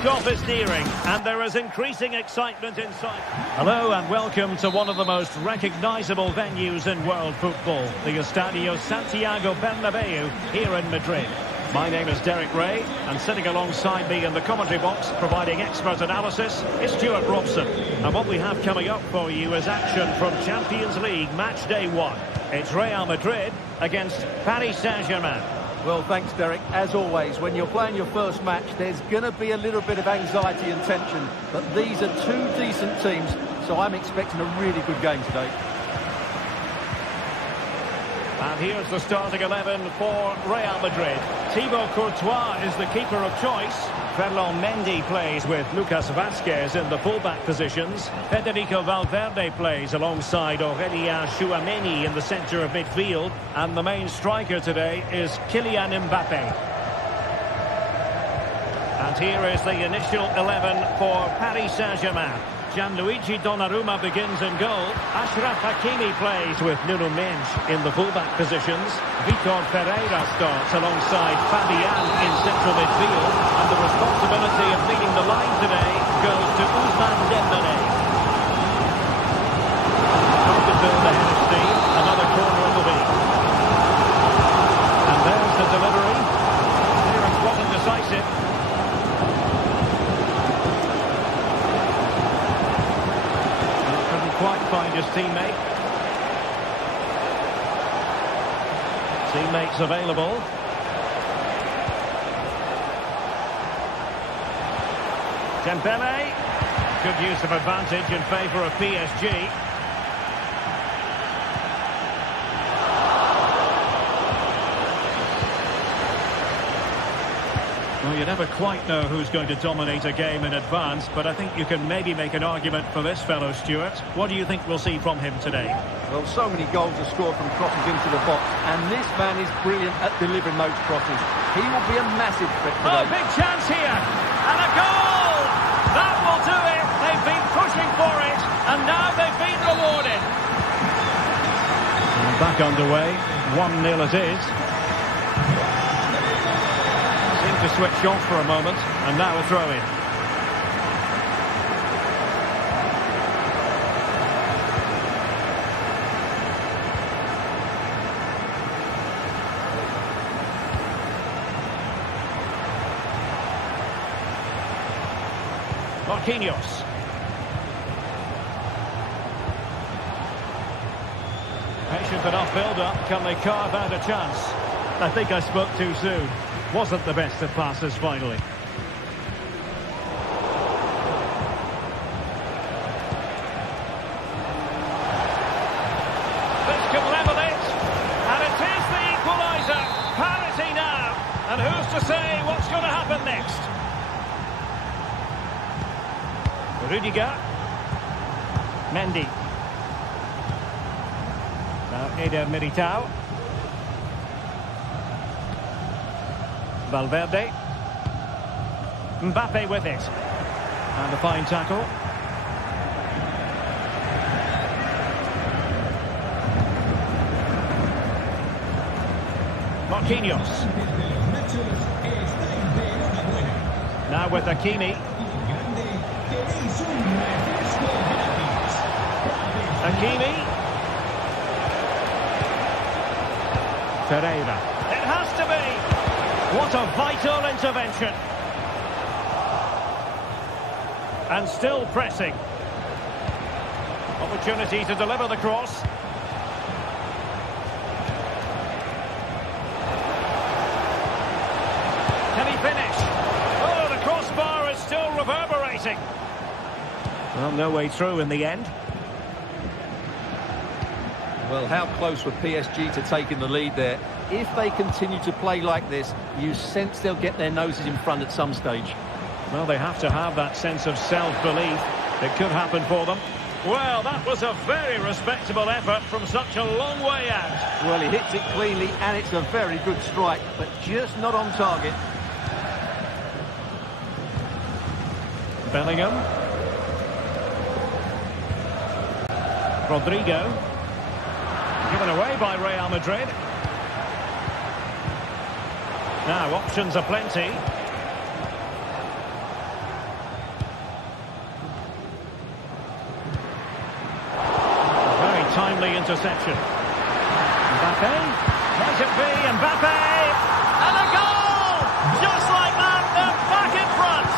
Kickoff is nearing, and there is increasing excitement inside. Hello and welcome to one of the most recognisable venues in world football, the Estadio Santiago Bernabeu here in Madrid. My name is Derek Ray, and sitting alongside me in the commentary box, providing expert analysis, is Stuart Robson. And what we have coming up for you is action from Champions League Match Day 1. It's Real Madrid against Paris Saint-Germain. Well, thanks, Derek. As always, when you're playing your first match, there's going to be a little bit of anxiety and tension. But these are two decent teams, so I'm expecting a really good game today. And here's the starting 11 for Real Madrid. Thibaut Courtois is the keeper of choice. Ferland Mendy plays with Lucas Vazquez in the fullback positions. Federico Valverde plays alongside Aurélien Tchouameni in the centre of midfield. And the main striker today is Kylian Mbappe. And here is the initial 11 for Paris Saint-Germain. Gianluigi Donnarumma begins in goal. Achraf Hakimi plays with Nuno Mendes in the fullback positions. Vitor Pereira starts alongside Fabian in central midfield. And the responsibility of leading the line today goes to Ousmane Dembélé. Trying to build ahead of steam. Another corner it will be. And there's the delivery. Clearance wasn't decisive. Quite find his teammate. Teammates available. Dembélé. Good use of advantage in favour of PSG. Well, you never quite know who's going to dominate a game in advance, but I think you can maybe make an argument for this fellow, Stuart. What do you think we'll see from him today? Well, so many goals are scored from crosses into the box, and this man is brilliant at delivering those crosses. He will be a massive threat today. Oh, big chance here! And a goal! That will do it! They've been pushing for it, and now they've been rewarded. And back underway, 1-0 it is. To switch off for a moment, and now a throw-in. Marquinhos. Patient enough build-up. Can they carve out a chance? I think I spoke too soon. Wasn't the best of passes finally. This can level it, and it is the equaliser. Parity now, and who's to say what's going to happen next? Rudiger. Mendy. Now Eder Militao. Valverde. Mbappe with it. And a fine tackle. Marquinhos. Now with Hakimi. Hakimi. Pereira. It has to be. What a vital intervention. And still pressing. Opportunity to deliver the cross. Can he finish? Oh, the crossbar is still reverberating. Well, no way through in the end. Well, how close were PSG to taking the lead there? If they continue to play like this, you sense they'll get their noses in front at some stage. Well, they have to have that sense of self-belief. It could happen for them. Well, that was a very respectable effort from such a long way out. Well, he hits it cleanly, and it's a very good strike, but just not on target. Bellingham. Rodrigo. Given away by Real Madrid. Now, options are plenty. the interception. Mbappe. Might it be Mbappe? And a goal! Just like that, they're back in front.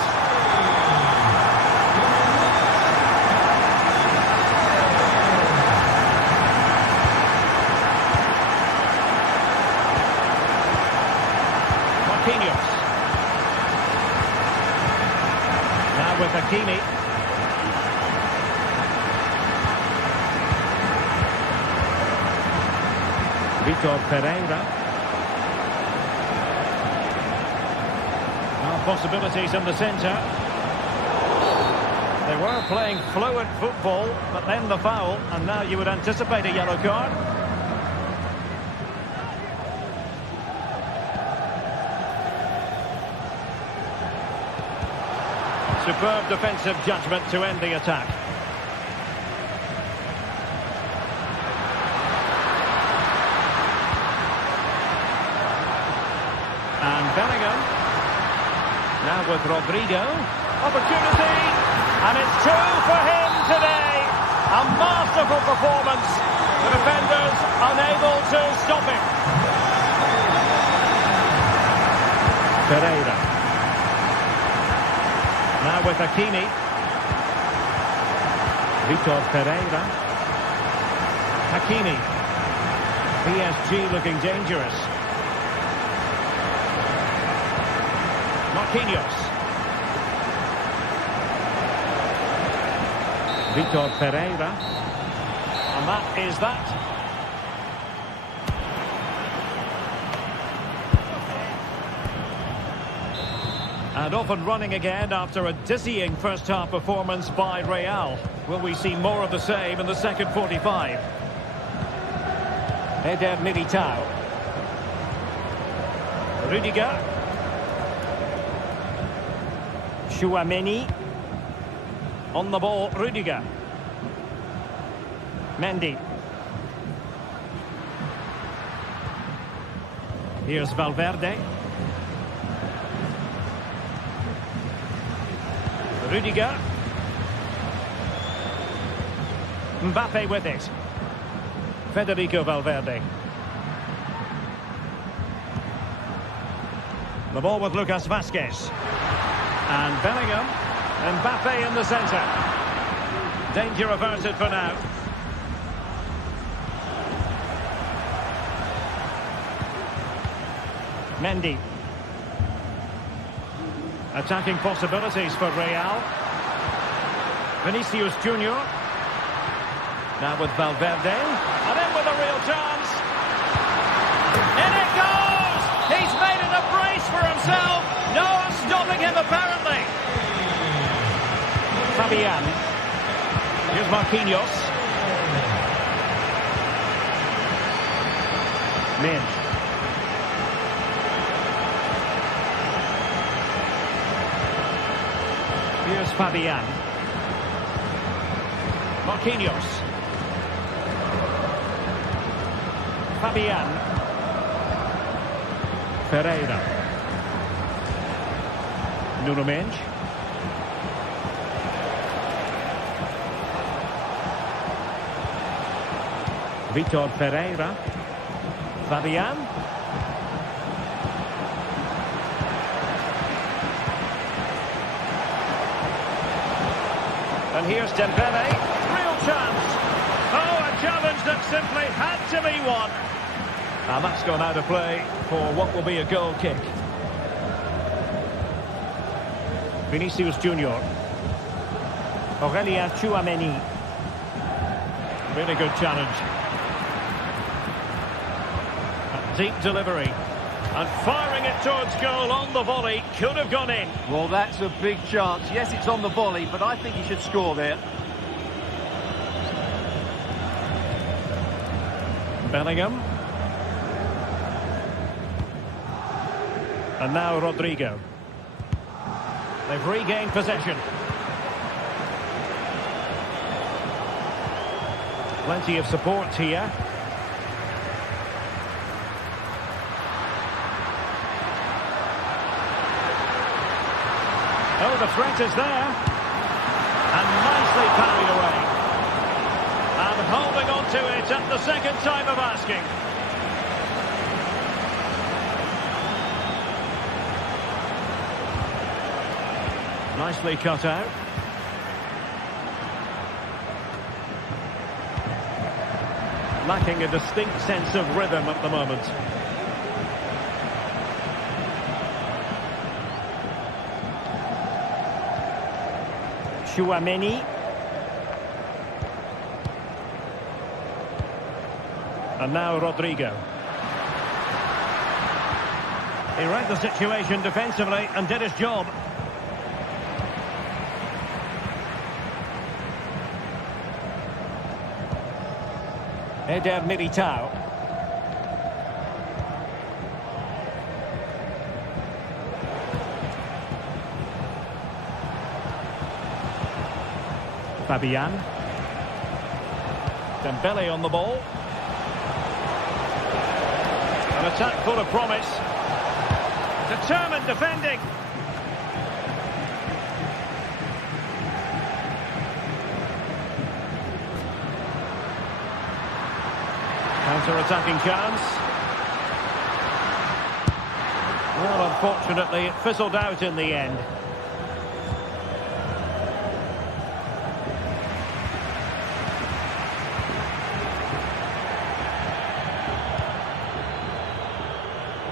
Marquinhos. Now with Hakimi. Vitor Pereira. Now possibilities in the centre. They were playing fluent football, but then the foul, and now you would anticipate a yellow card. Superb defensive judgment to end the attack. And Bellingham. Now with Rodrigo. Opportunity. And it's two for him today. A masterful performance. The defenders unable to stop him. Pereira. Now with Hakimi. Vitor Pereira. Hakimi. PSG looking dangerous. Marquinhos. Vitor Pereira. And that is that. And off and running again after a dizzying first-half performance by Real. Will we see more of the same in the second 45? Eder Militao. Rudiger. Tchouaméni. On the ball, Rudiger. Mendy. Here's Valverde. Rudiger. Mbappe with it. Federico Valverde. The ball with Lucas Vazquez. And Bellingham. Mbappe in the centre. Danger averted for now. Mendy. Attacking possibilities for Real. Vinicius Junior. Now with Valverde. And in with a real chance. In it goes! He's made it a brace for himself. No one stopping him apparently. Fabian. Here's Marquinhos. Minge. Here's Fabian. Marquinhos. Fabian. Pereira. Nuno Mendes. Vitor Pereira. Fabian. And here's Dembele. Real chance. Oh, a challenge that simply had to be won. And that's gone out of play for what will be a goal kick. Vinicius Junior. Aurélien Tchouaméni. Really good challenge. A deep delivery. And firing it towards goal on the volley. Could have gone in. Well, that's a big chance. Yes, it's on the volley, but I think he should score there. Bellingham. And now Rodrigo. They've regained possession. Plenty of support here. Oh, the threat is there. And nicely parried away. And holding on to it at the second time of asking. Nicely cut out. Lacking a distinct sense of rhythm at the moment. Tchouaméni. And now Rodrigo. He read the situation defensively and did his job. Inter Milan. Fabian. Dembele on the ball. An attack full of promise. Determined defending. Counter-attacking chance. Well, unfortunately, it fizzled out in the end.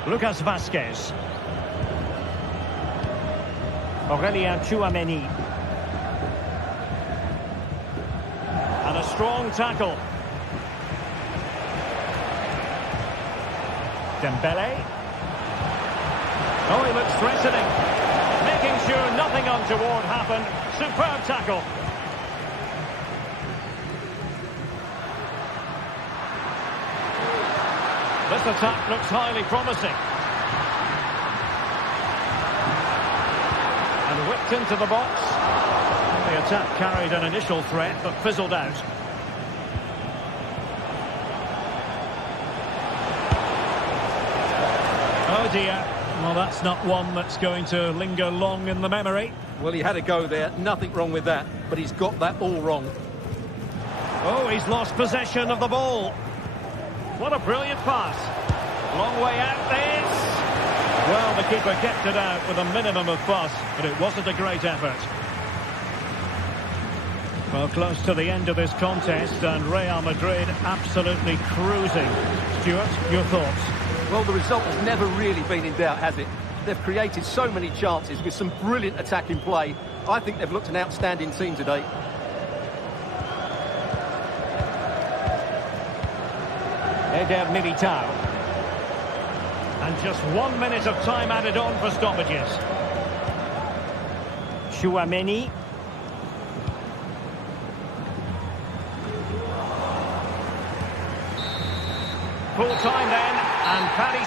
Lucas Vazquez. Aurélien Tchouaméni. And a strong tackle. Dembele. Oh, he looks threatening. Making sure nothing untoward happened. Superb tackle. This attack looks highly promising. And whipped into the box. The attack carried an initial threat, but fizzled out. Oh dear. Well, that's not one that's going to linger long in the memory. Well, he had a go there. Nothing wrong with that. But he's got that all wrong. Oh, he's lost possession of the ball. What a brilliant pass. Long way out this. Well, the keeper kept it out with a minimum of fuss, but it wasn't a great effort. Well, close to the end of this contest, and Real Madrid absolutely cruising. Stuart, your thoughts? Well, the result has never really been in doubt, has it? They've created so many chances with some brilliant attacking play. I think they've looked an outstanding team today. Inter Milan. And just 1 minute of time added on for stoppages. Tchouaméni. Full time then, and Paddy.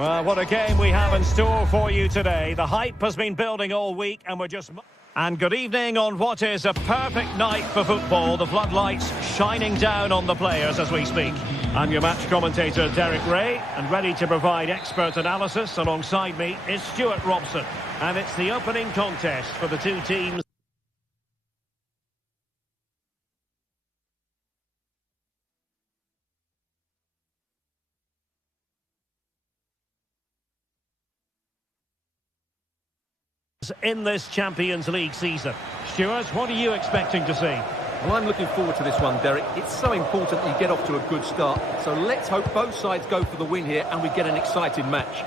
Well, what a game we have in store for you today. The hype has been building all week and we're just... And good evening on what is a perfect night for football. The floodlights shining down on the players as we speak. I'm your match commentator, Derek Ray, and ready to provide expert analysis alongside me is Stuart Robson. And it's the opening contest for the two teams. In this Champions League season. Stuart, what are you expecting to see? Well, I'm looking forward to this one, Derek. It's so important that you get off to a good start. So let's hope both sides go for the win here and we get an exciting match.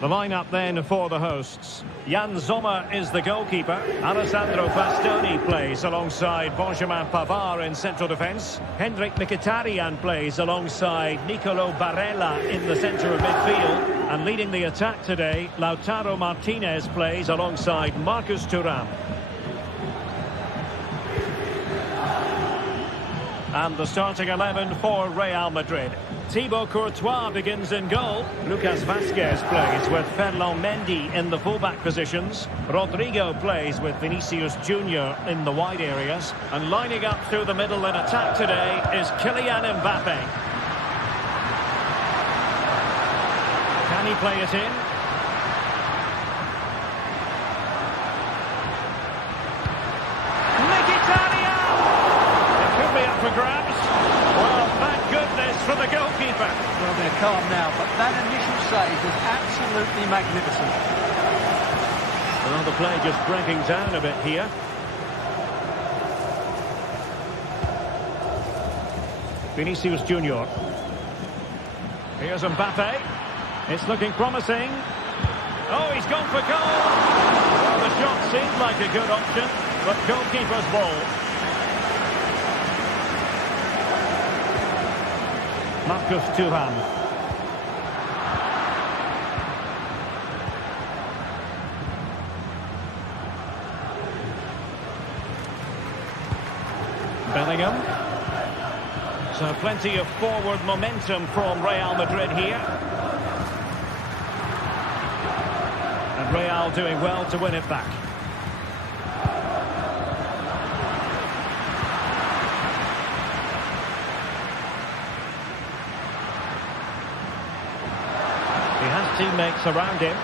The lineup then for the hosts. Jan Sommer is the goalkeeper. Alessandro Bastoni plays alongside Benjamin Pavard in central defence. Hendrik Mkhitaryan plays alongside Nicolo Barella in the centre of midfield. And leading the attack today, Lautaro Martinez plays alongside Marcus Thuram. And the starting 11 for Real Madrid. Thibaut Courtois begins in goal. Lucas Vazquez plays with Ferland Mendy in the fullback positions. Rodrigo plays with Vinicius Junior in the wide areas. And lining up through the middle in attack today is Kylian Mbappe. Can he play it in? Mkhitaryan! It could be up for grabs. Well, thank goodness for the goalkeeper. Well, they're calm now, but that initial save was absolutely magnificent. Well, the play just breaking down a bit here. Vinicius Junior. Here's Mbappe. It's looking promising. Oh, he's gone for goal. Well, the shot seemed like a good option, but goalkeeper's ball. Marcus Thuram. Bellingham. So plenty of forward momentum from Real Madrid here. And Real doing well to win it back. He has teammates around him.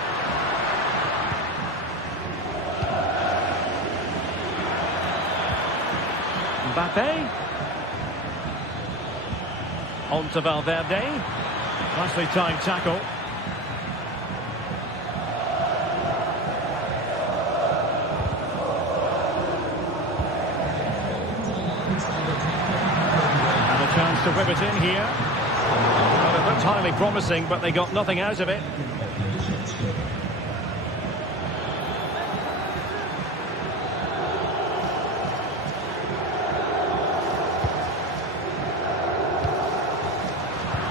Mbappe. On to Valverde. Nicely timed tackle. And a chance to whip it in here. Well, it looked highly promising, but they got nothing out of it.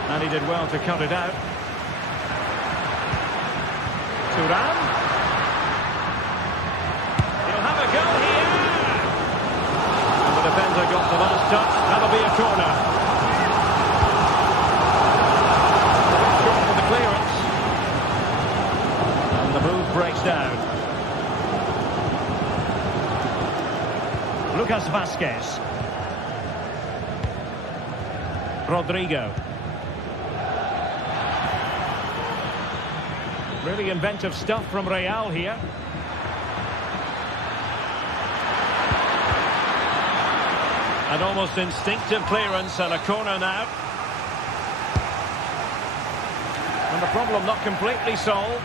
And he did well to cut it out. Thuram. He'll have a go here. And the defender got the last touch. That'll be a corner. Short for the clearance. And the move breaks down. Lucas Vazquez. Rodrigo. Really inventive stuff from Real here. An almost instinctive clearance and a corner now. And the problem not completely solved.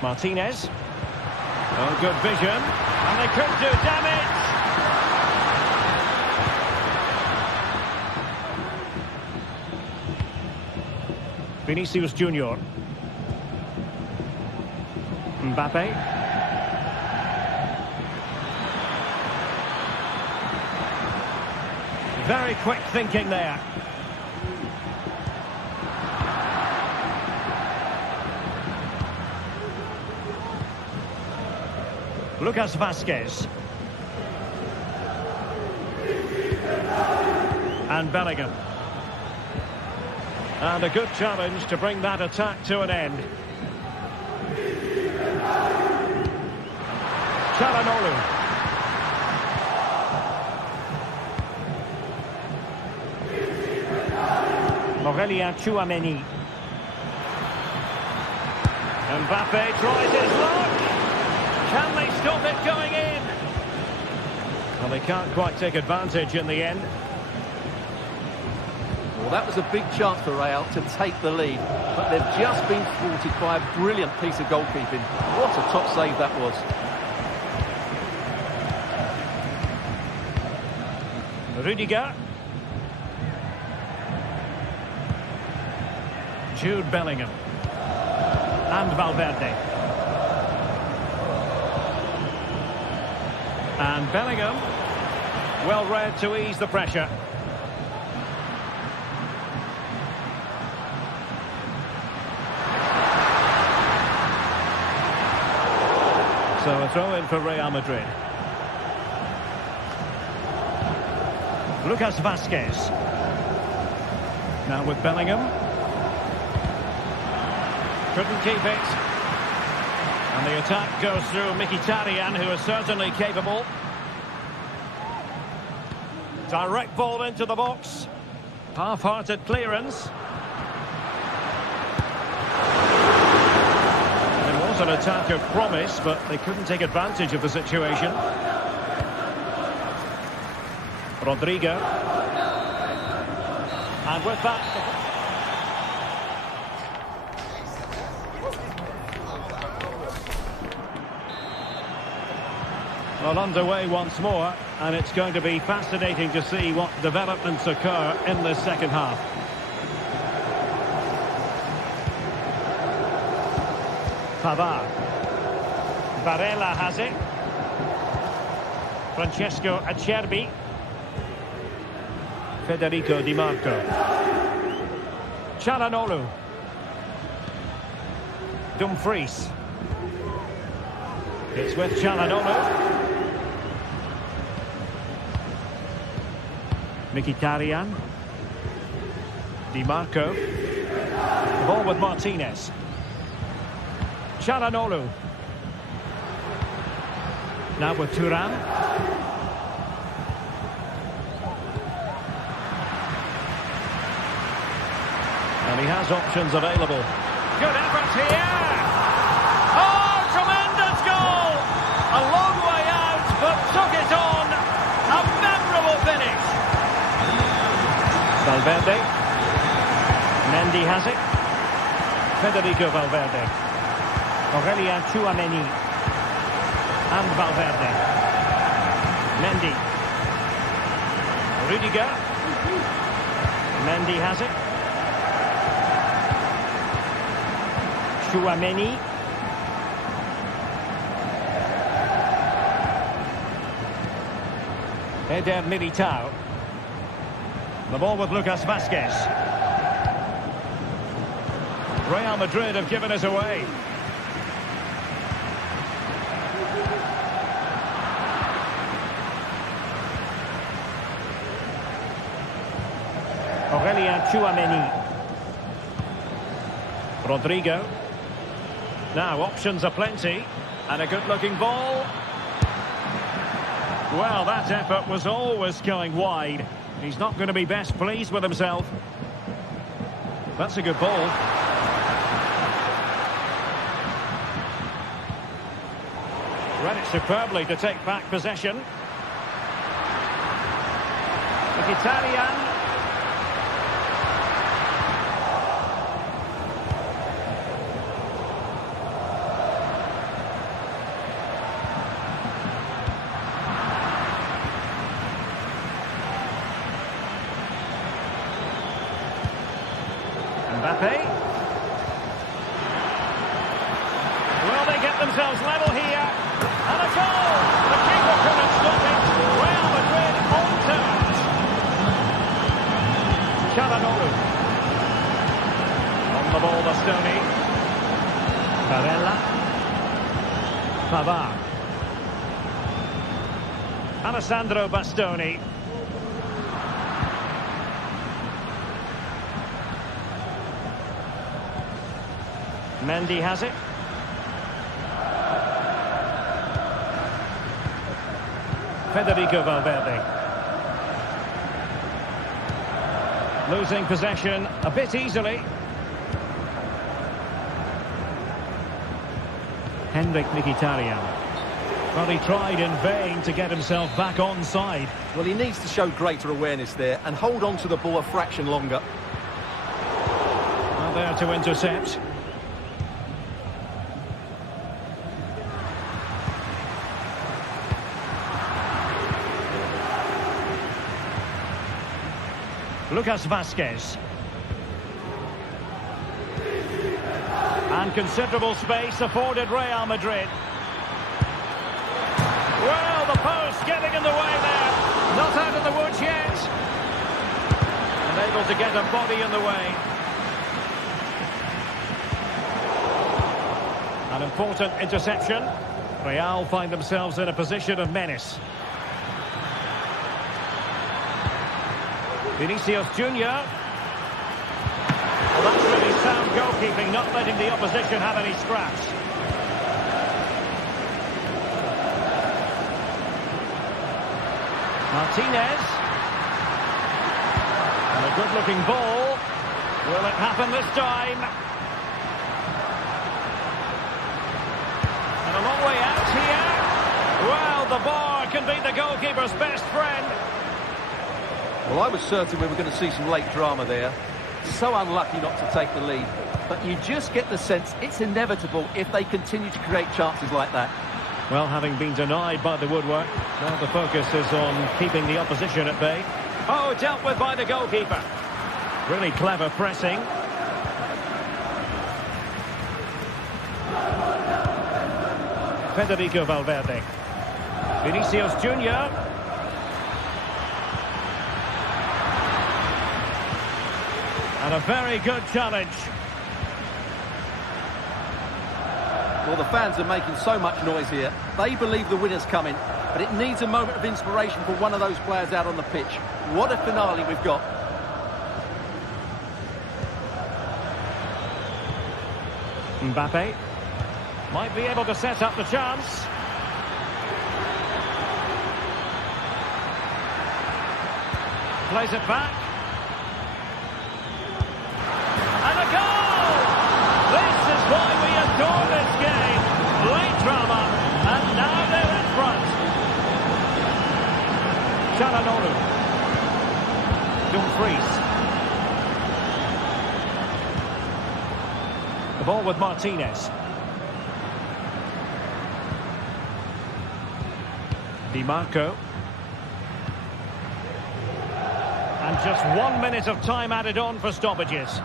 Martinez. Oh, good vision. And they could do damage. Vinicius Junior. Mbappe. Very quick thinking there. Lucas Vazquez. And Bellingham. And a good challenge to bring that attack to an end. Çalhanoğlu. Aurélien Tchouaméni. Mbappe tries his luck. Can they stop it going in? Well, they can't quite take advantage in the end. Well, that was a big chance for Real to take the lead, but they've just been thwarted by a brilliant piece of goalkeeping. What a top save that was. Rudiger. Jude Bellingham. And Valverde. And Bellingham, well read to ease the pressure. So a throw in for Real Madrid. Lucas Vazquez. Now with Bellingham. Couldn't keep it. And the attack goes through Mkhitaryan, who is certainly capable. Direct ball into the box. Half-hearted clearance. It was an attack of promise, but they couldn't take advantage of the situation. Rodrigo. And with that... Well, underway once more, and it's going to be fascinating to see what developments occur in the second half. Pavard. Varela has it. Francesco Acerbi. Federico Di Marco. Çalhanoğlu. Dumfries. It's with Çalhanoğlu. Mkhitaryan. Di Marco. The ball with Martinez. Çalhanoğlu. Now with Thuram. And he has options available. Good effort here. Oh, tremendous goal! A long way out, but took it on. A memorable finish. Valverde. Mendy has it. Federico Valverde. Aurélien Tchouaméni. And Valverde. Mendy. Rudiger. Mendy has it. Tchouaméni. Eder Militao. The ball with Lucas Vazquez. Real Madrid have given us away. Aurélien Tchouaméni. Rodrigo. Now options are plenty. And a good-looking ball. Well, that effort was always going wide. He's not going to be best pleased with himself. That's a good ball. Read it superbly to take back possession. Mkhitaryan. Mbappe. Will they get themselves level here? And a goal! The keeper couldn't stop it. Real Madrid on terms. Çalhanoğlu. On the ball, Bastoni. Barella. Pavard. Alessandro Bastoni. Mendy has it. Federico Valverde. Losing possession a bit easily. Henrik Mkhitaryan. Well, he tried in vain to get himself back onside. Well, he needs to show greater awareness there and hold on to the ball a fraction longer. Well, there to intercept. Lucas Vazquez. And considerable space afforded Real Madrid. Well, the post getting in the way there. Not out of the woods yet. Unable to get a body in the way. An important interception. Real find themselves in a position of menace. Vinicius Junior. Well, that's really sound goalkeeping, not letting the opposition have any scraps. Martinez. And a good-looking ball. Will it happen this time? And a long way out here. Well, the bar can be the goalkeeper's best friend. Well, I was certain we were going to see some late drama there. So unlucky not to take the lead. But you just get the sense it's inevitable if they continue to create chances like that. Well, having been denied by the woodwork, now the focus is on keeping the opposition at bay. Oh, dealt with by the goalkeeper. Really clever pressing. Federico Valverde. Vinicius Junior. And a very good challenge. Well, the fans are making so much noise here. They believe the winner's coming, but it needs a moment of inspiration for one of those players out on the pitch. What a finale we've got. Mbappe might be able to set up the chance. Plays it back. And a goal! This is why we adore this game. Late drama, and now they're in front. Çalhanoğlu. Dumfries. The ball with Martinez. Di Marco. And just 1 minute of time added on for stoppages.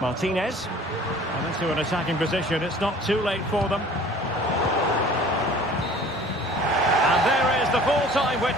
Martinez. And into an attacking position. It's not too late for them. And there is the full-time win.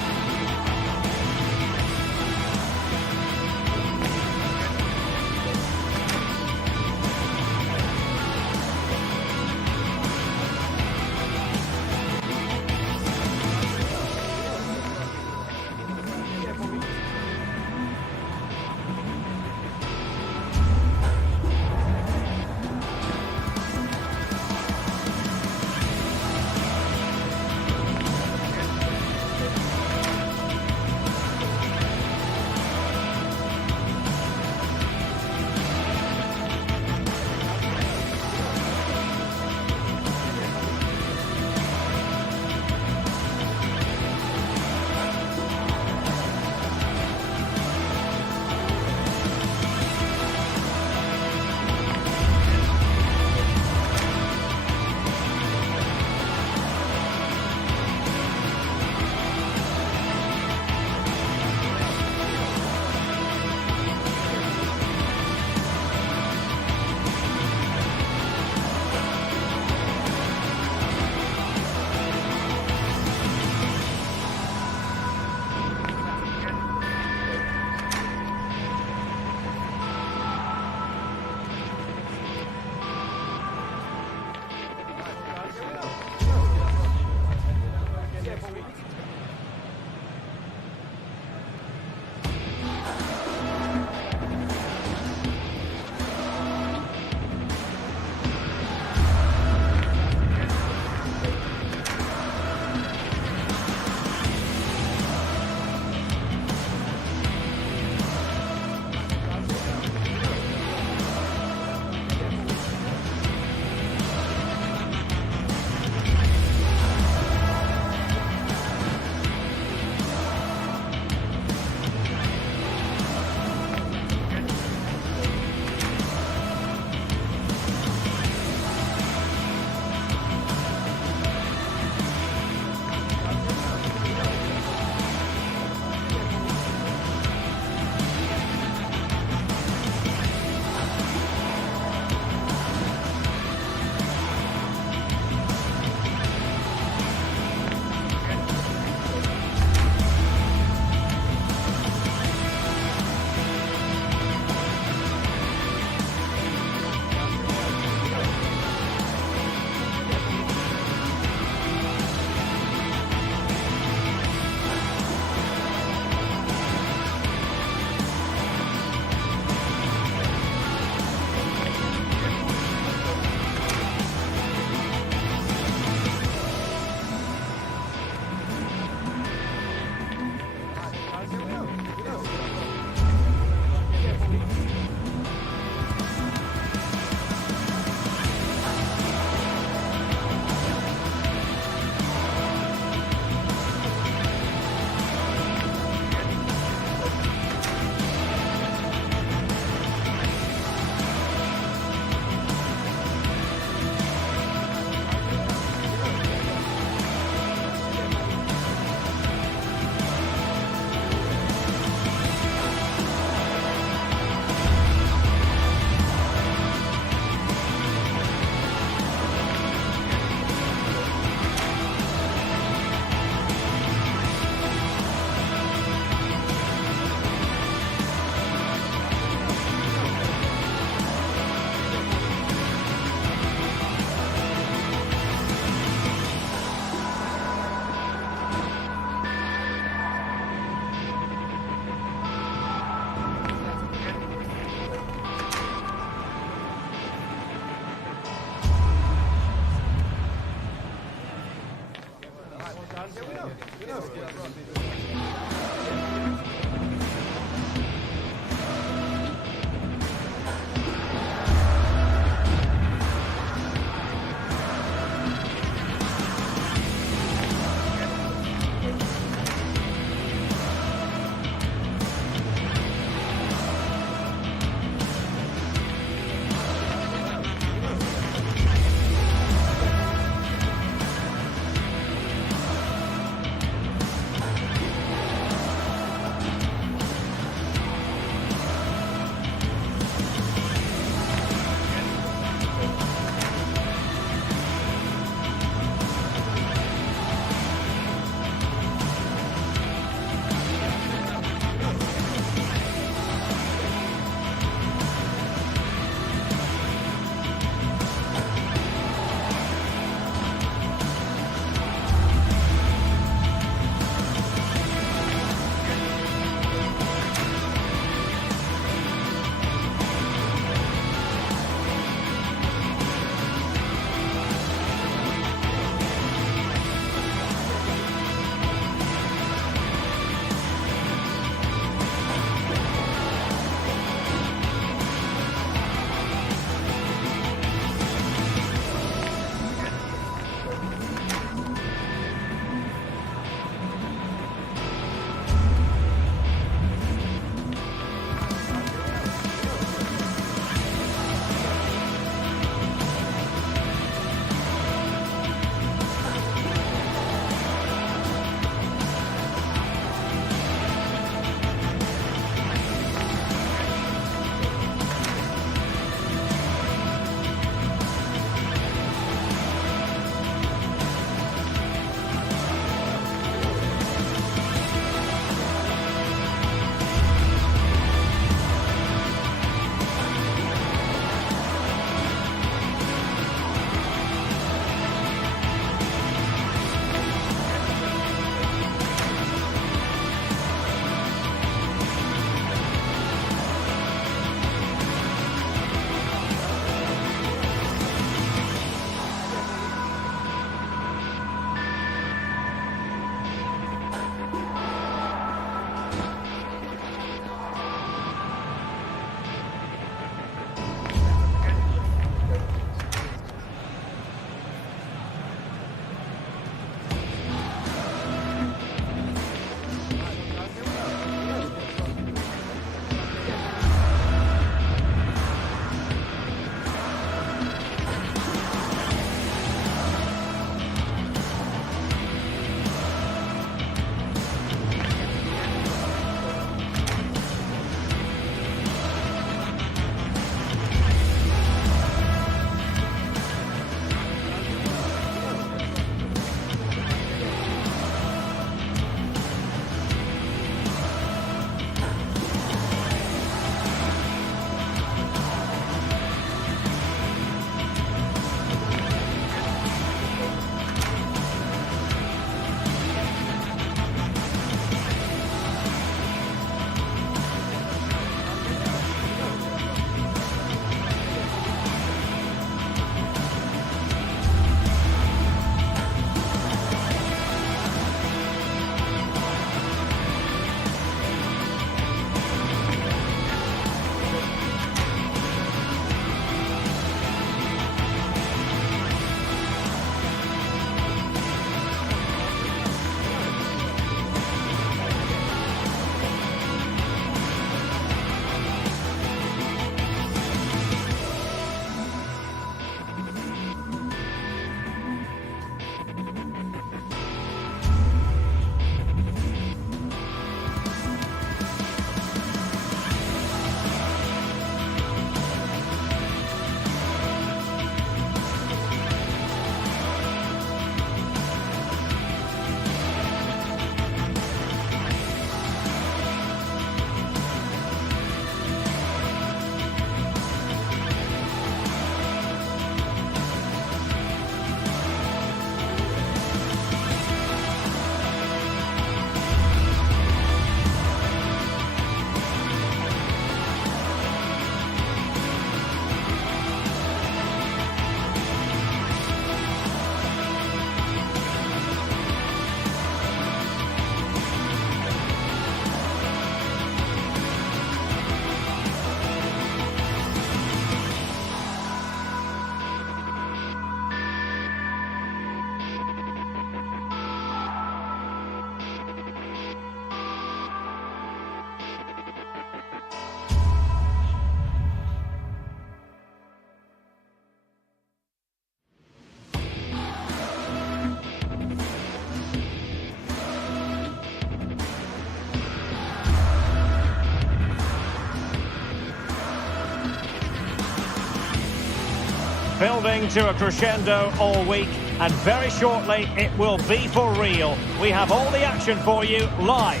Building to a crescendo all week, and very shortly it will be for real. We have all the action for you live.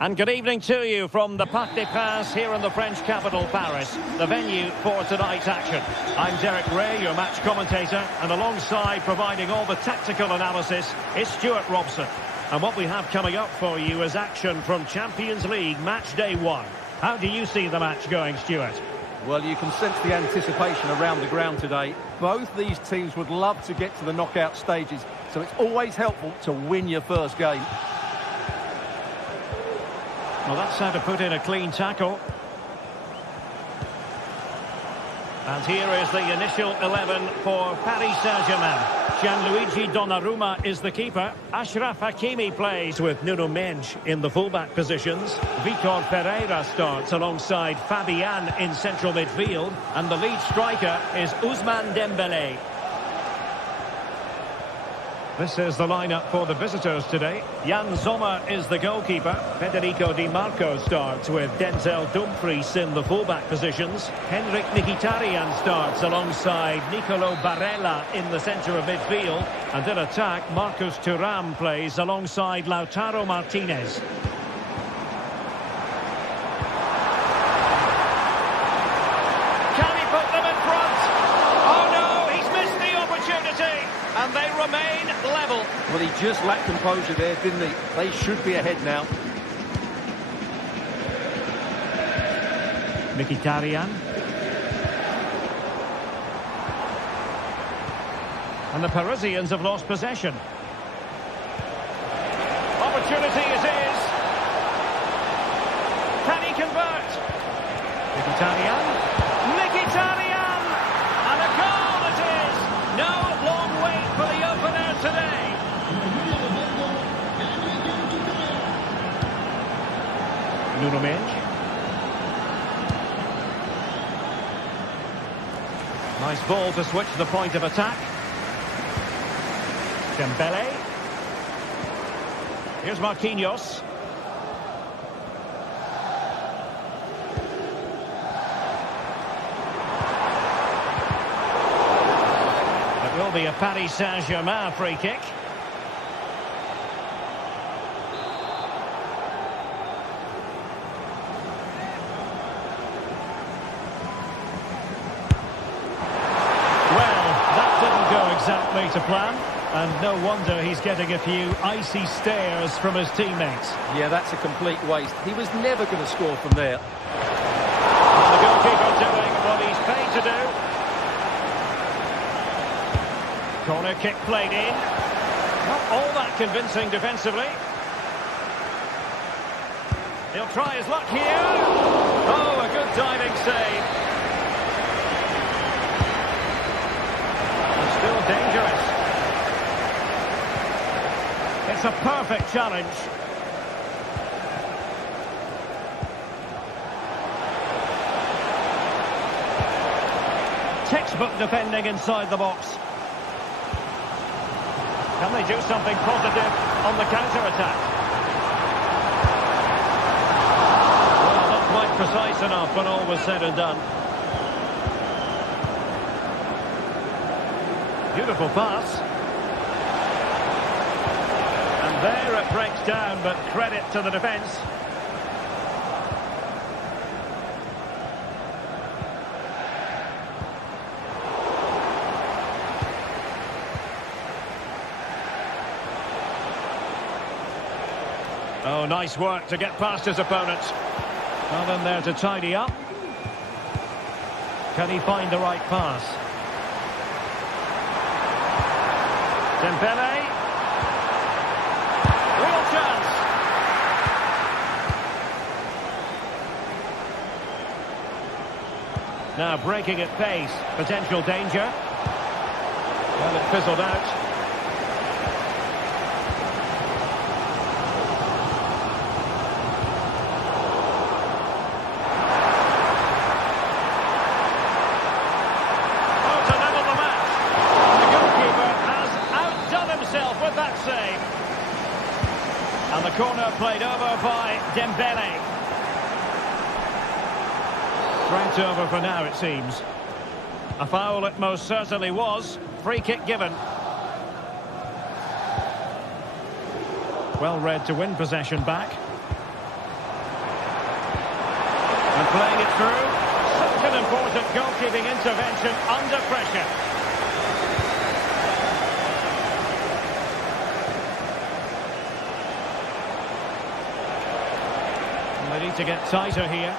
And good evening to you from the Parc des Princes here in the French capital, Paris, the venue for tonight's action. I'm Derek Ray, your match commentator, and alongside providing all the tactical analysis is Stuart Robson. And what we have coming up for you is action from Champions League match day 1. How do you see the match going, Stuart? Well, you can sense the anticipation around the ground today. Both these teams would love to get to the knockout stages, so it's always helpful to win your first game. Well, that's how to put in a clean tackle. And here is the initial 11 for Paris Saint-Germain. Gianluigi Donnarumma is the keeper. Achraf Hakimi plays with Nuno Mendes in the fullback positions. Vitor Pereira starts alongside Fabian in central midfield. And the lead striker is Ousmane Dembélé. This is the lineup for the visitors today. Jan Sommer is the goalkeeper. Federico Di Marco starts with Denzel Dumfries in the fullback positions. Henrik Mkhitaryan starts alongside Nicolo Barella in the centre of midfield. And in attack, Marcus Thuram plays alongside Lautaro Martinez. Can he put them in front? Oh no, he's missed the opportunity. And they remain level. Well, he just lacked composure there, didn't he? They should be ahead now. Mkhitaryan. And the Parisians have lost possession. Opportunity it is. Can he convert? Mkhitaryan. Mkhitaryan! And a goal it is! No long wait for the opener today. Nuno Mendes. Nice ball to switch the point of attack. Dembele. Here's Marquinhos. It will be a Paris Saint-Germain free kick. Exactly to plan, and no wonder he's getting a few icy stares from his teammates. Yeah, that's a complete waste. He was never going to score from there. And the goalkeeper doing what he's paid to do. Corner kick played in. Not all that convincing defensively. He'll try his luck here. Oh, a good diving save. Still dangerous. It's a perfect challenge. Textbook defending inside the box. Can they do something positive on the counter-attack? Well, not quite precise enough when all was said and done. Beautiful pass. And there it breaks down, but credit to the defence. Oh, nice work to get past his opponent. Well in there to tidy up. Can he find the right pass? Dembele. Real chance. Now breaking at pace. Potential danger. Well, it fizzled out. And the corner played over by Dembele. Right over for now, it seems. A foul it most certainly was. Free kick given. Well read to win possession back. And playing it through. Such an important goalkeeping intervention under pressure. They need to get tighter here.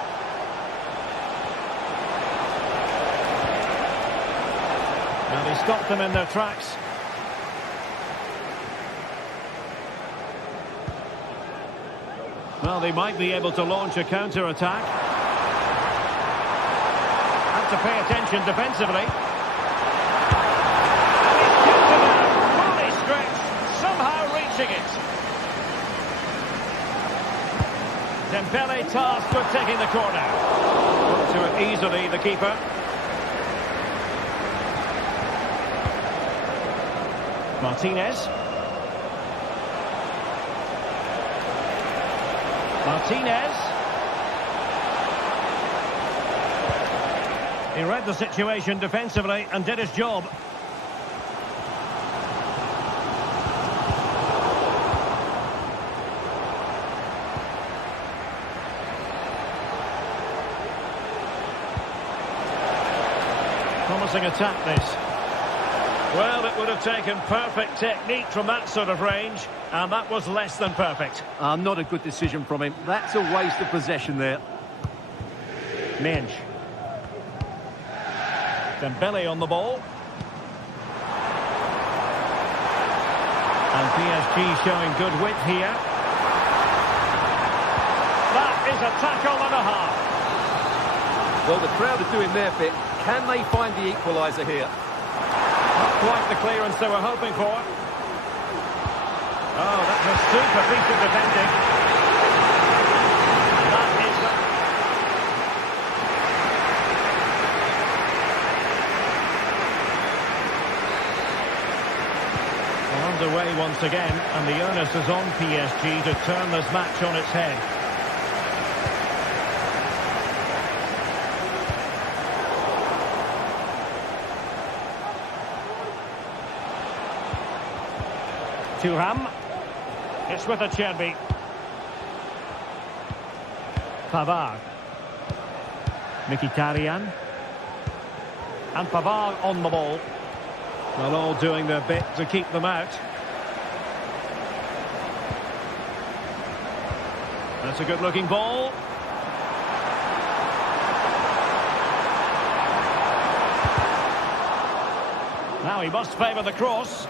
And he stopped them in their tracks. Well, they might be able to launch a counter-attack. Have to pay attention defensively. And he's kept it out, fully stretched, somehow reaching it. Dembele tasked with taking the corner. Got to it easily, the keeper. Martinez. Martinez. He read the situation defensively and did his job. Promising attack, this. Well, it would have taken perfect technique from that sort of range, and that was less than perfect. Not a good decision from him. That's a waste of possession there. Minge. Dembele on the ball. And PSG showing good width here. That is a tackle and a half. Well, the crowd are doing their bit. Can they find the equaliser here? Not quite the clearance they were hoping for. Oh, that's a super piece of defending. That is well, underway once again, and the onus is on PSG to turn this match on its head. Thuram. It's with Acerbi. Pavard. Mkhitaryan. And Pavard on the ball. Well, all doing their bit to keep them out. That's a good-looking ball. Now he must favour the cross.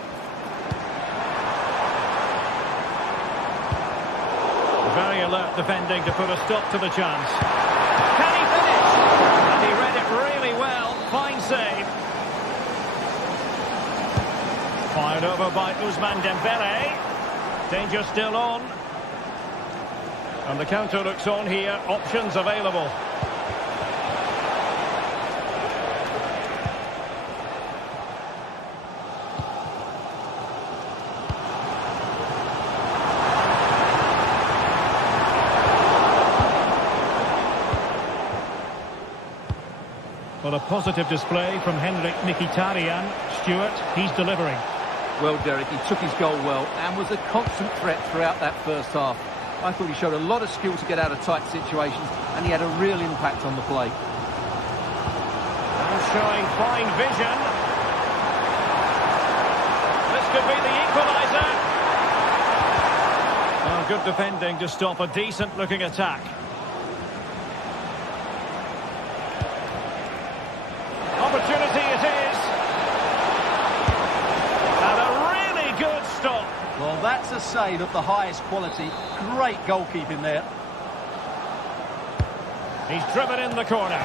Very alert defending to put a stop to the chance. Can he finish? And he read it really well. Fine save. Fired over by Ousmane Dembele. Danger still on. And the counter looks on here. Options available. Well, a positive display from Mkhitaryan. Stuart, he's delivering. Well, Derek, he took his goal well and was a constant threat throughout that first half. I thought he showed a lot of skill to get out of tight situations, and he had a real impact on the play. And showing fine vision. This could be the equaliser. Oh, good defending to stop a decent-looking attack. Opportunity it is. And a really good stop. Well, that's a save of the highest quality. Great goalkeeping there. He's driven in the corner.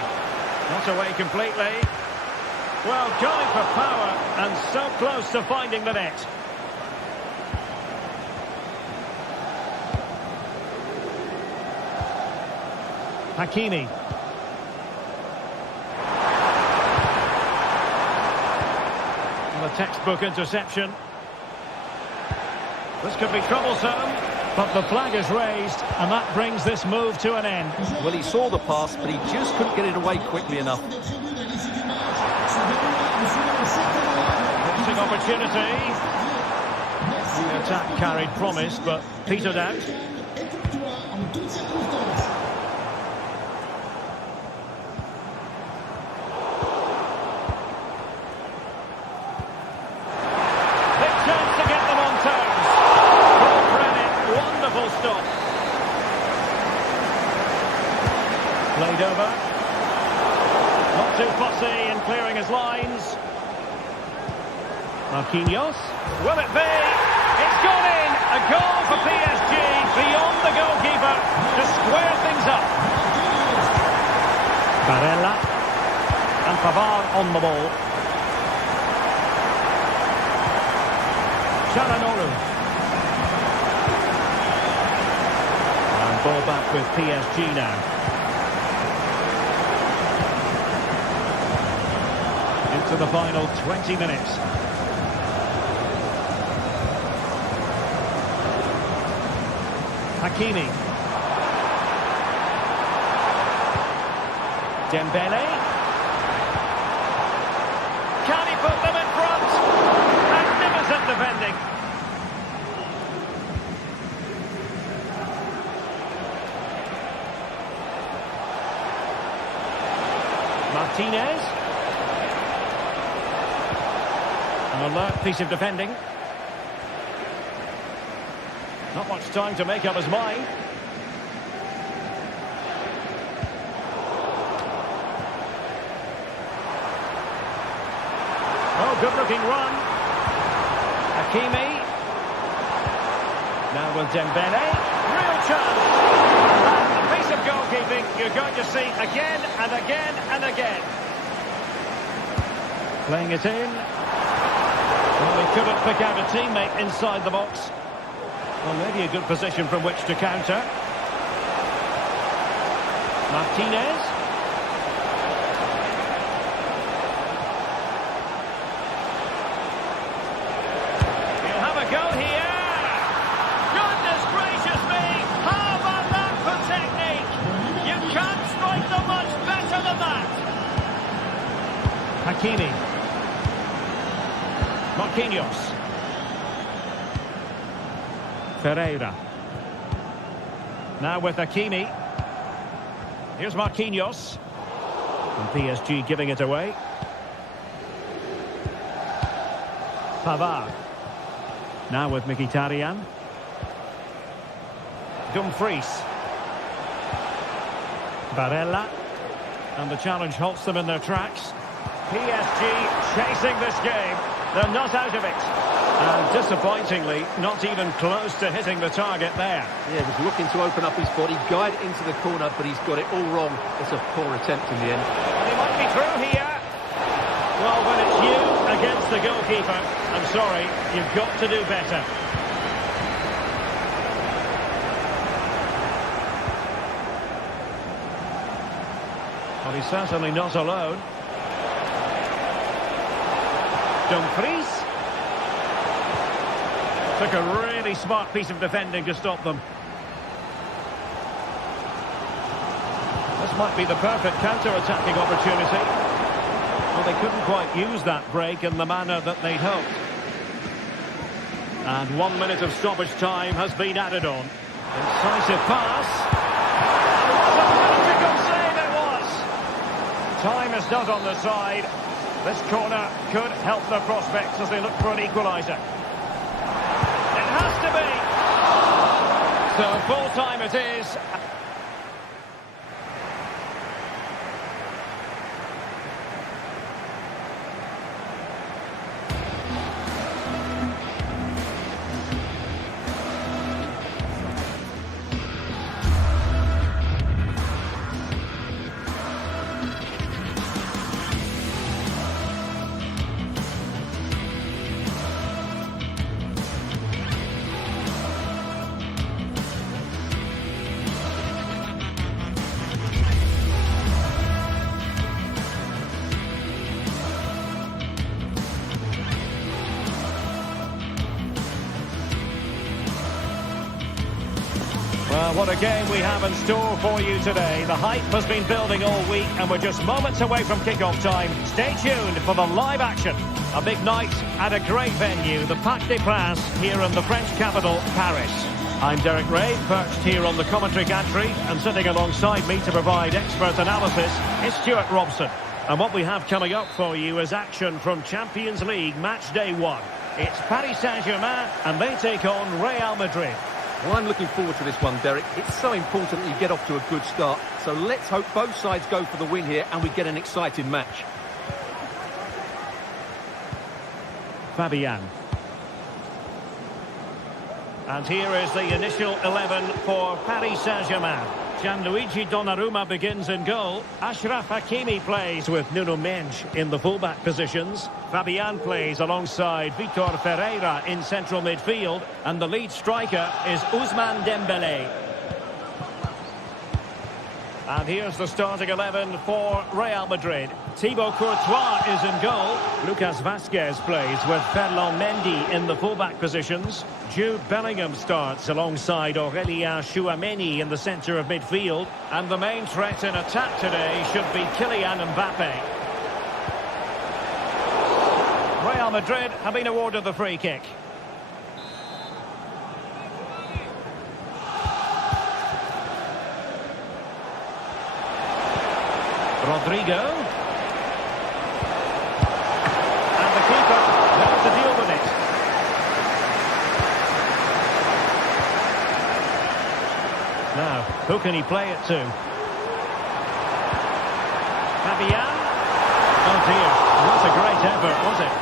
Not away completely. Well, going for power and so close to finding the net. Hakimi. A textbook interception. This could be troublesome, but the flag is raised, and that brings this move to an end. Well, he saw the pass, but he just couldn't get it away quickly enough. attacking opportunity. The attack carried promise, but petered out. Big chance to get them on toes. Paul Brennan, wonderful stop. Played over. Not too fussy in clearing his lines. Marquinhos. Will it be? It's gone in. A goal for PSG beyond the goalkeeper to square things up. Barella. And Pavard on the ball. Çalhanoğlu. And ball back with PSG now. Into the final 20 minutes. Hakimi. Dembele. Can he put them in front? Magnificent defending. Martinez. An alert piece of defending. Not much time to make up his mind. Oh, good-looking run. Hakimi. Now with Dembele. Real chance. And a piece of goalkeeping you're going to see again and again and again. Playing it in. Well, he couldn't pick out a teammate inside the box. Well, maybe a good position from which to counter. Martinez. He'll have a go here. Goodness gracious me! How about that for technique? You can't strike them much better than that. Hakimi. Marquinhos. Ferreira. Now with Hakimi. Here's Marquinhos. And PSG giving it away. Pavard. Now with Mkhitaryan. Dumfries. Barella. And the challenge halts them in their tracks. PSG chasing this game. They're not out of it. And disappointingly, not even close to hitting the target there. Yeah, he was looking to open up his body, guide it into the corner, but he's got it all wrong. It's a poor attempt in the end. And he might be through here. Well, when it's you against the goalkeeper, I'm sorry, you've got to do better. Well, he's certainly not alone. Dumfries. Took a really smart piece of defending to stop them. This might be the perfect counter-attacking opportunity. Well, they couldn't quite use that break in the manner that they'd hoped. And 1 minute of stoppage time has been added on. Incisive pass. What a magical save it was! Time is not on the side. This corner could help their prospects as they look for an equaliser. Has to be. So full time it is. What a game we have in store for you today. The hype has been building all week and we're just moments away from kickoff time. Stay tuned for the live action. A big night at a great venue, the Parc des Princes, here in the French capital, Paris. I'm Derek Ray, perched here on the commentary gantry, and sitting alongside me to provide expert analysis is Stuart Robson. And what we have coming up for you is action from Champions League match day 1. It's Paris Saint-Germain and they take on Real Madrid. Well, I'm looking forward to this one, Derek. It's so important that you get off to a good start. So let's hope both sides go for the win here and we get an exciting match. Fabian. And here is the initial 11 for Paris Saint-Germain. Gianluigi Donnarumma begins in goal. Achraf Hakimi plays with Nuno Mendes in the fullback positions. Fabian plays alongside Vitor Ferreira in central midfield. And the lead striker is Ousmane Dembélé. And here's the starting 11 for Real Madrid. Thibaut Courtois is in goal. Lucas Vazquez plays with Ferland Mendy in the fullback positions. Jude Bellingham starts alongside Aurélien Tchouameni in the centre of midfield. And the main threat in attack today should be Kylian Mbappe. Real Madrid have been awarded the free kick. Rodrigo. And the keeper knows to deal with it. Now, who can he play it to? Fabian. Oh dear, not a great effort, was it?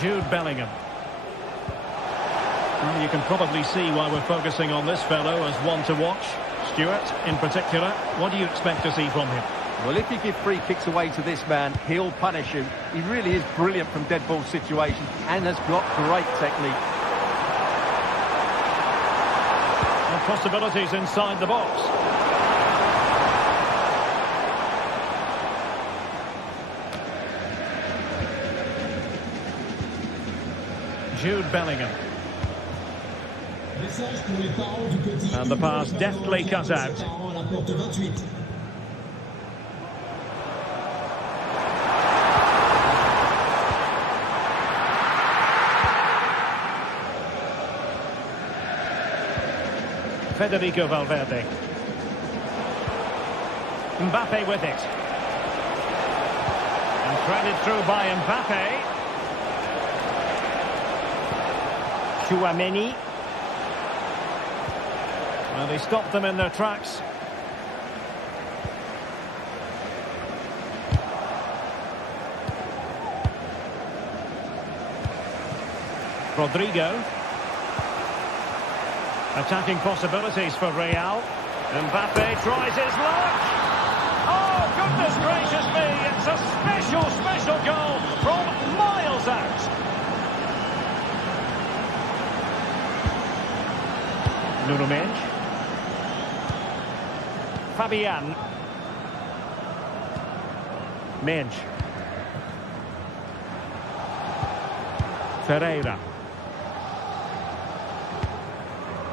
Jude Bellingham. Well, you can probably see why we're focusing on this fellow as one to watch. Stuart, in particular, what do you expect to see from him? Well, if you give free kicks away to this man, he'll punish you. He really is brilliant from dead ball situations and has got great technique. And possibilities inside the box. Jude Bellingham. And the pass deftly cut out. Federico Valverde. Mbappe with it. And threaded through by Mbappe. Tchouameni. Well, they stopped them in their tracks. Rodrigo. Attacking possibilities for Real. Mbappe tries his luck. Oh, goodness gracious me. It's a special goal from miles out. Nuno Mendes. Fabian. Mendes. Ferreira.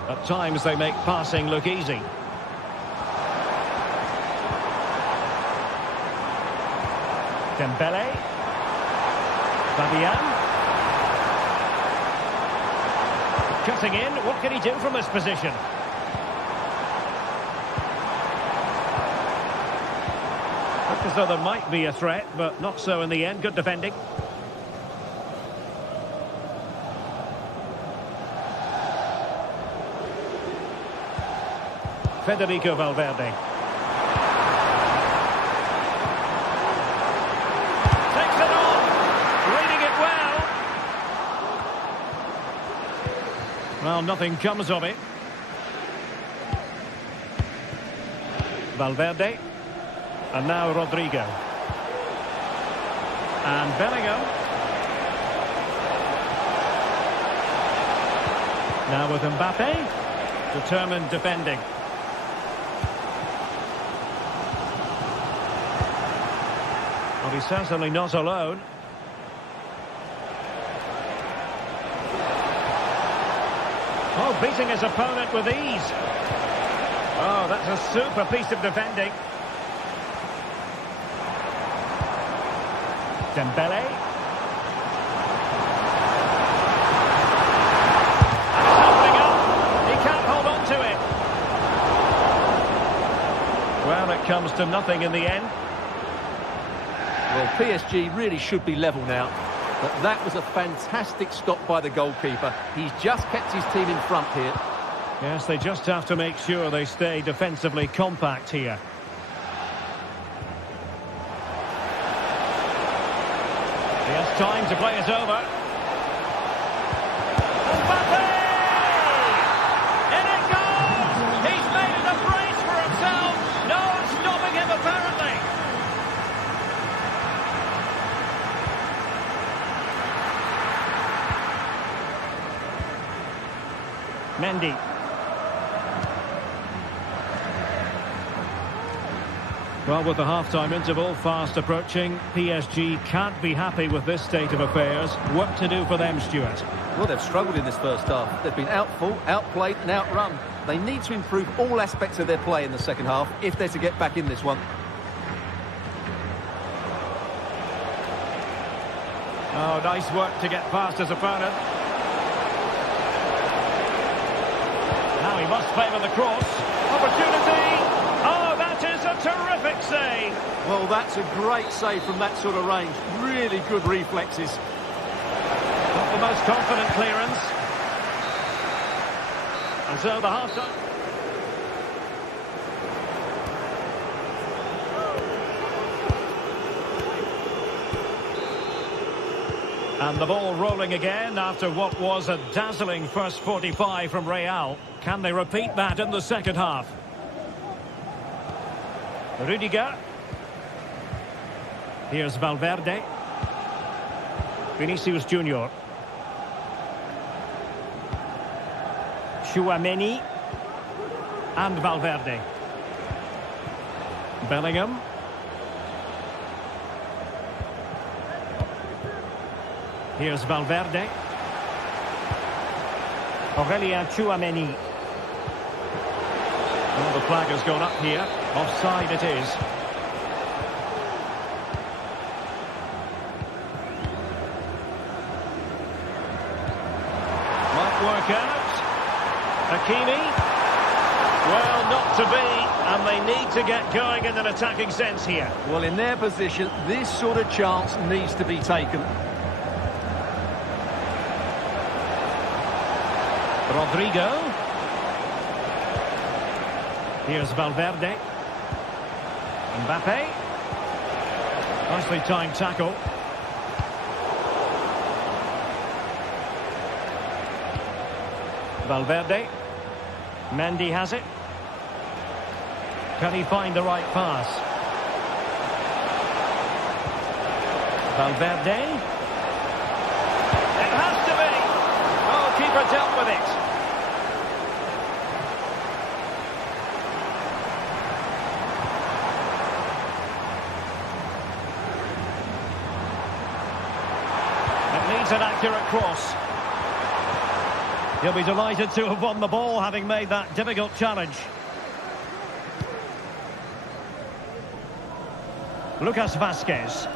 At times they make passing look easy. Dembélé. Fabian. Cutting in. What can he do from this position? Looks as though there might be a threat, but not so in the end. Good defending. Federico Valverde. Takes it on. Reading it well. Well, nothing comes of it. Valverde. And now Rodrigo. And Bellingham. Now with Mbappe. Determined defending. Well, he's certainly not alone. Oh, beating his opponent with ease. Oh, that's a super piece of defending. Dembele. And it's opening up. He can't hold on to it. Well, it comes to nothing in the end. Well, PSG really should be level now. But that was a fantastic stop by the goalkeeper. He's just kept his team in front here. Yes, they just have to make sure they stay defensively compact here. He has time to play it over. Mbappe! In it goes! He's made it a brace for himself. No stopping him, apparently. Mendy. Well, with the half-time interval fast approaching, PSG can't be happy with this state of affairs. Work to do for them, Stuart. Well, they've struggled in this first half. They've been outfought, outplayed and outrun. They need to improve all aspects of their play in the second half if they're to get back in this one. Oh, nice work to get past his opponent. Now he must favour the cross. Opportunity! Oh, that is a terrific save! Well, that's a great save from that sort of range. Really good reflexes. Not the most confident clearance. And so the half-time... And the ball rolling again after what was a dazzling first 45 from Real. Can they repeat that in the second half? Rudiger. Here's Valverde. Vinicius Junior. Tchouaméni. And Valverde. Bellingham. Here's Valverde. Aurélien Tchouaméni. Well, the flag has gone up here. Offside it is. Might work out. Hakimi. Well, not to be. And they need to get going in an attacking sense here. Well, in their position, this sort of chance needs to be taken. Rodrigo. Here's Valverde. Mbappe. Nicely timed tackle. Valverde. Mendy has it. Can he find the right pass? Valverde. It has to be. Oh, keeper dealt with it. An accurate cross. He'll be delighted to have won the ball, having made that difficult challenge. Lucas Vazquez.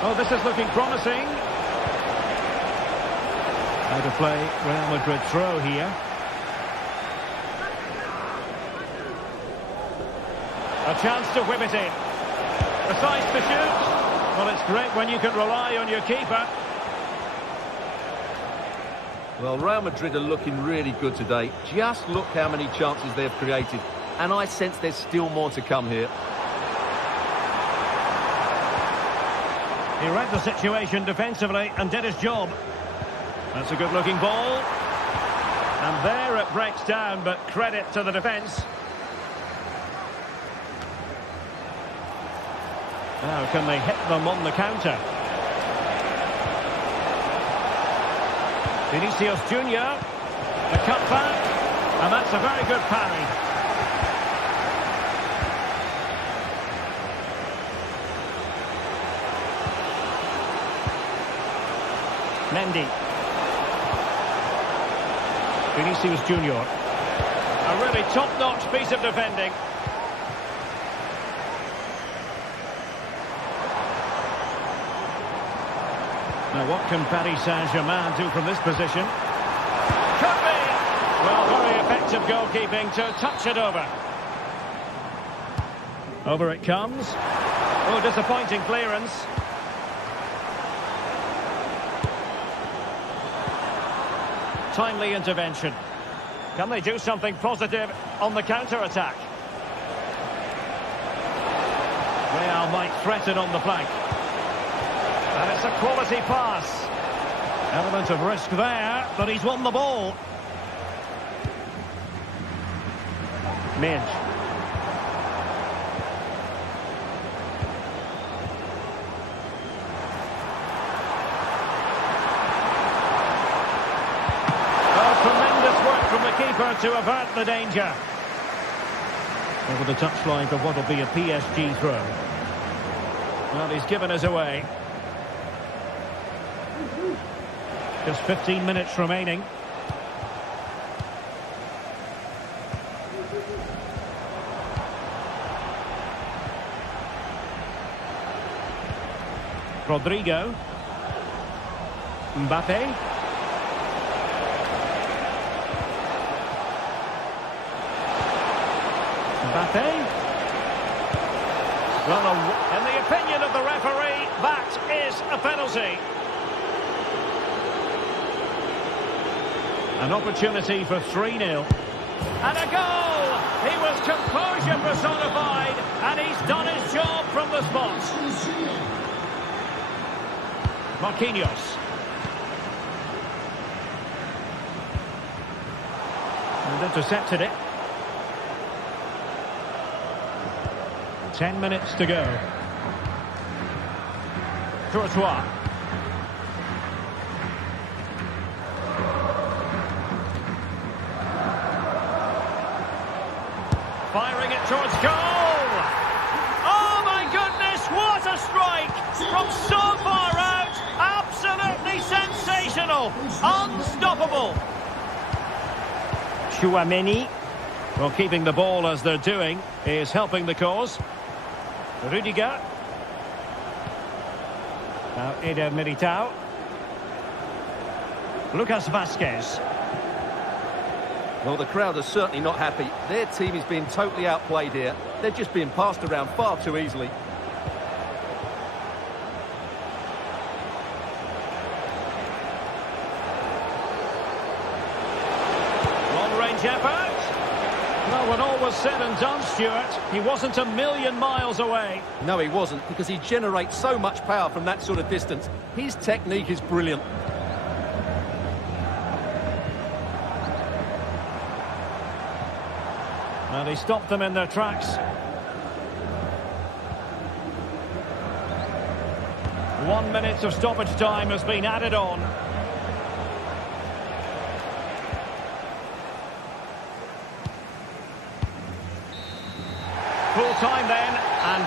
Oh, this is looking promising. Out of play, Real Madrid throw here. A chance to whip it in. Precise to shoot. Well, it's great when you can rely on your keeper. Well, Real Madrid are looking really good today. Just look how many chances they've created. And I sense there's still more to come here. He read the situation defensively and did his job. That's a good-looking ball. And there it breaks down, but credit to the defence. Now, can they hit them on the counter? Vinicius Junior. The cutback. And that's a very good parry. Mendy. Vinicius Junior. A really top-notch piece of defending. Now what can Paris Saint-Germain do from this position? Could be! Well, very effective goalkeeping to touch it over. Over it comes. Oh, disappointing clearance. Timely intervention. Can they do something positive on the counter-attack? Real might threaten on the flank. And it's a quality pass. Element of risk there, but he's won the ball. Midge. Keeper to avert the danger. Over the touchline for what will be a PSG throw. Well, he's given us away. Just 15 minutes remaining. Rodrigo. Mbappe. Mbappe. Well, in the opinion of the referee, that is a penalty. An opportunity for 3-0. And a goal! He was composure personified, and he's done his job from the spot. Marquinhos. And intercepted it. 10 minutes to go. Courtois. Firing it towards goal! Oh my goodness, what a strike! From so far out, absolutely sensational! Unstoppable! Chouameni. Well, keeping the ball as they're doing is helping the cause. Rudiger. Now Eder Militao. Lucas Vazquez. Well, the crowd are certainly not happy. Their team is being totally outplayed here. They're just being passed around far too easily. Long-range effort. Well, when all was said and done, Stuart, he wasn't a million miles away. No, he wasn't, because he generates so much power from that sort of distance. His technique is brilliant. And he stopped them in their tracks. One minute of stoppage time has been added on. Full time then, and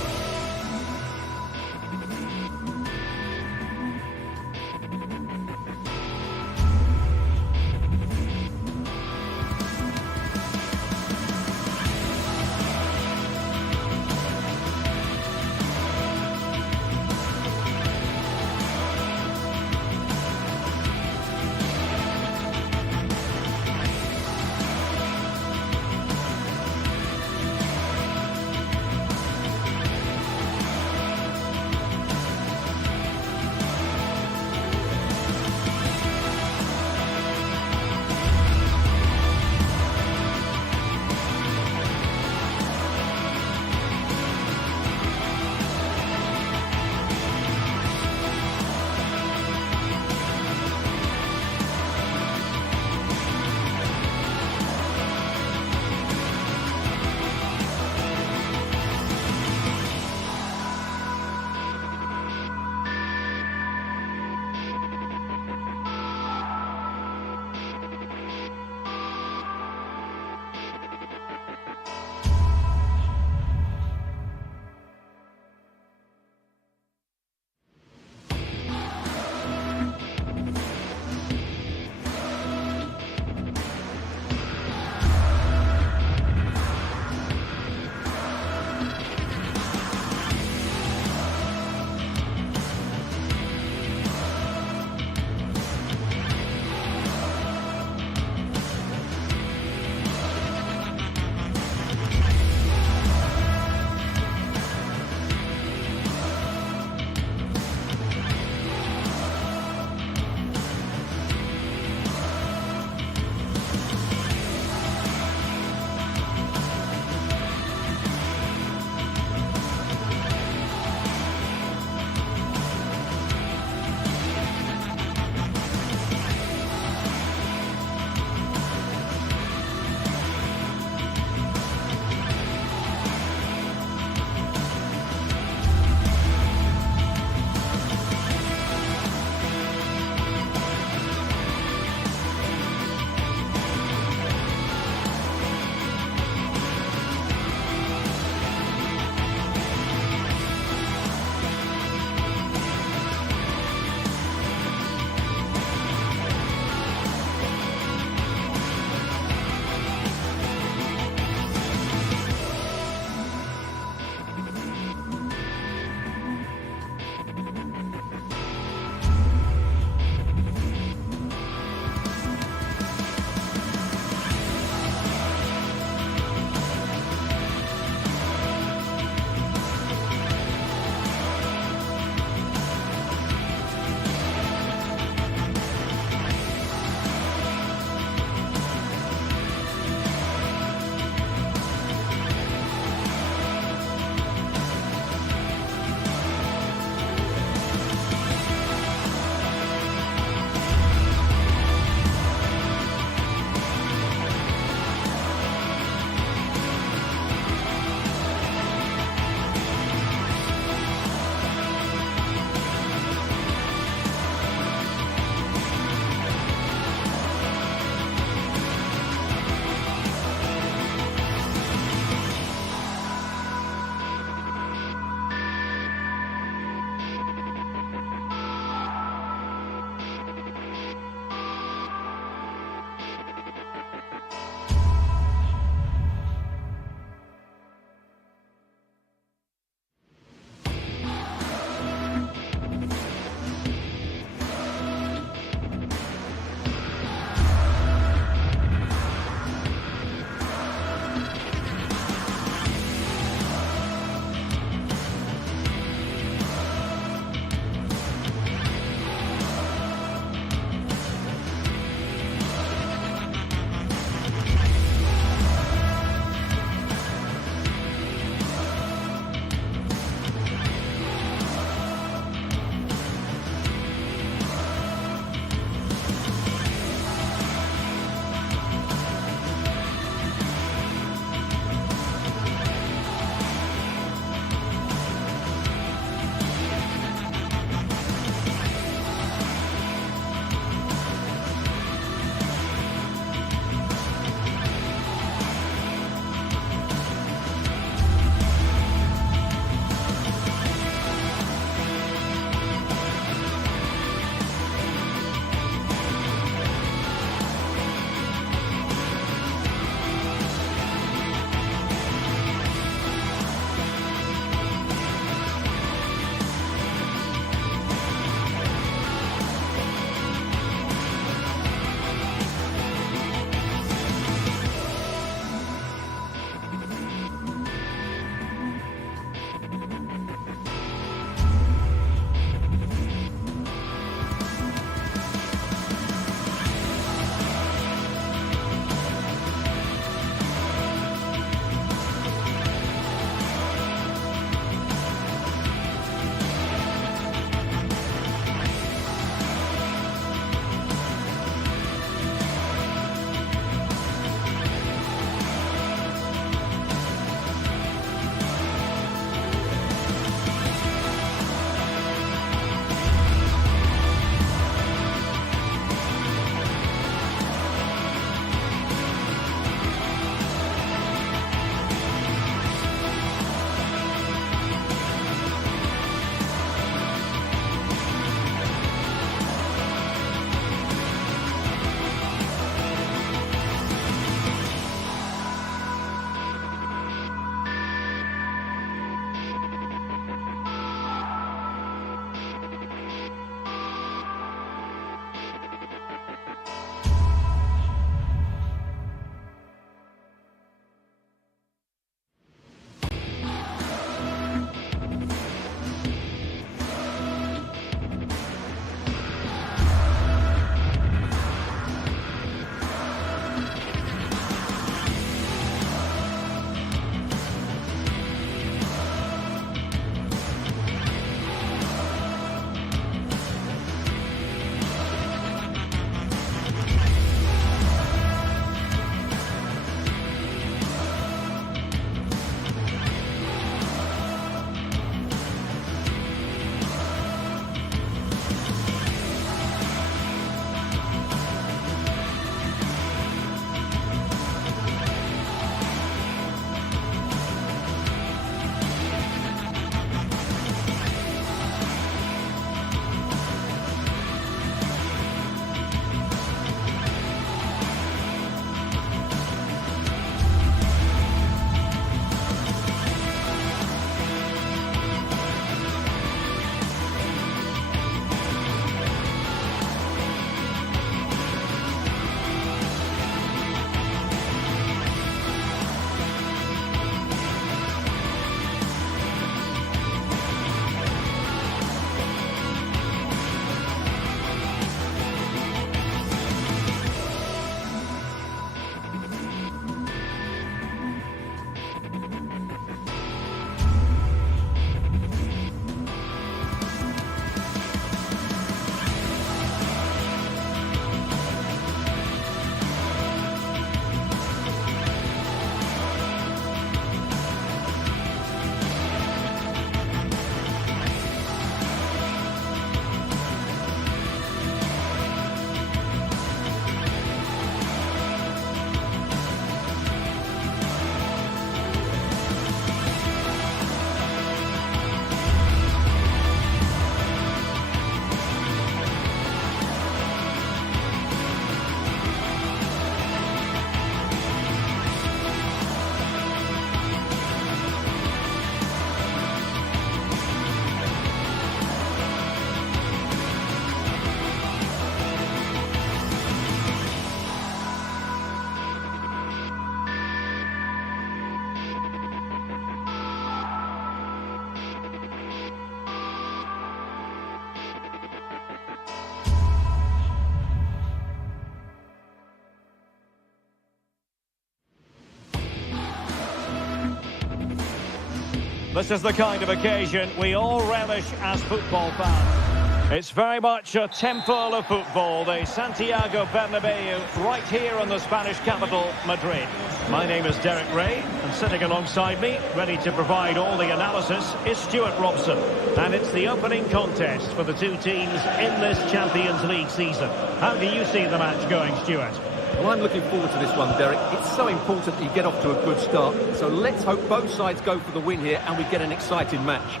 This is the kind of occasion we all relish as football fans. It's very much a temple of football, the Santiago Bernabeu, right here in the Spanish capital, Madrid. My name is Derek Ray, and sitting alongside me, ready to provide all the analysis, is Stuart Robson. And it's the opening contest for the two teams in this Champions League season. How do you see the match going, Stuart? Well, I'm looking forward to this one, Derek. It's so important that you get off to a good start. So let's hope both sides go for the win here and we get an exciting match.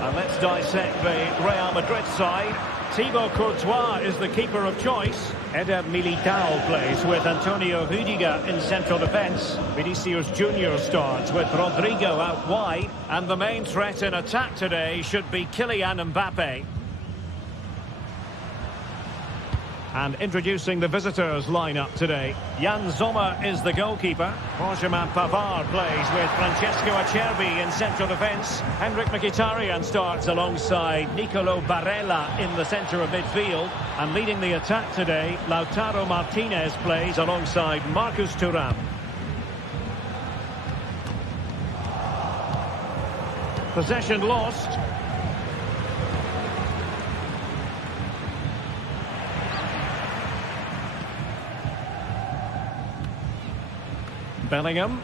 And let's dissect the Real Madrid side. Thibaut Courtois is the keeper of choice. Eder Militao plays with Antonio Rüdiger in central defence. Vinicius Junior starts with Rodrigo out wide. And the main threat in attack today should be Kylian Mbappe. And introducing the visitors lineup today. Jan Sommer is the goalkeeper. Benjamin Pavard plays with Francesco Acerbi in central defence. Henrik Mkhitaryan starts alongside Nicolo Barella in the centre of midfield. And leading the attack today, Lautaro Martinez plays alongside Marcus Thuram. Possession lost. Bellingham.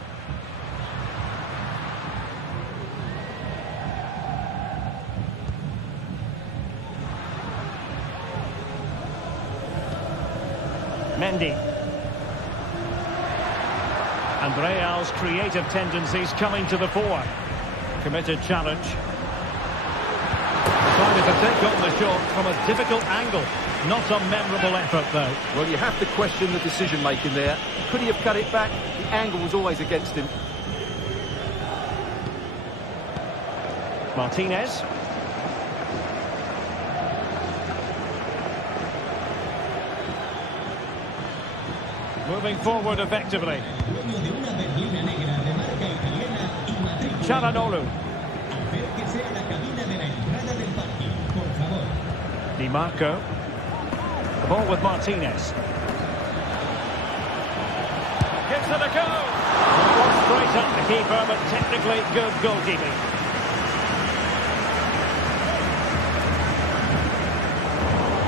Mendy. And Real's creative tendencies coming to the fore. Committed challenge. Decided to take on the shot from a difficult angle. Not a memorable effort, though. Well, you have to question the decision-making there. Could he have cut it back? The angle was always against him. Martinez. Moving forward effectively. Çalhanoğlu. Di Marco. The ball with Martinez. Gives it a go. Well, straight up the keeper, but technically good goalkeeping.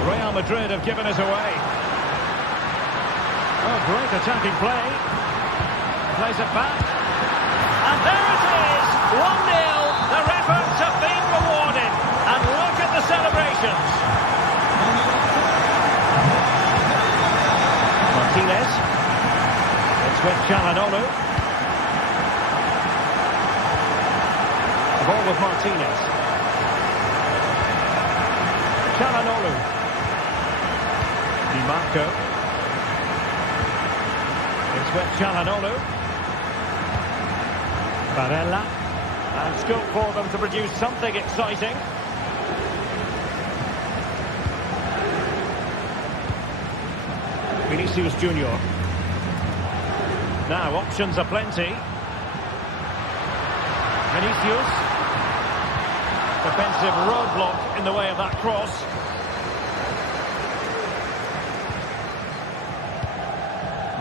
Real Madrid have given us away. Oh, great attacking play. Plays it back. And there it is! 1-0. Their efforts have been rewarded. And look at the celebrations. Martinez. It's with Çalhanoğlu. The ball with Martinez. Çalhanoğlu. Di Marco. It's with Çalhanoğlu. Barella. And scope for them to produce something exciting. Vinicius Junior. Now options are plenty. Vinicius. Defensive roadblock in the way of that cross.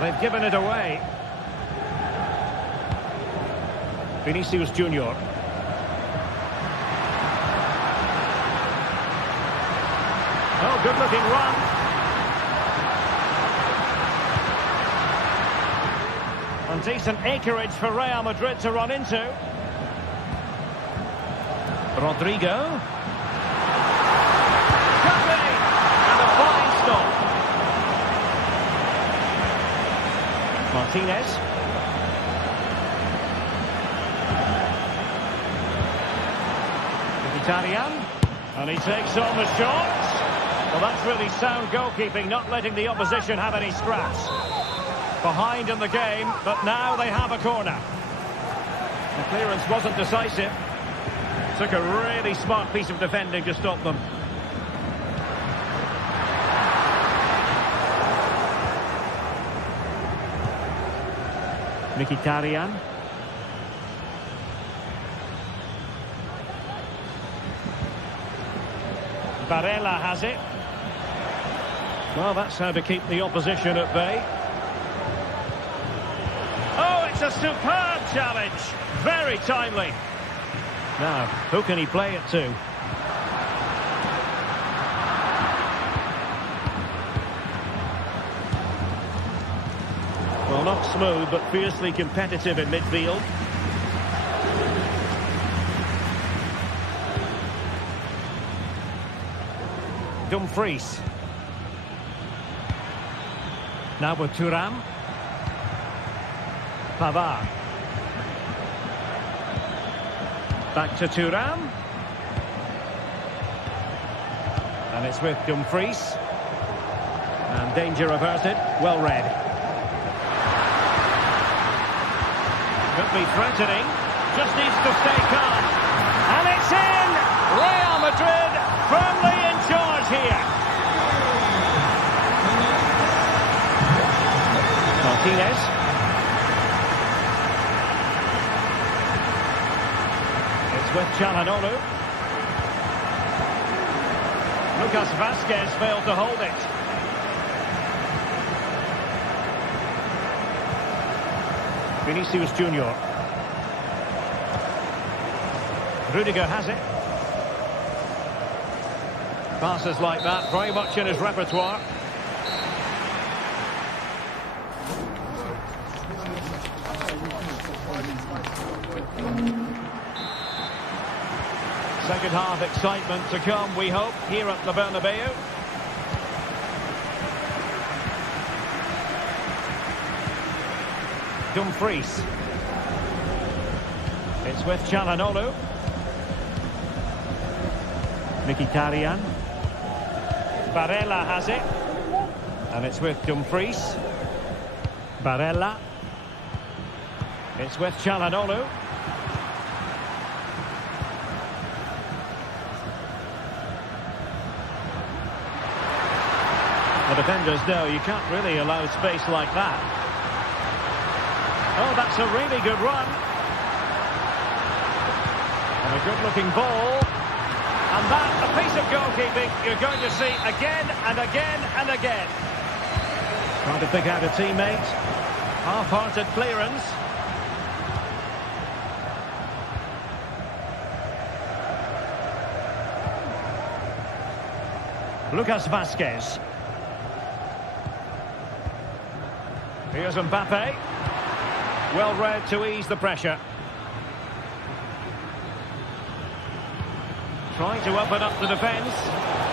They've given it away. Vinicius Junior. Oh, good-looking run. And decent acreage for Real Madrid to run into. Rodrigo. Cutting! And a fine stop. Martinez. Mkhitaryan. And he takes on the shot. Well, that's really sound goalkeeping, not letting the opposition have any scraps. Behind in the game, but now they have a corner. The clearance wasn't decisive. Took a really smart piece of defending to stop them. Mkhitaryan. Barella has it. Well, that's how to keep the opposition at bay. Oh, it's It's a superb challenge. Very timely. Now, who can he play it to? Well, not smooth, but fiercely competitive in midfield. Dumfries. Now with Thuram. Pavard. Back to Thuram. And it's with Dumfries. And danger averted. Well read. Could be threatening. Just needs to stay calm. And it's in! Real Madrid firmly in charge here. Martinez. It's with Çalhanoğlu. Lucas Vazquez failed to hold it. Vinicius Junior. Rudiger has it. Passes like that, very much in his repertoire. Second half excitement to come, we hope, here at the Bernabeu. Dumfries. It's with Çalhanoğlu. Mkhitaryan. Barella has it. And it's with Dumfries. Barella. It's with Çalhanoğlu. The defenders know you can't really allow space like that. Oh, that's a really good run. And a good-looking ball. And that, a piece of goalkeeping you're going to see again and again and again. Trying to pick out a teammate. Half-hearted clearance. Lucas Vazquez. Here's Mbappe. Well read to ease the pressure. Trying to open up the defence.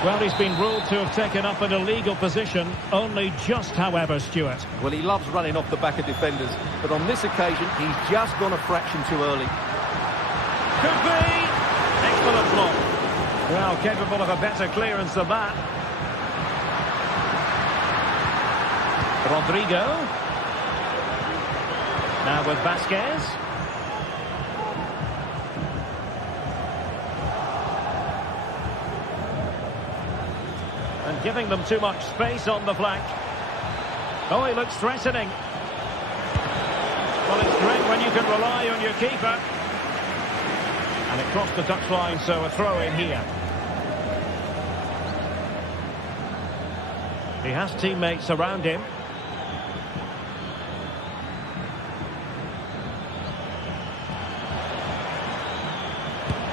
Well, he's been ruled to have taken up an illegal position. Only just, however, Stuart. Well, he loves running off the back of defenders. But on this occasion, he's just gone a fraction too early. Could be. Excellent block. Well, capable of a better clearance than that. Rodrigo. Now with Vazquez. And giving them too much space on the flank. Oh, he looks threatening. Well, it's great when you can rely on your keeper. And it crossed the touchline, so a throw in here. He has teammates around him.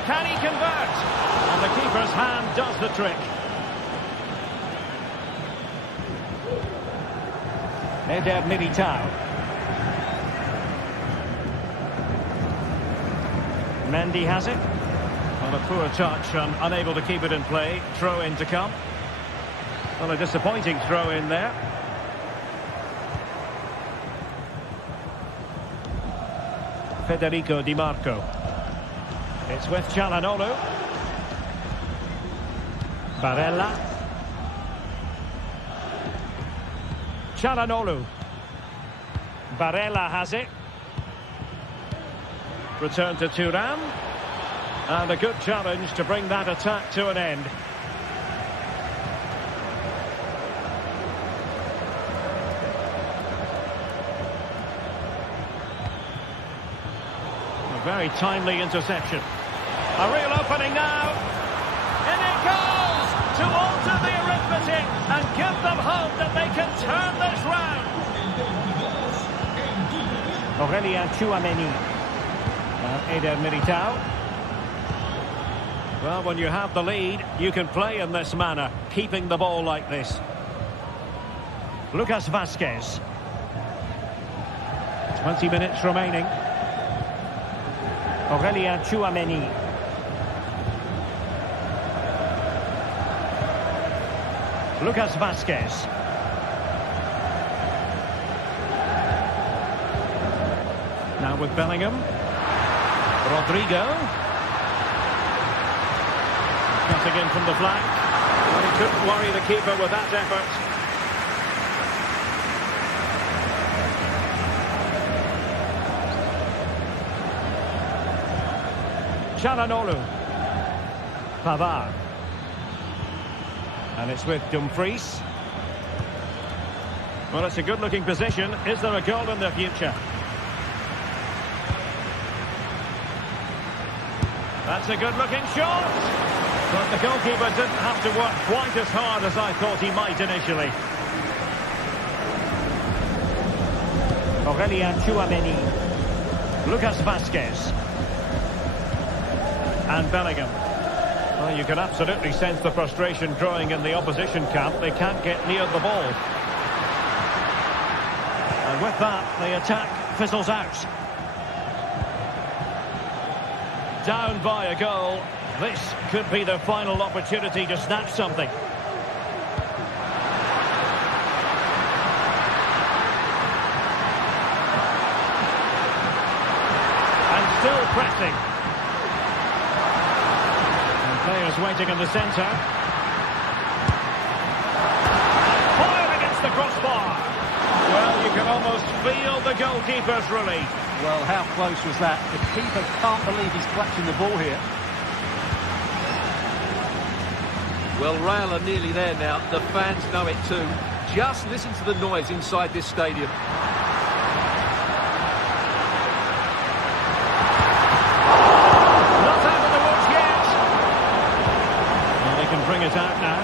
Can he convert? And the keeper's hand does the trick. Eder Militao. Mendy has it. On a poor touch and unable to keep it in play. Throw in to come. Well, a disappointing throw in there. Federico Di Marco. It's with Çalhanoğlu. Barella. Çalhanoğlu. Barella has it. Return to Thuram. And a good challenge to bring that attack to an end. A very timely interception. A real opening now. In it goes to alter the arithmetic and give them hope that they can turn this round. Oh, Aurelien Tchouameni. Eder Militao. Well, when you have the lead, you can play in this manner, keeping the ball like this. Lucas Vazquez. 20 minutes remaining. Aurelien Tchouameni. Lucas Vazquez. Now with Bellingham. Rodrigo. Cutting in from the flank. Well, he couldn't worry the keeper with that effort. Çalhanoğlu. Pavard. And it's with Dumfries. Well, it's a good-looking position. Is there a goal in the future? That's a good-looking shot. But the goalkeeper didn't have to work quite as hard as I thought he might initially. Aurelien Tchouameni. Lucas Vazquez. And Bellingham. Well, you can absolutely sense the frustration growing in the opposition camp. They can't get near the ball. And with that, the attack fizzles out. Down by a goal. This could be the final opportunity to snatch something. And still pressing. And players waiting in the centre. Fired against the crossbar. Well, you can almost feel the goalkeeper's relief. Well, how close was that? The keeper can't believe he's clutching the ball here. Well, Real are nearly there now. The fans know it too. Just listen to the noise inside this stadium. Not out of the woods yet. Well, they can bring it out now.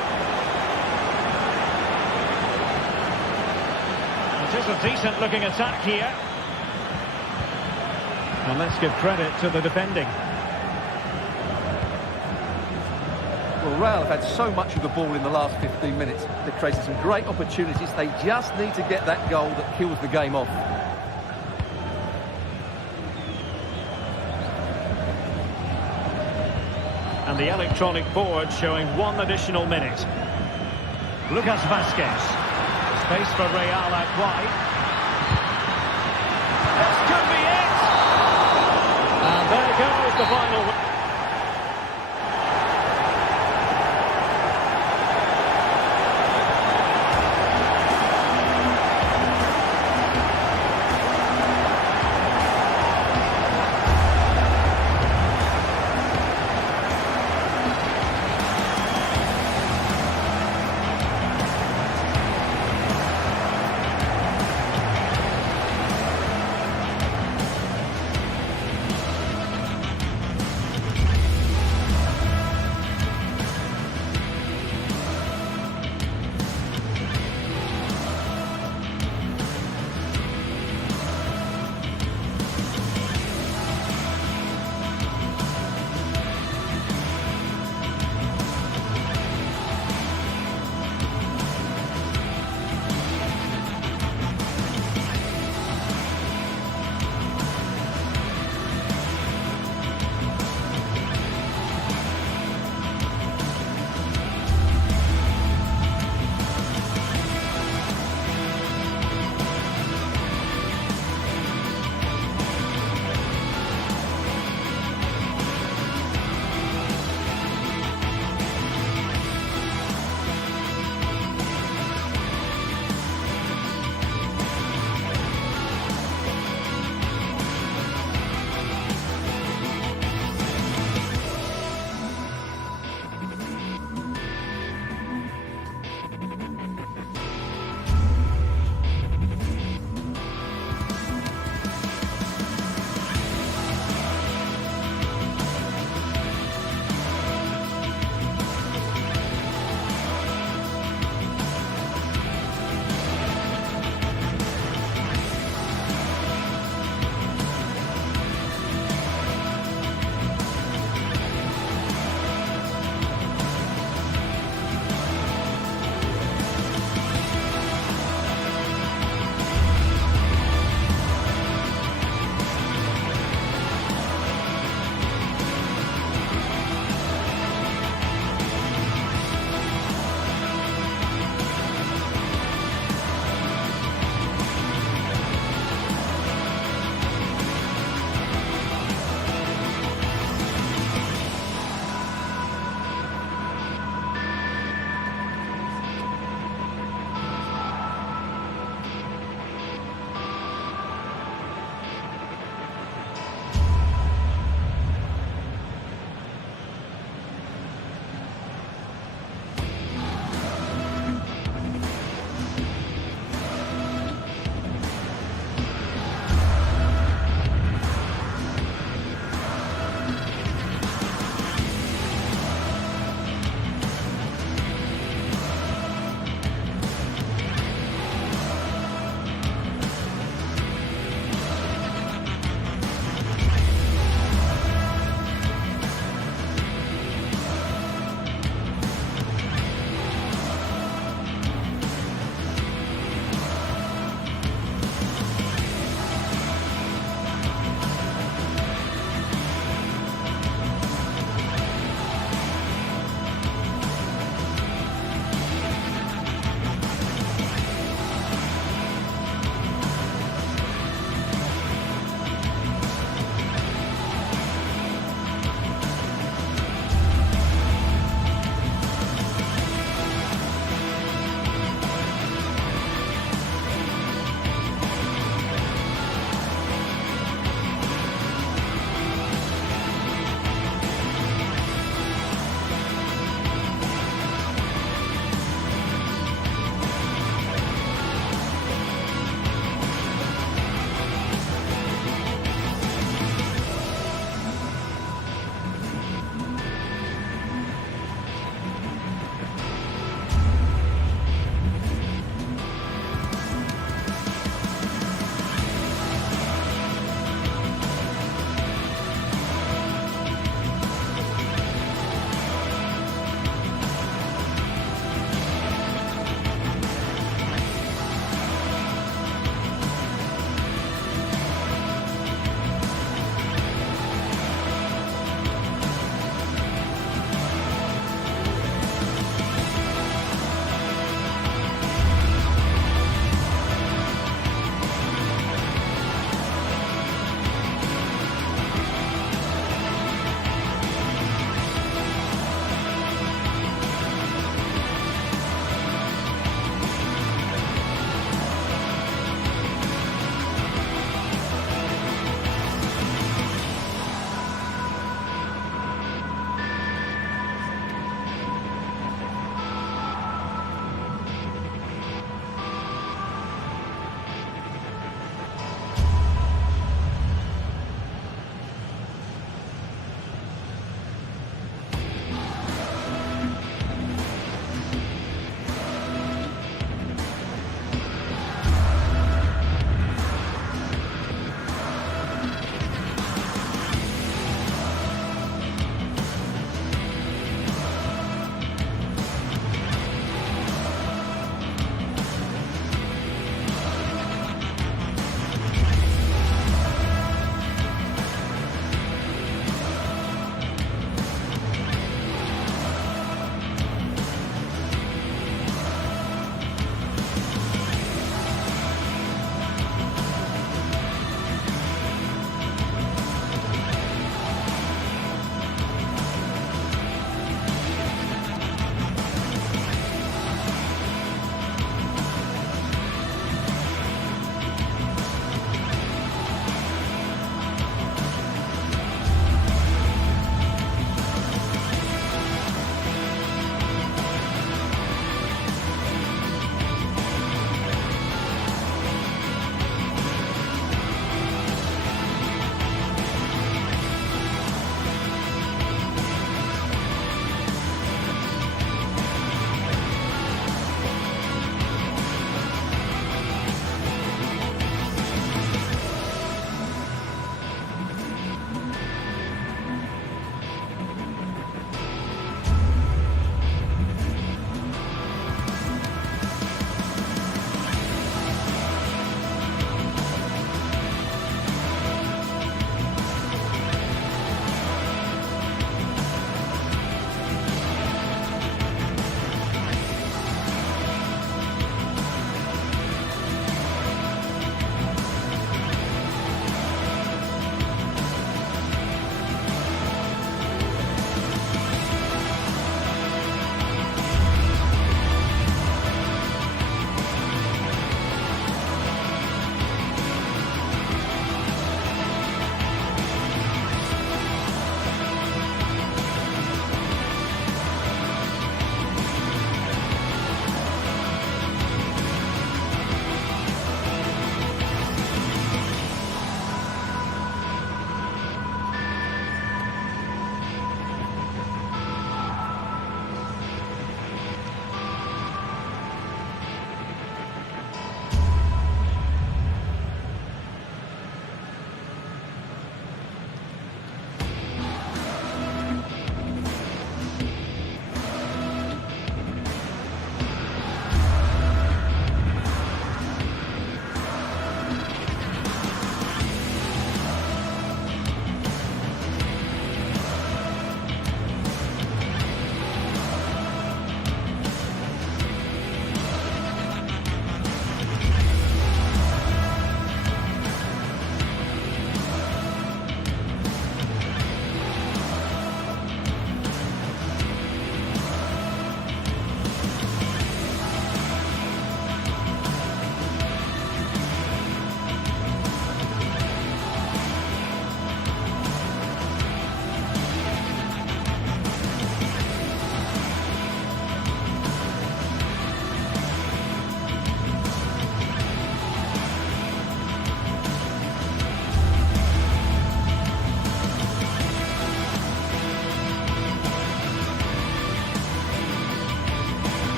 It is a decent-looking attack here. And let's give credit to the defending. Well, Real have had so much of the ball in the last 15 minutes. They've created some great opportunities. They just need to get that goal that kills the game off. And the electronic board showing 1 additional minute. Lucas Vazquez. Space for Real out wide. This could be it! And there goes the final.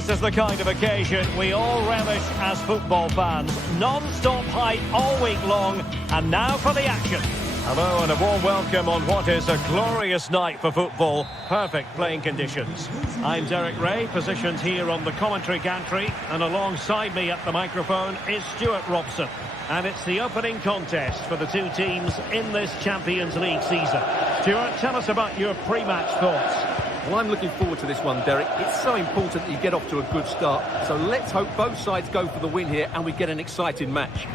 This is the kind of occasion we all relish as football fans. Non-stop hype all week long, and now for the action. Hello and a warm welcome on what is a glorious night for football. Perfect playing conditions. I'm Derek Ray, positioned here on the commentary gantry, and alongside me at the microphone is Stuart Robson. And it's the opening contest for the two teams in this Champions League season. Stuart, tell us about your pre-match thoughts. Well, I'm looking forward to this one, Derek. It's so important that you get off to a good start. So let's hope both sides go for the win here and we get an exciting match.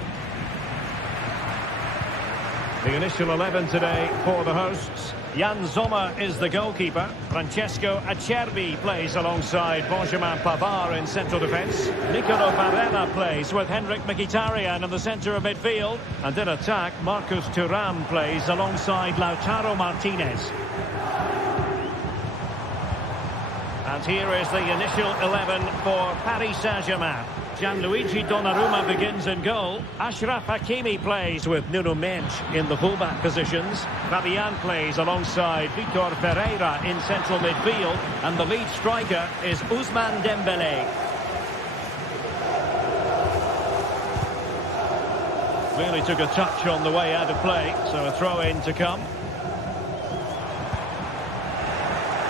The initial 11 today for the hosts. Jan Sommer is the goalkeeper. Francesco Acerbi plays alongside Benjamin Pavard in central defence. Nicolo Barella plays with Henrik Mkhitaryan in the centre of midfield. And in attack, Marcus Thuram plays alongside Lautaro Martinez. And here is the initial 11 for Paris Saint-Germain. Gianluigi Donnarumma begins in goal. Achraf Hakimi plays with Nuno Mendes in the fullback positions. Fabian plays alongside Vitor Ferreira in central midfield. And the lead striker is Ousmane Dembélé. Really took a touch on the way out of play, so a throw-in to come.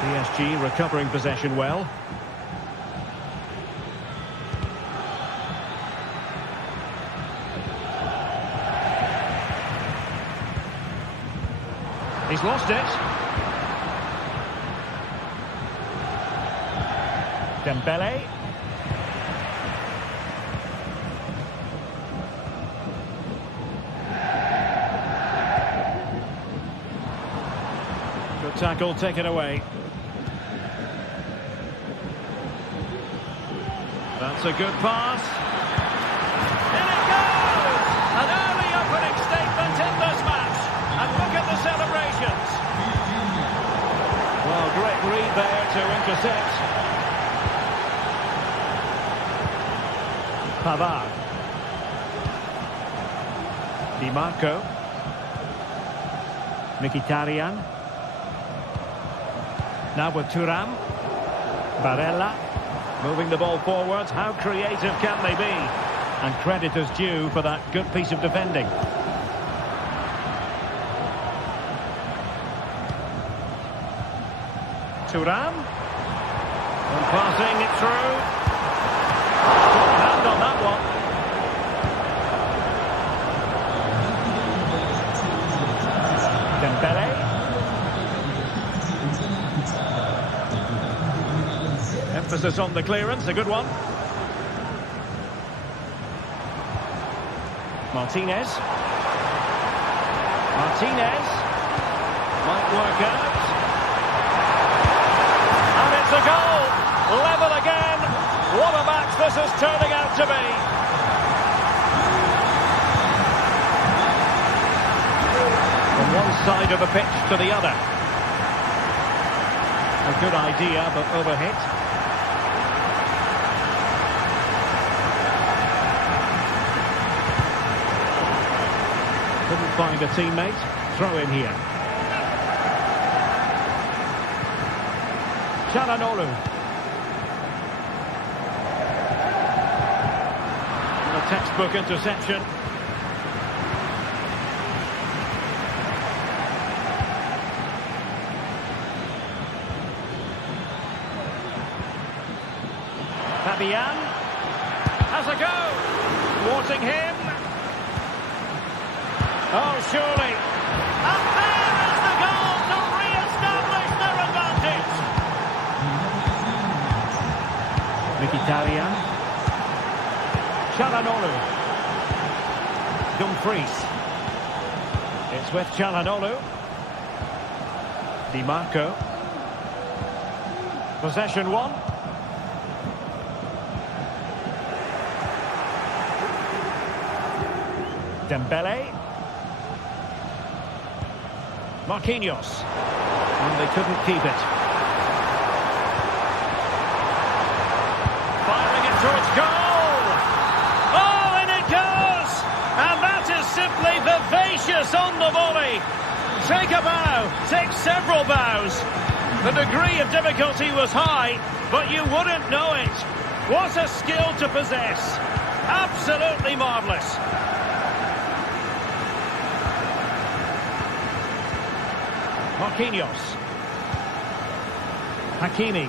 PSG recovering possession well. He's lost it. Dembélé. Good tackle taken away. That's a good pass. In it goes! An early opening statement in this match. And look at the celebrations. Well, great read there to intercept. Pavard. Di Marco. Mkhitaryan. Now with Thuram. Barella. Moving the ball forwards, how creative can they be? And credit is due for that good piece of defending. Thuram. And passing it through. Strong hand on that one. Dembélé. Emphasis on the clearance, a good one. Martinez. Martinez. Might work out. And it's a goal. Level again. What a match this is turning out to be. From one side of the pitch to the other. A good idea, but overhit. Couldn't find a teammate. Throw in here. Çalhanoğlu. A textbook interception. Fabian has a go. Thwarting him. Oh, surely. And there is the goal to re-establish their advantage. Mkhitaryan. Çalhanoğlu. Dumfries. It's with Çalhanoğlu. Di Marco. Possession one. Dembélé. Marquinhos. And they couldn't keep it. Firing it towards goal. Oh, and it goes! And that is simply vivacious on the volley. Take a bow. Take several bows. The degree of difficulty was high, but you wouldn't know it. What a skill to possess. Absolutely marvellous. Marquinhos. Hakimi.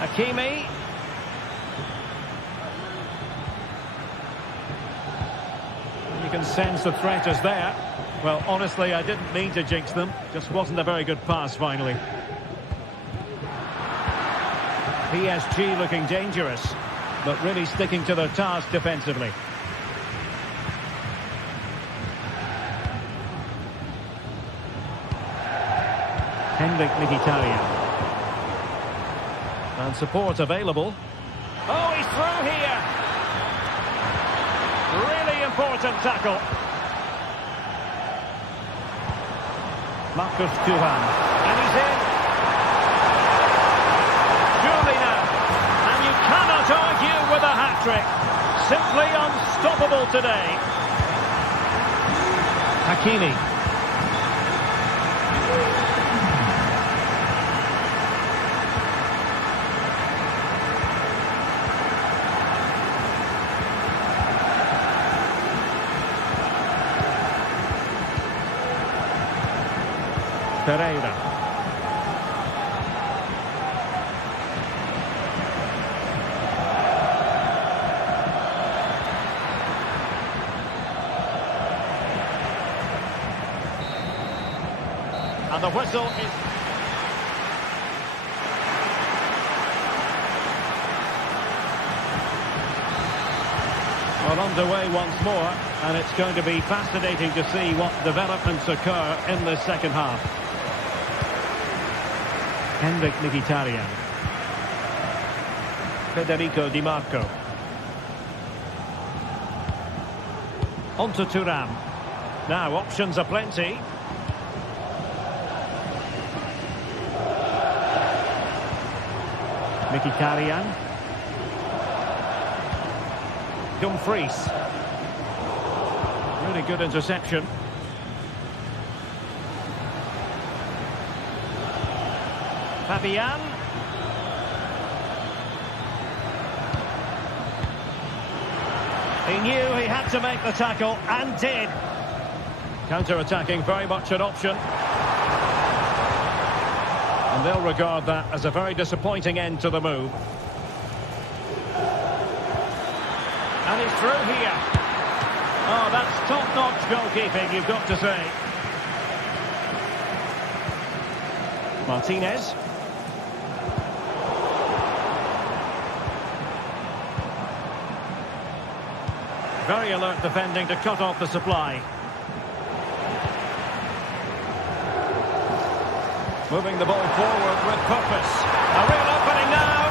Hakimi. You can sense the threat is there. Well, honestly, I didn't mean to jinx them. Just wasn't a very good pass, finally. PSG looking dangerous, but really sticking to their task defensively. Mkhitaryan. And support available. Oh, he's through here. Really important tackle. Marcus Thuram. And he's in. Surely now. And you cannot argue with a hat-trick. Simply unstoppable today. Hakimi. Pereira. And the whistle is... Well, underway once more, and it's going to be fascinating to see what developments occur in the second half. Mkhitaryan. Federico Di Marco. On to Thuram. Now, options are plenty. Mkhitaryan. Dumfries. Really good interception. Fabian. He knew he had to make the tackle, and did. Counter-attacking, very much an option. And they'll regard that as a very disappointing end to the move. And he's through here. Oh, that's top-notch goalkeeping, you've got to say. Martinez. Very alert defending to cut off the supply. Moving the ball forward with purpose. A real opening now.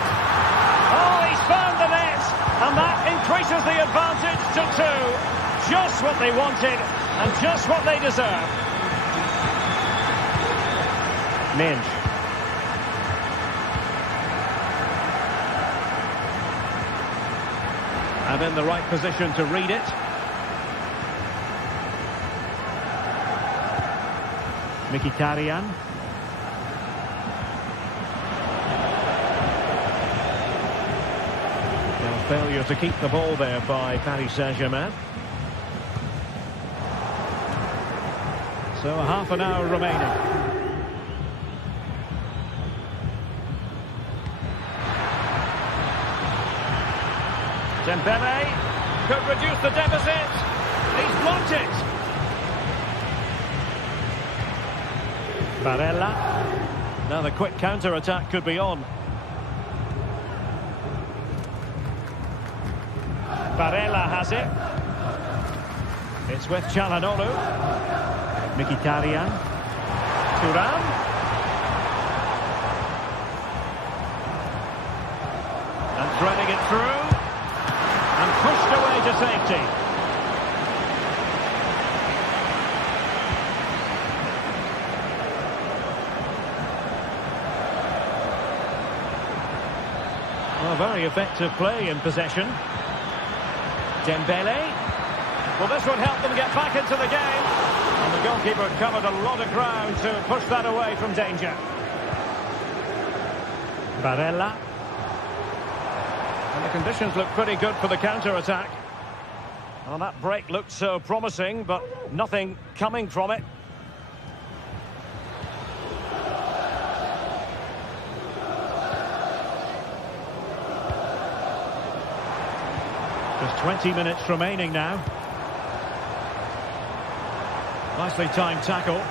Oh, he's found the net. And that increases the advantage to 2. Just what they wanted and just what they deserve. Minge. And in the right position to read it. Mkhitaryan. Well, failure to keep the ball there by Paris Saint-Germain. So half an hour remaining. Dembele could reduce the deficit. He's blocked it. Barella. Now the quick counter-attack could be on. Barella has it. It's with Çalhanoğlu. Mkhitaryan. Thuram. And threading it through. And pushed away to safety. Well, very effective play in possession. Dembele. Well, this would help them get back into the game. And the goalkeeper covered a lot of ground to push that away from danger. Barella. And the conditions look pretty good for the counter-attack. Well, that break looked so promising, but nothing coming from it. Just 20 minutes remaining now. Nicely timed tackle.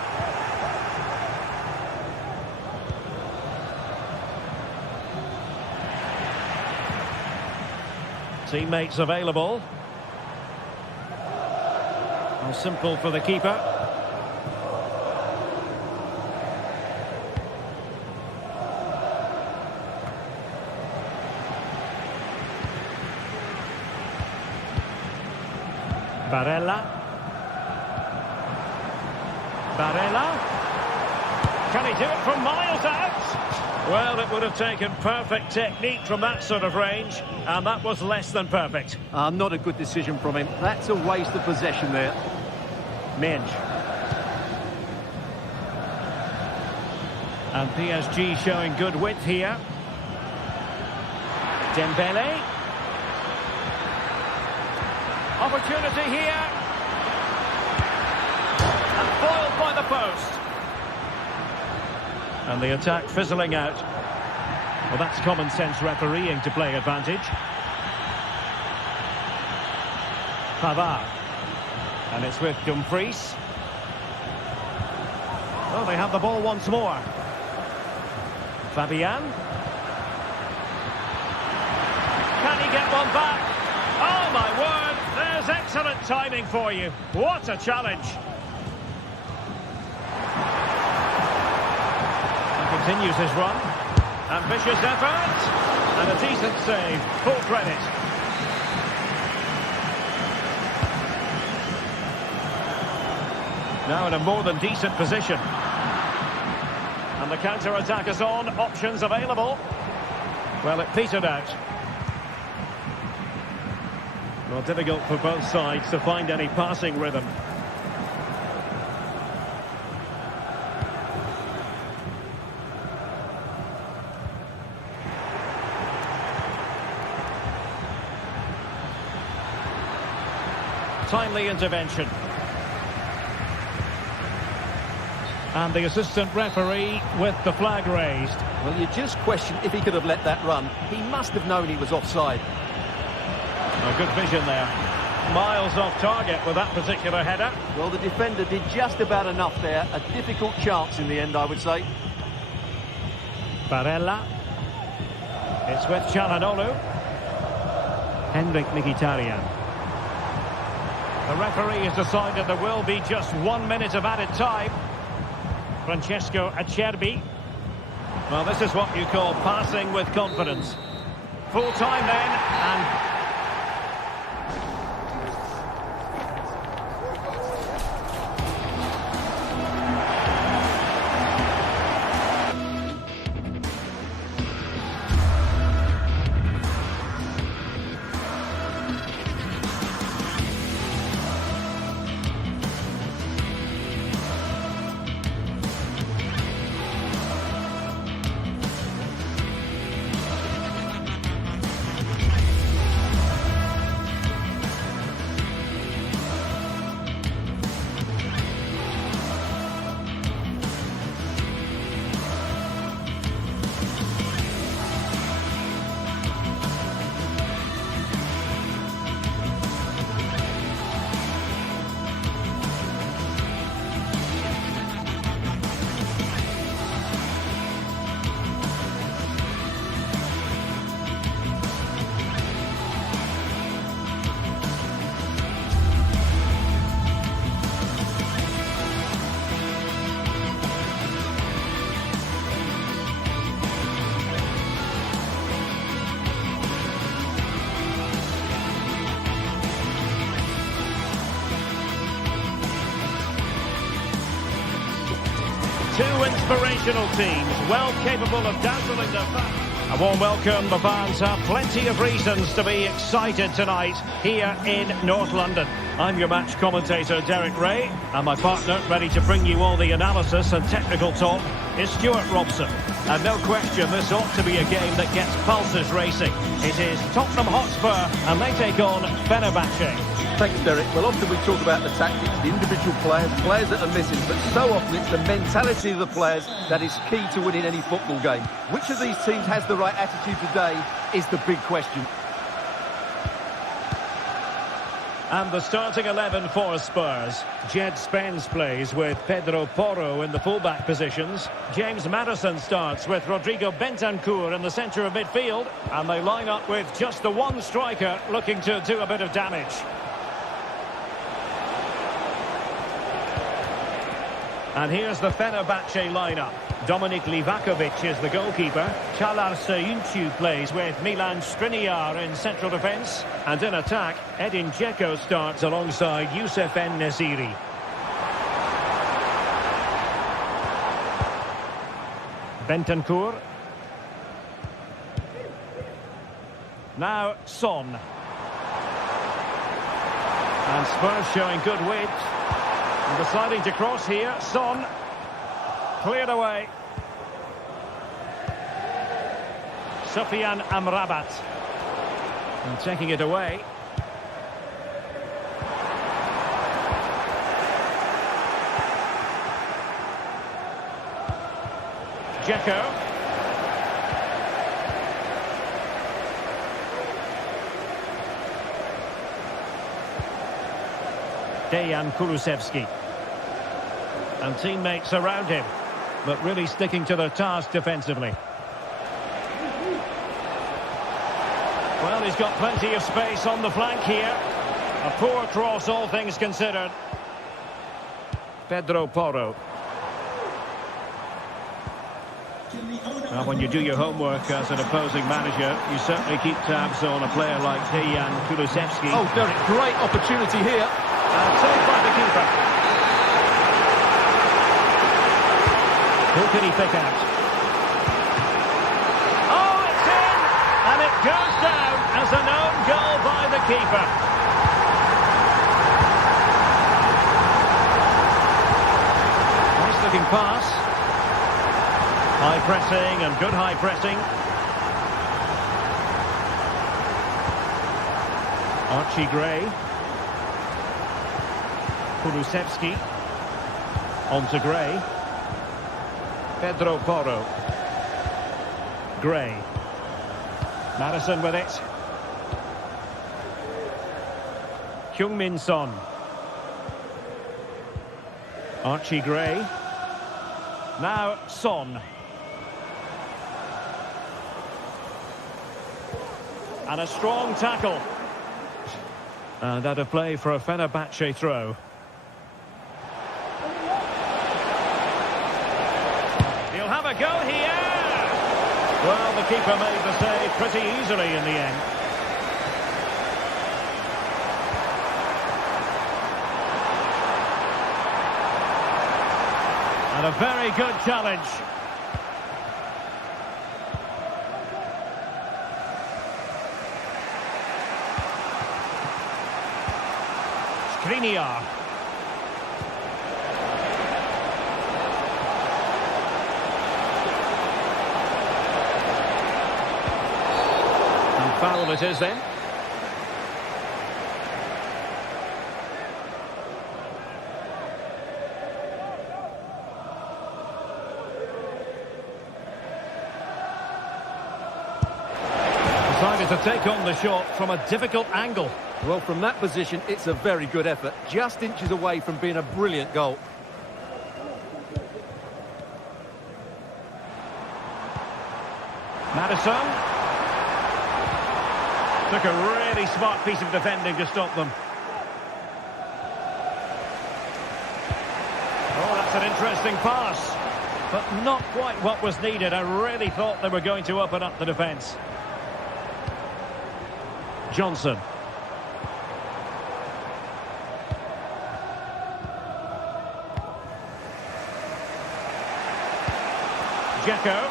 Teammates available. Well, simple for the keeper. Barella. Barella. Can he do it from miles out? Well, it would have taken perfect technique from that sort of range, and that was less than perfect. Not a good decision from him. That's a waste of possession there. Minge. And PSG showing good width here. Dembele. Opportunity here. And foiled by the post. And the attack fizzling out. Well, that's common sense refereeing to play advantage. Pavard. And it's with Dumfries. Oh, they have the ball once more. Fabian. Can he get one back? Oh, my word. There's excellent timing for you. What a challenge. Continues his run. Ambitious effort. And a decent save. Full credit. Now in a more than decent position. And the counter-attack is on. Options available. Well, it petered out. Well, difficult for both sides to find any passing rhythm. Timely intervention. And the assistant referee with the flag raised. Well, you just question if he could have let that run. He must have known he was offside. Oh, good vision there. Miles off target with that particular header. Well, the defender did just about enough there. A difficult chance in the end, I would say. Barella. It's with Çalhanoğlu. Henrik Mkhitaryan. The referee has decided there will be just 1 minute of added time. Francesco Acerbi. Well, this is what you call passing with confidence. Full time then, and... Two inspirational teams, well capable of dazzling their fans. A warm welcome. The fans have plenty of reasons to be excited tonight here in North London. I'm your match commentator, Derek Ray, and my partner, ready to bring you all the analysis and technical talk, is Stuart Robson. And no question, this ought to be a game that gets pulses racing. It is Tottenham Hotspur, and they take on Fenerbahce. Thanks, Derek. Well, often we talk about the tactics, the individual players that are missing, but so often it's the mentality of the players that is key to winning any football game. Which of these teams has the right attitude today is the big question. And the starting 11 for Spurs. Jed Spence plays with Pedro Porro in the fullback positions. James Maddison starts with Rodrigo Bentancur in the centre of midfield. And they line up with just the one striker looking to do a bit of damage. And here's the Fenerbahce lineup. Dominik Livakovic is the goalkeeper. Çağlar Söyüncü plays with Milan Skriniar in central defence. And in attack, Edin Dzeko starts alongside Youssef En-Nesyri. Bentancur. Now Son. And Spurs showing good width. And deciding to cross here, Son. Cleared away. Sofyan Amrabat. And taking it away. Dzeko. Dejan Kulusevski. And teammates around him, but really sticking to their task defensively. Well, he's got plenty of space on the flank here. A poor cross, all things considered. Pedro Porro. Now, when you do your homework as an opposing manager, you certainly keep tabs on a player like Dejan Kulusevski. Oh, Derek, great opportunity here. And saved by the keeper. Who can he pick out? Oh, it's in! And it goes down as an own goal by the keeper. Nice looking pass. High pressing and good high pressing. Archie Gray. Kulusevski. On to Gray. Pedro Porro. Gray. Maddison with it. Heung-min Son. Archie Gray. Now Son. And a strong tackle. And out of play for a Fenerbahce throw. He'll have a go here. Well, the keeper made the save pretty easily in the end. And a very good challenge. Skriniar. And foul it is then. Decided to take on the shot from a difficult angle. Well, from that position, it's a very good effort. Just inches away from being a brilliant goal. Maddison. Took a really smart piece of defending to stop them. Oh, that's an interesting pass. But not quite what was needed. I really thought they were going to open up the defence. Johnson. Dzeko.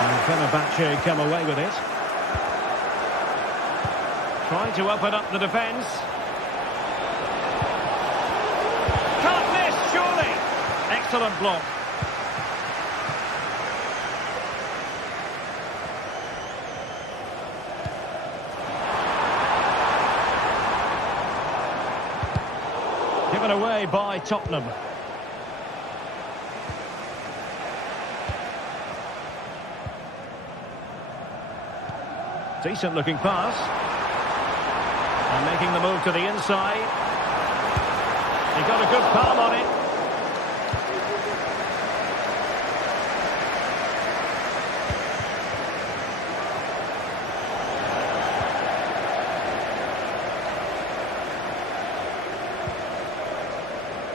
And Fenerbahce come away with it. Trying to open up the defence. Excellent block. Given away by Tottenham. Decent looking pass. And making the move to the inside. He got a good palm on it.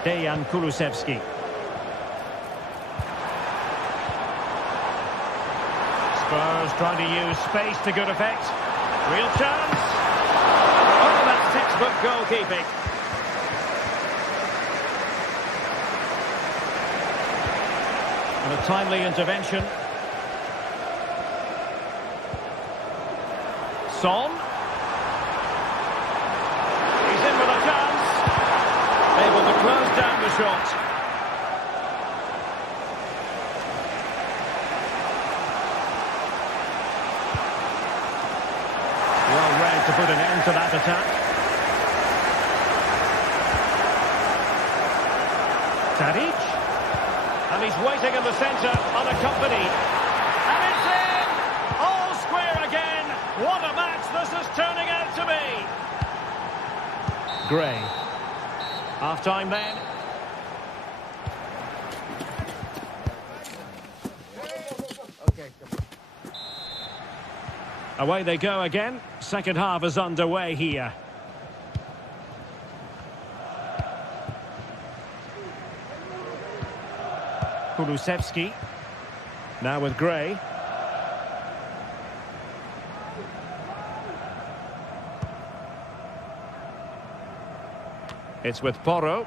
Dejan Kulusevski. Spurs trying to use space to good effect. Real chance. Oh, that's textbook goalkeeping. And a timely intervention. Son. He's in with a chance. Able to close down the shot. Well read to put an end to that attack. Tadic. And he's waiting in the centre, unaccompanied. And it's in! All square again. What a match this is turning out to be. Gray. Half-time then. Away they go again. Second half is underway here. Kulusevski. Now with Gray. It's with Porro.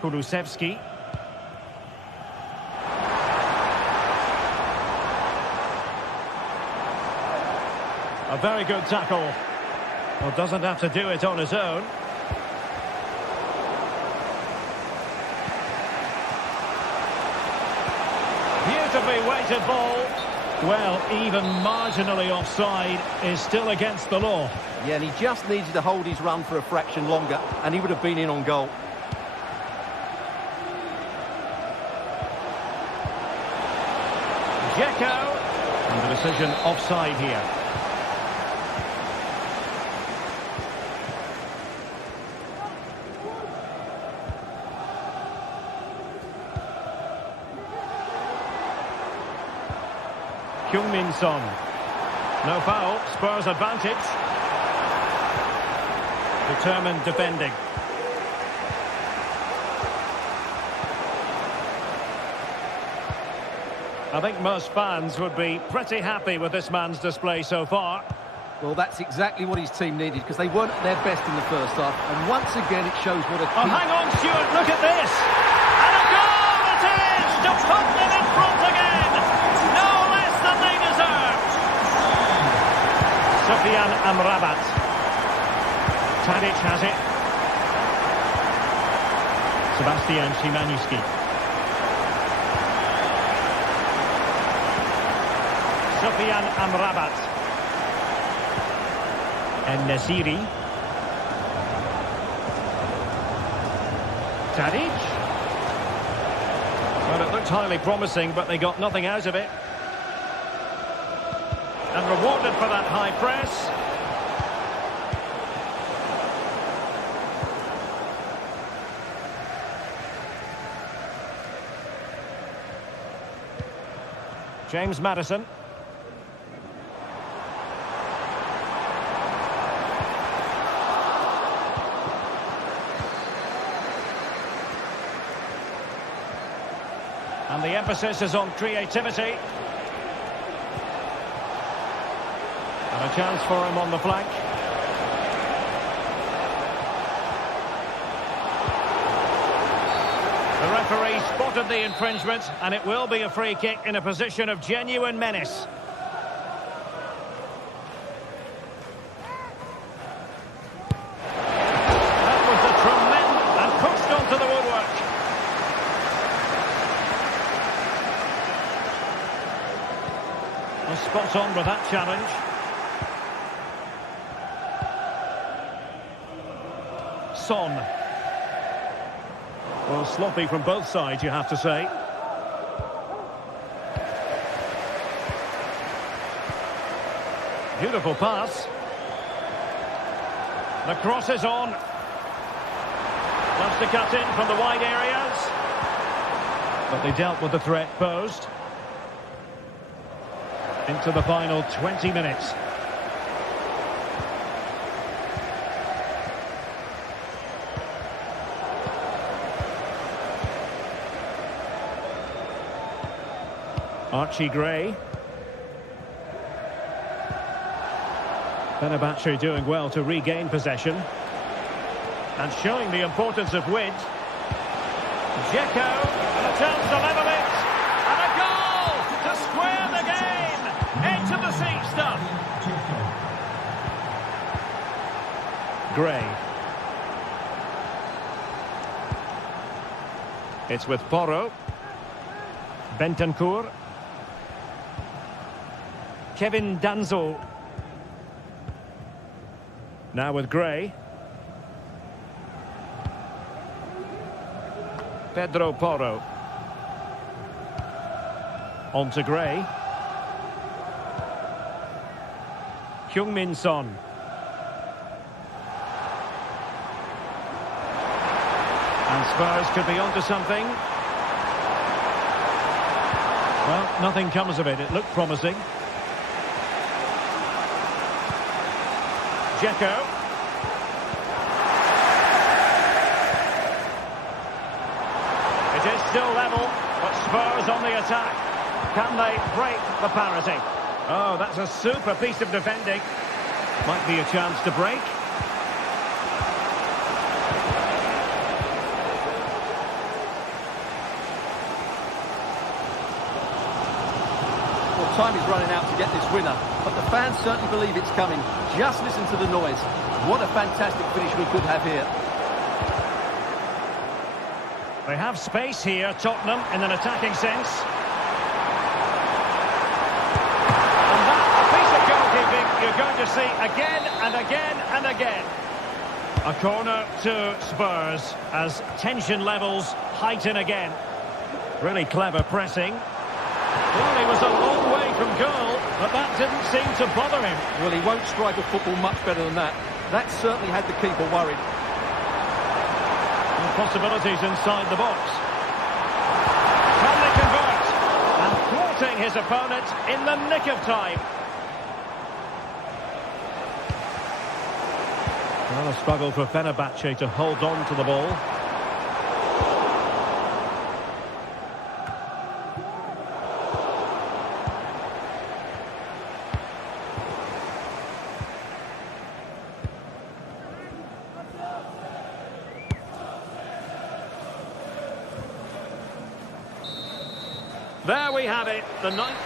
Kulusevski. A very good tackle. Well, doesn't have to do it on his own. Beautifully weighted ball. Well, even marginally offside is still against the law. Yeah, and he just needed to hold his run for a fraction longer, and he would have been in on goal. Dzeko. And the decision offside here. Heung-min Son. No foul, Spurs advantage. Determined defending. I think most fans would be pretty happy with this man's display so far. Well, that's exactly what his team needed, because they weren't at their best in the first half. And once again, it shows what a key... Oh, hang on, Stuart, look at this! And a goal it is! To put them in front again! No less than they deserve! Sofyan Amrabat. Tadic has it. Sebastian Szymanski. Sofyan Amrabat. And Nasiri. Tadic. Well, it looked highly promising, but they got nothing out of it. And rewarded for that high press. James Maddison. And the emphasis is on creativity. And a chance for him on the flank. The referee spotted the infringement, and it will be a free kick in a position of genuine menace. That was a tremendous and pushed onto the woodwork. Was spot on with that challenge. Son. Well, sloppy from both sides, you have to say. Beautiful pass. The cross is on. Loves to cut in from the wide areas. But they dealt with the threat posed. Into the final 20 minutes. Archie Gray. Fenerbahce doing well to regain possession. And showing the importance of width. Dzeko, and a chance to level it. And a goal to square the game. Into the seat stuff. Gray. It's with Porro. Bentancur. Kevin Danzo. Now with Gray. Pedro Porro. On to Gray. Heung-min Son. And Spurs could be onto something. Well, nothing comes of it. It looked promising. Dzeko. It is still level, but Spurs on the attack. Can they break the parity? Oh, that's a super piece of defending. Might be a chance to break. Well, time is running out to get this winner, but the fans certainly believe it's coming. Just listen to the noise. What a fantastic finish we could have here. They have space here, Tottenham, in an attacking sense. And that's a piece of goalkeeping you're going to see again and again and again. A corner to Spurs as tension levels heighten again. Really clever pressing. Well, he was a long way from goal, but that didn't seem to bother him. Well, he won't strike a football much better than that. That certainly had the keeper worried. And possibilities inside the box. Can they convert? And thwarting his opponent in the nick of time. Well, a struggle for Fenerbahce to hold on to the ball. There we have it, the ninth.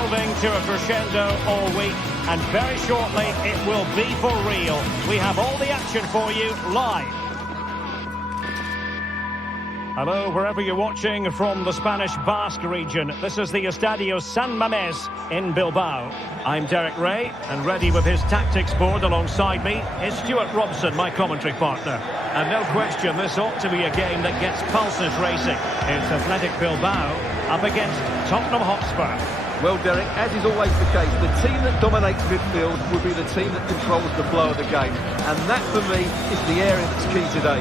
building to a crescendo all week, and very shortly it will be for real. We have all the action for you live. Hello, wherever you're watching from the Spanish Basque region. This is the Estadio San Mamés in Bilbao. I'm Derek Ray, and ready with his tactics board alongside me is Stuart Robson, my commentary partner. And no question, this ought to be a game that gets pulses racing. It's Athletic Bilbao up against Tottenham Hotspur. Well, Derek, as is always the case, the team that dominates midfield will be the team that controls the flow of the game. And that, for me, is the area that's key today.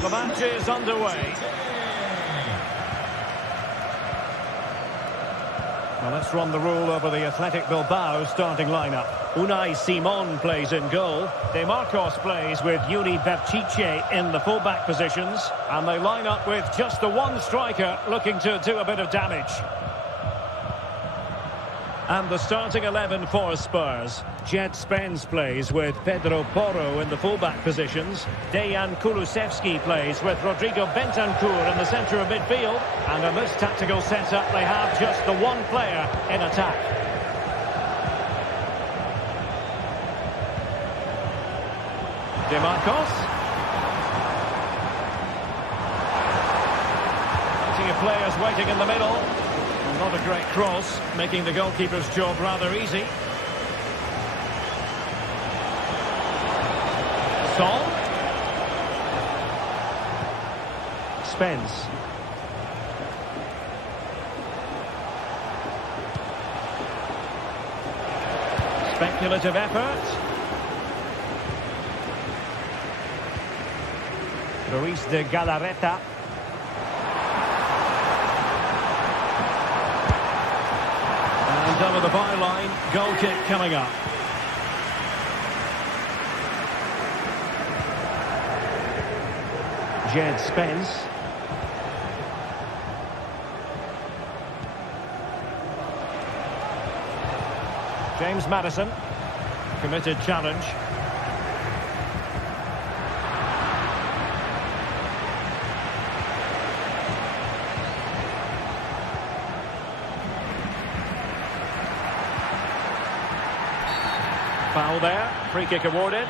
The match is underway. Well, let's run the rule over the Athletic Bilbao starting lineup. Unai Simon plays in goal. De Marcos plays with Yuri Berchiche in the fullback positions. And they line up with just the one striker looking to do a bit of damage. And the starting 11 for Spurs. Jed Spence plays with Pedro Porro in the fullback positions. Dejan Kulusevski plays with Rodrigo Bentancur in the centre of midfield. And in this tactical setup, they have just the one player in attack. De Marcos. Plenty of players waiting in the middle. Not a great cross, making the goalkeeper's job rather easy. Son. Spence. Speculative effort. Ruiz de Galarreta. Over the byline, goal kick coming up. Jed Spence. James Maddison. Committed challenge. Foul there, free kick awarded.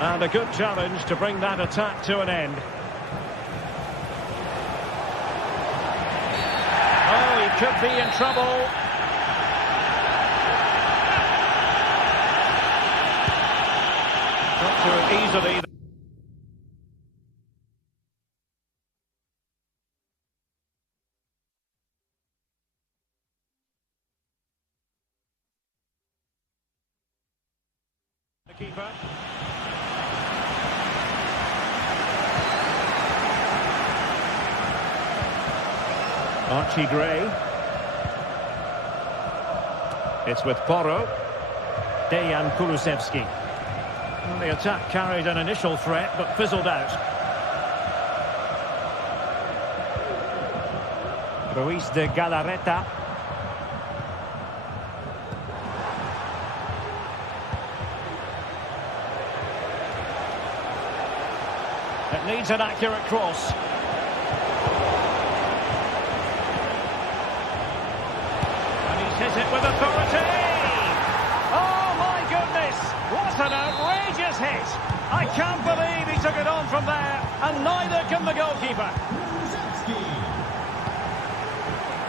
And a good challenge to bring that attack to an end. Oh, he could be in trouble. Got to it easily. Keeper. Archie Gray. It's with Porro. Dejan Kulusevski. Well, the attack carried an initial threat but fizzled out. Ruiz de Galarreta. It needs an accurate cross. And he's hit it with authority. Oh, my goodness. What an outrageous hit. I can't believe he took it on from there. And neither can the goalkeeper.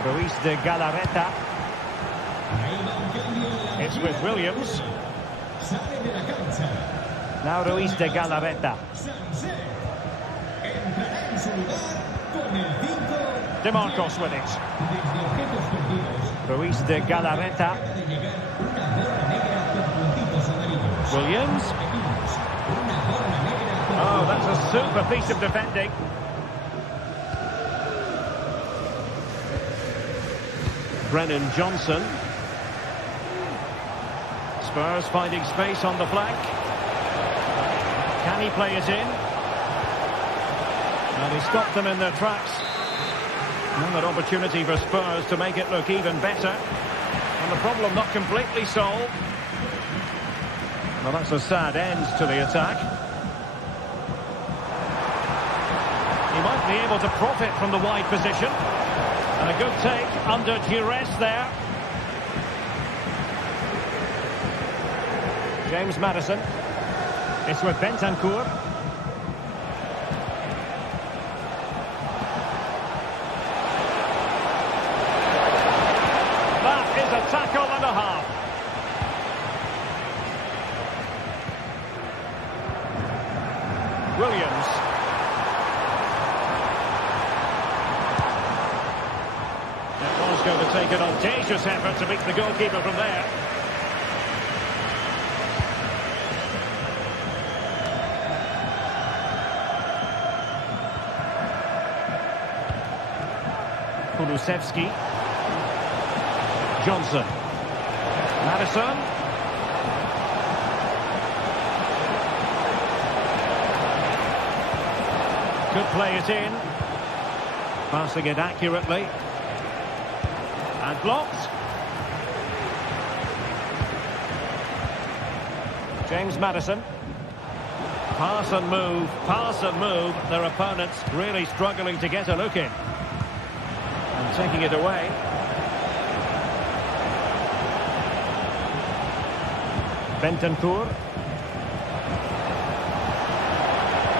Ruiz de Galarreta. It's with Williams. Now Ruiz de Galarreta. De Marcos with it. Ruiz de Galarreta. Williams. Oh, that's a super piece of defending. Brennan Johnson. Spurs finding space on the flank. Can he play it in? And he stopped them in their tracks. And an opportunity for Spurs to make it look even better. And the problem not completely solved. Well, that's a sad end to the attack. He might be able to profit from the wide position. And a good take under duress there. James Maddison. It's with Bentancur. That is a tackle and a half. Williams. That was going to take an audacious effort to beat the goalkeeper from there. Kulusevski. Johnson. Maddison. Could play it in. Passing it accurately. And blocked. James Maddison. Pass and move, pass and move. Their opponents really struggling to get a look in. And taking it away. Bentancur.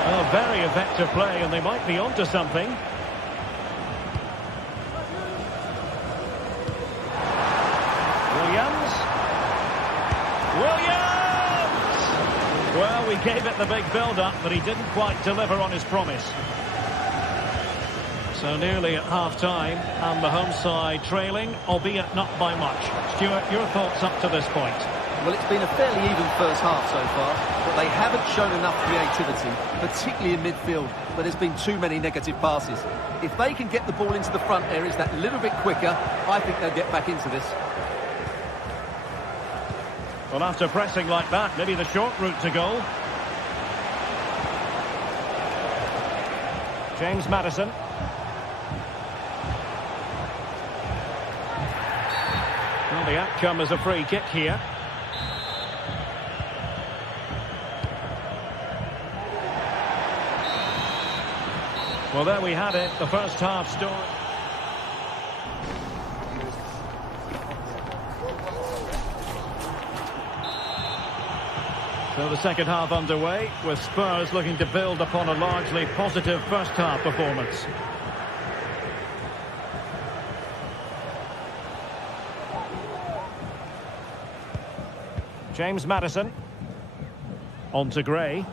Oh, very effective play, and they might be onto something. Williams. Well, we gave it the big build-up, but he didn't quite deliver on his promise. So nearly at half-time, and the home side trailing, albeit not by much. Stuart, your thoughts up to this point? Well, it's been a fairly even first half so far, but they haven't shown enough creativity, particularly in midfield, but there's been too many negative passes. If they can get the ball into the front areas that little bit quicker, I think they'll get back into this. Well, after pressing like that, maybe the short route to goal. James Maddison. Well, the outcome is a free kick here. Well, there we had it, the first half story. So the second half underway, with Spurs looking to build upon a largely positive first half performance. James Maddison. On to Gray.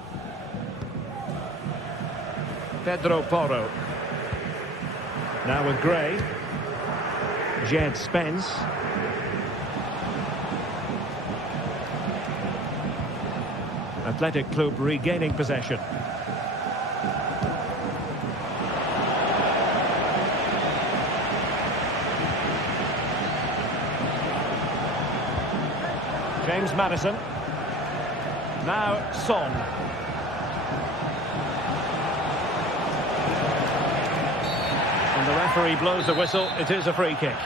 Pedro Porro. Now with Gray. Jed Spence. Athletic Club regaining possession. James Maddison. Now Son. And the referee blows the whistle. It is a free kick.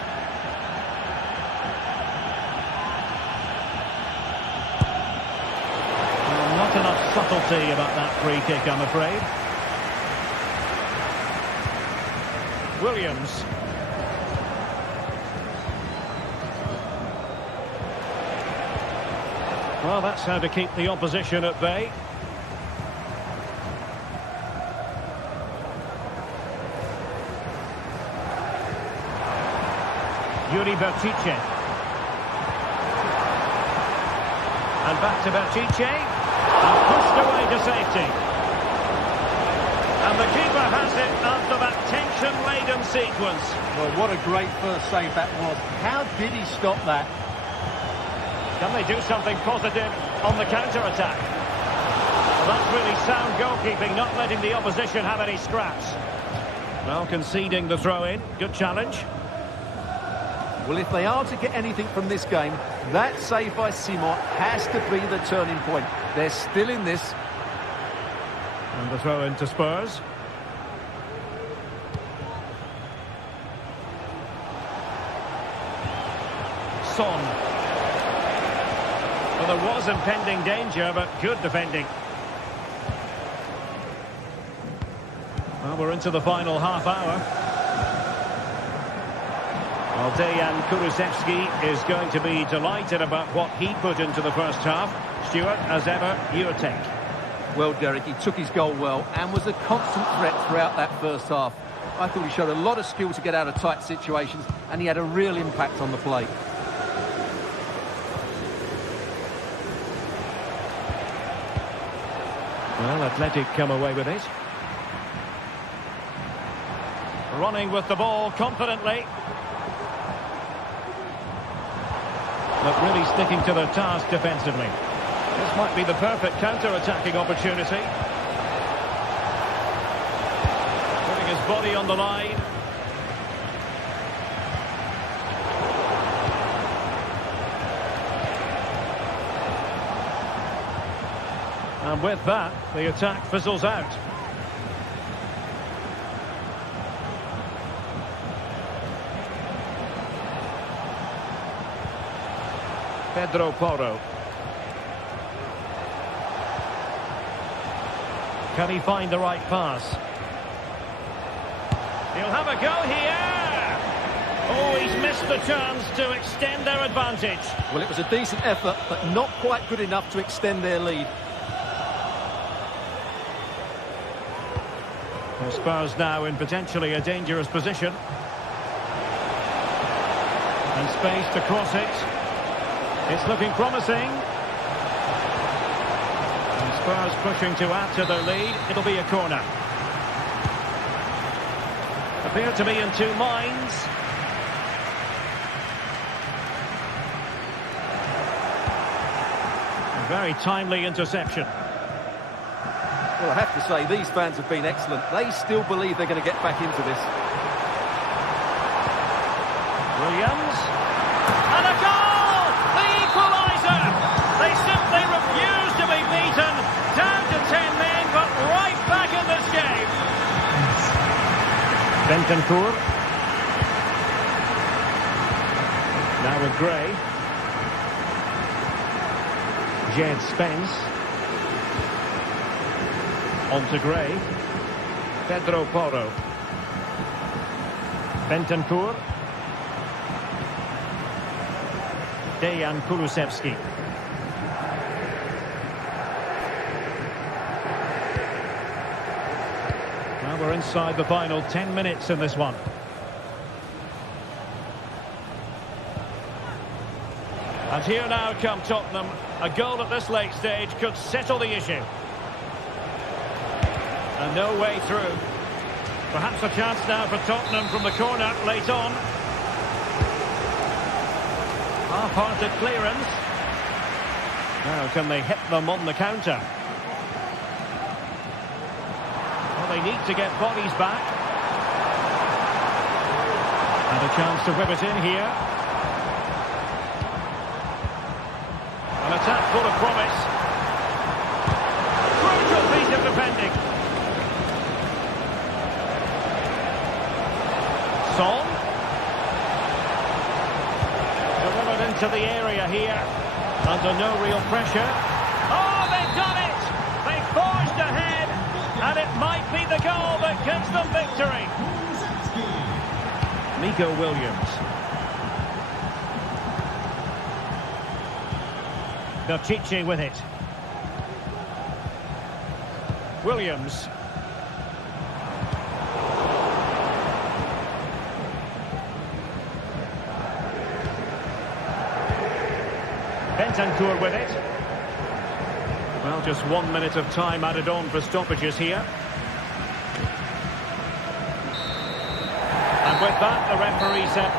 Well, not enough subtlety about that free kick, I'm afraid. Williams. Well, that's how to keep the opposition at bay. Yuri Bertice. And back to Bertice. And pushed away to safety. And the keeper has it after that tension-laden sequence. Well, what a great first save that was. How did he stop that? Can they do something positive on the counter-attack? Well, that's really sound goalkeeping, not letting the opposition have any scraps. Well, conceding the throw-in. Good challenge. Well, if they are to get anything from this game, that save by Simon has to be the turning point. They're still in this. And the throw-in to Spurs. Son. Well, there was impending danger, but good defending. Well, we're into the final half hour. Well, Dejan Kulusevski is going to be delighted about what he put into the first half. Stuart, as ever, your take. Well, Derek, he took his goal well and was a constant threat throughout that first half. I thought he showed a lot of skill to get out of tight situations, and he had a real impact on the play. Well, Athletic come away with it. Running with the ball confidently. But really sticking to their task defensively. This might be the perfect counter-attacking opportunity. Putting his body on the line. And with that, the attack fizzles out. Pedro Porro. Can he find the right pass? He'll have a go here. Oh, he's missed the chance to extend their advantage. Well, it was a decent effort, but not quite good enough to extend their lead. The Spurs now in potentially a dangerous position. And space to cross it. It's looking promising. And Spurs pushing to add to their lead. It'll be a corner. Appear to be in two minds. A very timely interception. Well, I have to say, these fans have been excellent. They still believe they're going to get back into this. Williams. And a goal! The equaliser! They simply refuse to be beaten. Down to 10 men, but right back in this game. Bentancur. Now with Gray. Jed Spence. On to Gray. Pedro Porro. Bentancur. Dejan Kulusevski. Now we're inside the final 10 minutes in this one. And here now come Tottenham. A goal at this late stage could settle the issue. And no way through. Perhaps a chance now for Tottenham from the corner late on. Half-hearted clearance. Now can they hit them on the counter? Well, they need to get bodies back. And a chance to whip it in here. An attack full of promise. Crucial piece of defending. Son. Delivered into the area here. Under no real pressure. Oh, they've done it! They forged ahead. And it might be the goal that gives them victory. Nico Williams. Nochichi with it. Williams. Bentancur with it. Well, just 1 minute of time added on for stoppages here. And with that, the referee said...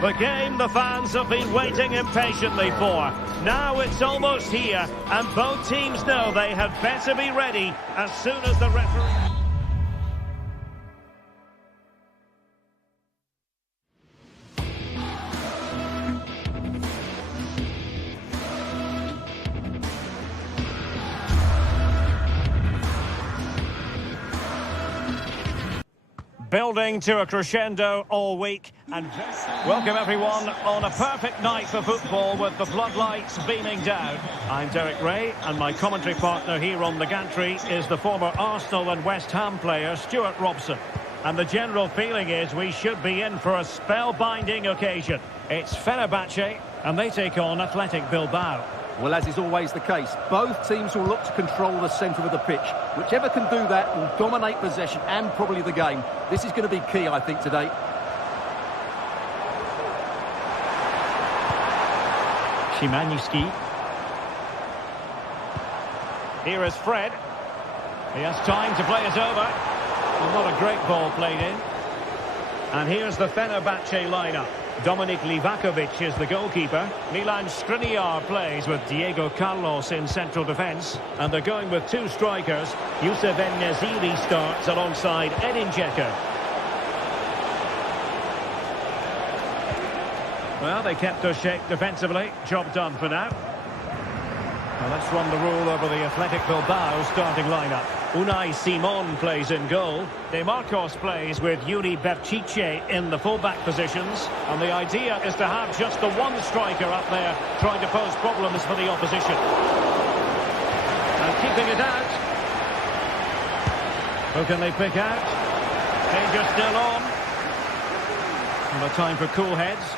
The game the fans have been waiting impatiently for. Now it's almost here, and both teams know they had better be ready as soon as the referee... Building to a crescendo all week, and welcome everyone on a perfect night for football with the floodlights beaming down. I'm Derek Ray, and my commentary partner here on the gantry is the former Arsenal and West Ham player Stuart Robson. And the general feeling is we should be in for a spellbinding occasion. It's Fenerbahce, and they take on Athletic Bilbao. Well, as is always the case, both teams will look to control the centre of the pitch. Whichever can do that will dominate possession and probably the game. This is going to be key, I think, today. Szymański. Here is Fred. He has time to play it over. Well, not a great ball played in. And here's the Fenerbahce lineup. Dominik Livakovic is the goalkeeper. Milan Skriniar plays with Diego Carlos in central defence. And they're going with two strikers. Youssef En-Nesyri starts alongside Edin Dzeko. Well, they kept their shape defensively. Job done for now. Well, let's run the rule over the Athletic Bilbao starting lineup. Unai Simon plays in goal. De Marcos plays with Yuri Berchiche in the full-back positions. And the idea is to have just the one striker up there trying to pose problems for the opposition. And keeping it out. Who can they pick out? Danger still on. And a time for cool heads.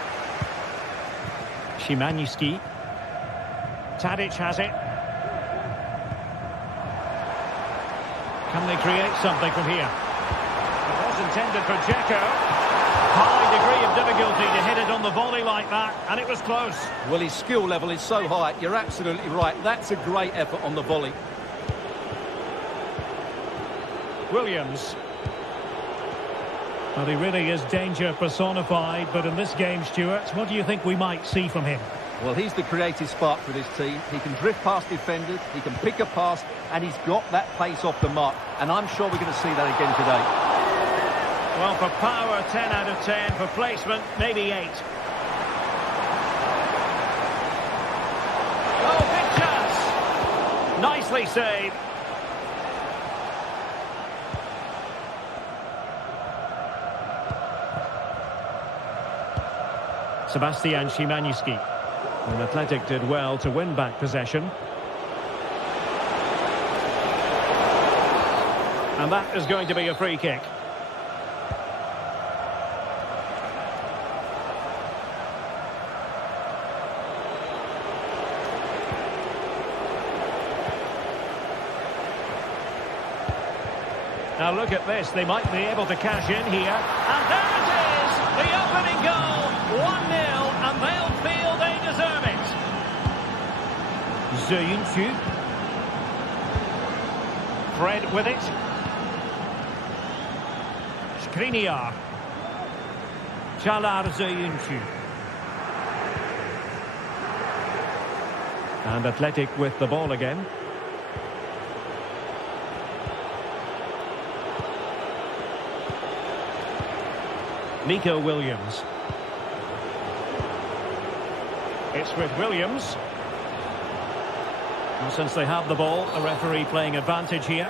Szymański. Tadic has it. Can they create something from here? It was intended for Dzeko. High degree of difficulty to hit it on the volley like that, and it was close. Well, his skill level is so high. You're absolutely right. That's a great effort on the volley. Williams. Well, he really is danger personified, but in this game, Stuart, what do you think we might see from him? Well, he's the creative spark for this team. He can drift past defenders, he can pick a pass, and he's got that pace off the mark. And I'm sure we're going to see that again today. Well, for power, 10 out of 10. For placement, maybe 8. Oh, big chance! Nicely saved. Sebastian Szymański. And Athletic did well to win back possession. And that is going to be a free kick. Now look at this, they might be able to cash in here. And there it is! The opening goal! 1-0, and they'll feel they deserve it. Zeyuncu. Fred with it. Skriniar. Çağlar Zeyuncu. And Athletic with the ball again. Nico Williams. It's with Williams. And since they have the ball, a referee playing advantage here.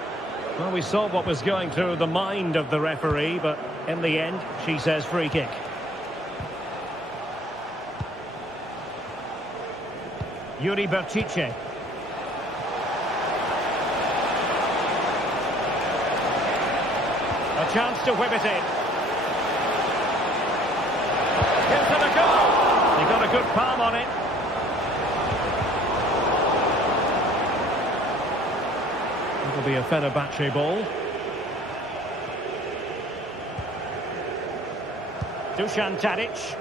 Well, we saw what was going through the mind of the referee, but in the end, she says free kick. Yuri Berchiche. A chance to whip it in. Into the goal. He got a good palm on it. It'll be a Fenerbahce ball. Dusan Tadic.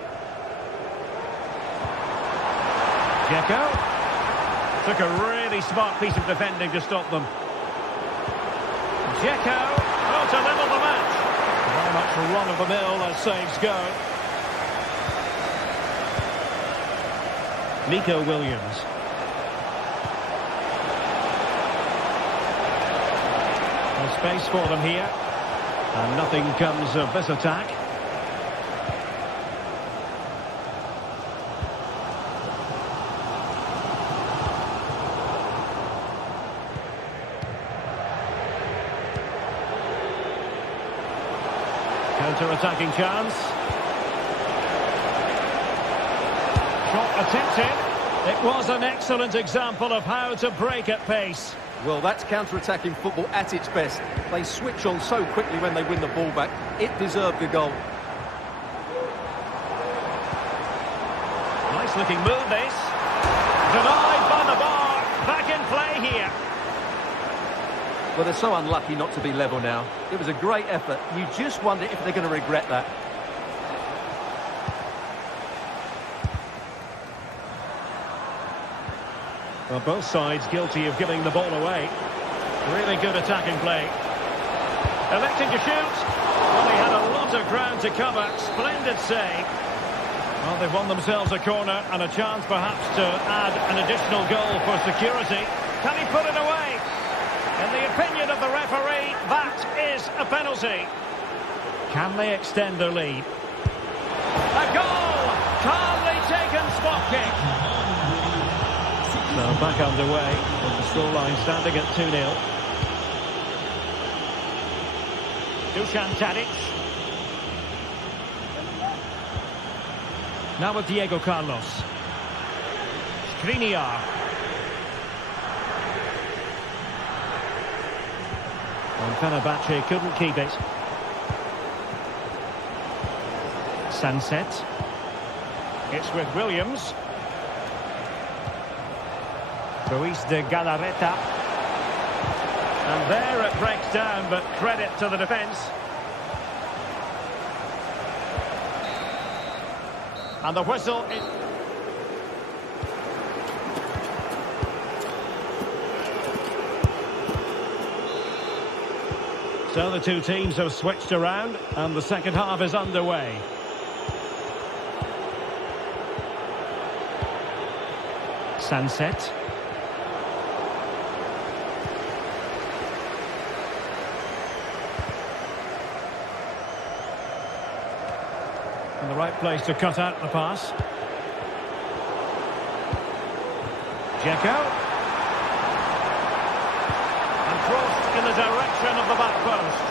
Dzeko. Took a really smart piece of defending to stop them. Dzeko. Oh, to level the match. Very much run of the mill as saves go. Nico Williams. There's space for them here. And nothing comes of this attack. Counter-attacking chance. Shot attempted. It was an excellent example of how to break at pace. Well, that's counter-attacking football at its best. They switch on so quickly when they win the ball back. It deserved a goal. Nice-looking move, this. Denied by the bar. Back in play here. Well, they're so unlucky not to be level now. It was a great effort. You just wonder if they're going to regret that. Well, both sides guilty of giving the ball away. Really good attacking play. Electing to shoot. Well, he had a lot of ground to cover. Splendid save. Well, they've won themselves a corner and a chance perhaps to add an additional goal for security. Can he put it away? In the opinion of the referee, that is a penalty. Can they extend their lead? A goal! Calmly taken spot kick. So back underway with the scoreline standing at 2-0. Dusan Tadic. Now with Diego Carlos. Skriniar. And Fenerbahce couldn't keep it. Sunset. It's with Williams. Ruiz de Galarreta. And there it breaks down, but credit to the defence. And the whistle is... So the two teams have switched around, and the second half is underway. Sunset. In the right place to cut out the pass. Dzeko. And crossed in the direction of the back post.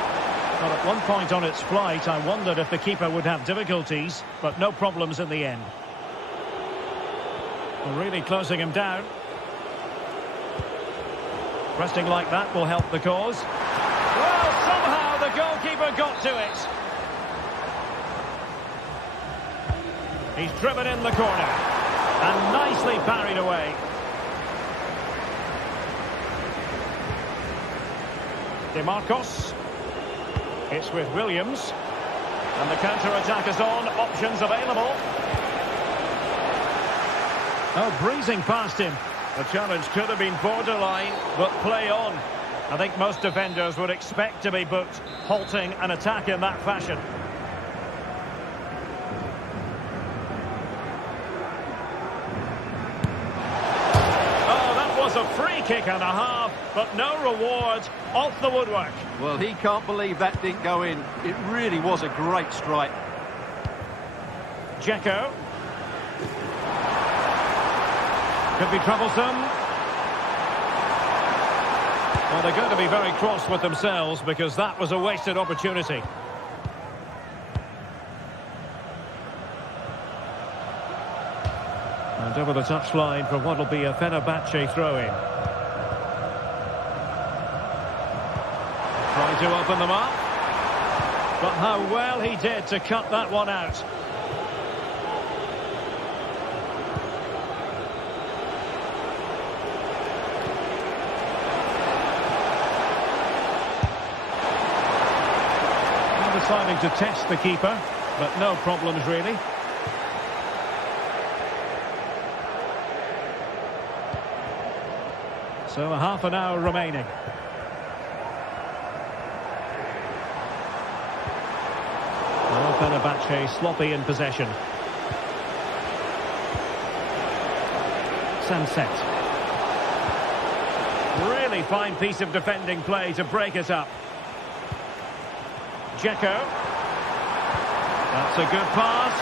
Well, at one point on its flight, I wondered if the keeper would have difficulties, but no problems in the end. Well, really closing him down. Resting like that will help the cause. Well, somehow the goalkeeper got to it. He's driven in the corner. And nicely parried away. DeMarcos. It's with Williams. And the counter-attack is on. Options available. Oh, breezing past him. The challenge could have been borderline, but play on. I think most defenders would expect to be booked, halting an attack in that fashion. A free kick and a half, but no reward, off the woodwork. Well, he can't believe that didn't go in. It really was a great strike. Dzeko. Could be troublesome. Well, they're going to be very cross with themselves because that was a wasted opportunity. And over the touchline for what will be a Fenerbahce throw-in. Trying to open them up. But how well he did to cut that one out. Now deciding to test the keeper, but no problems really. So a half an hour remaining. Well, Fenerbahce sloppy in possession. Sunset. Really fine piece of defending play to break it up. Dzeko. That's a good pass.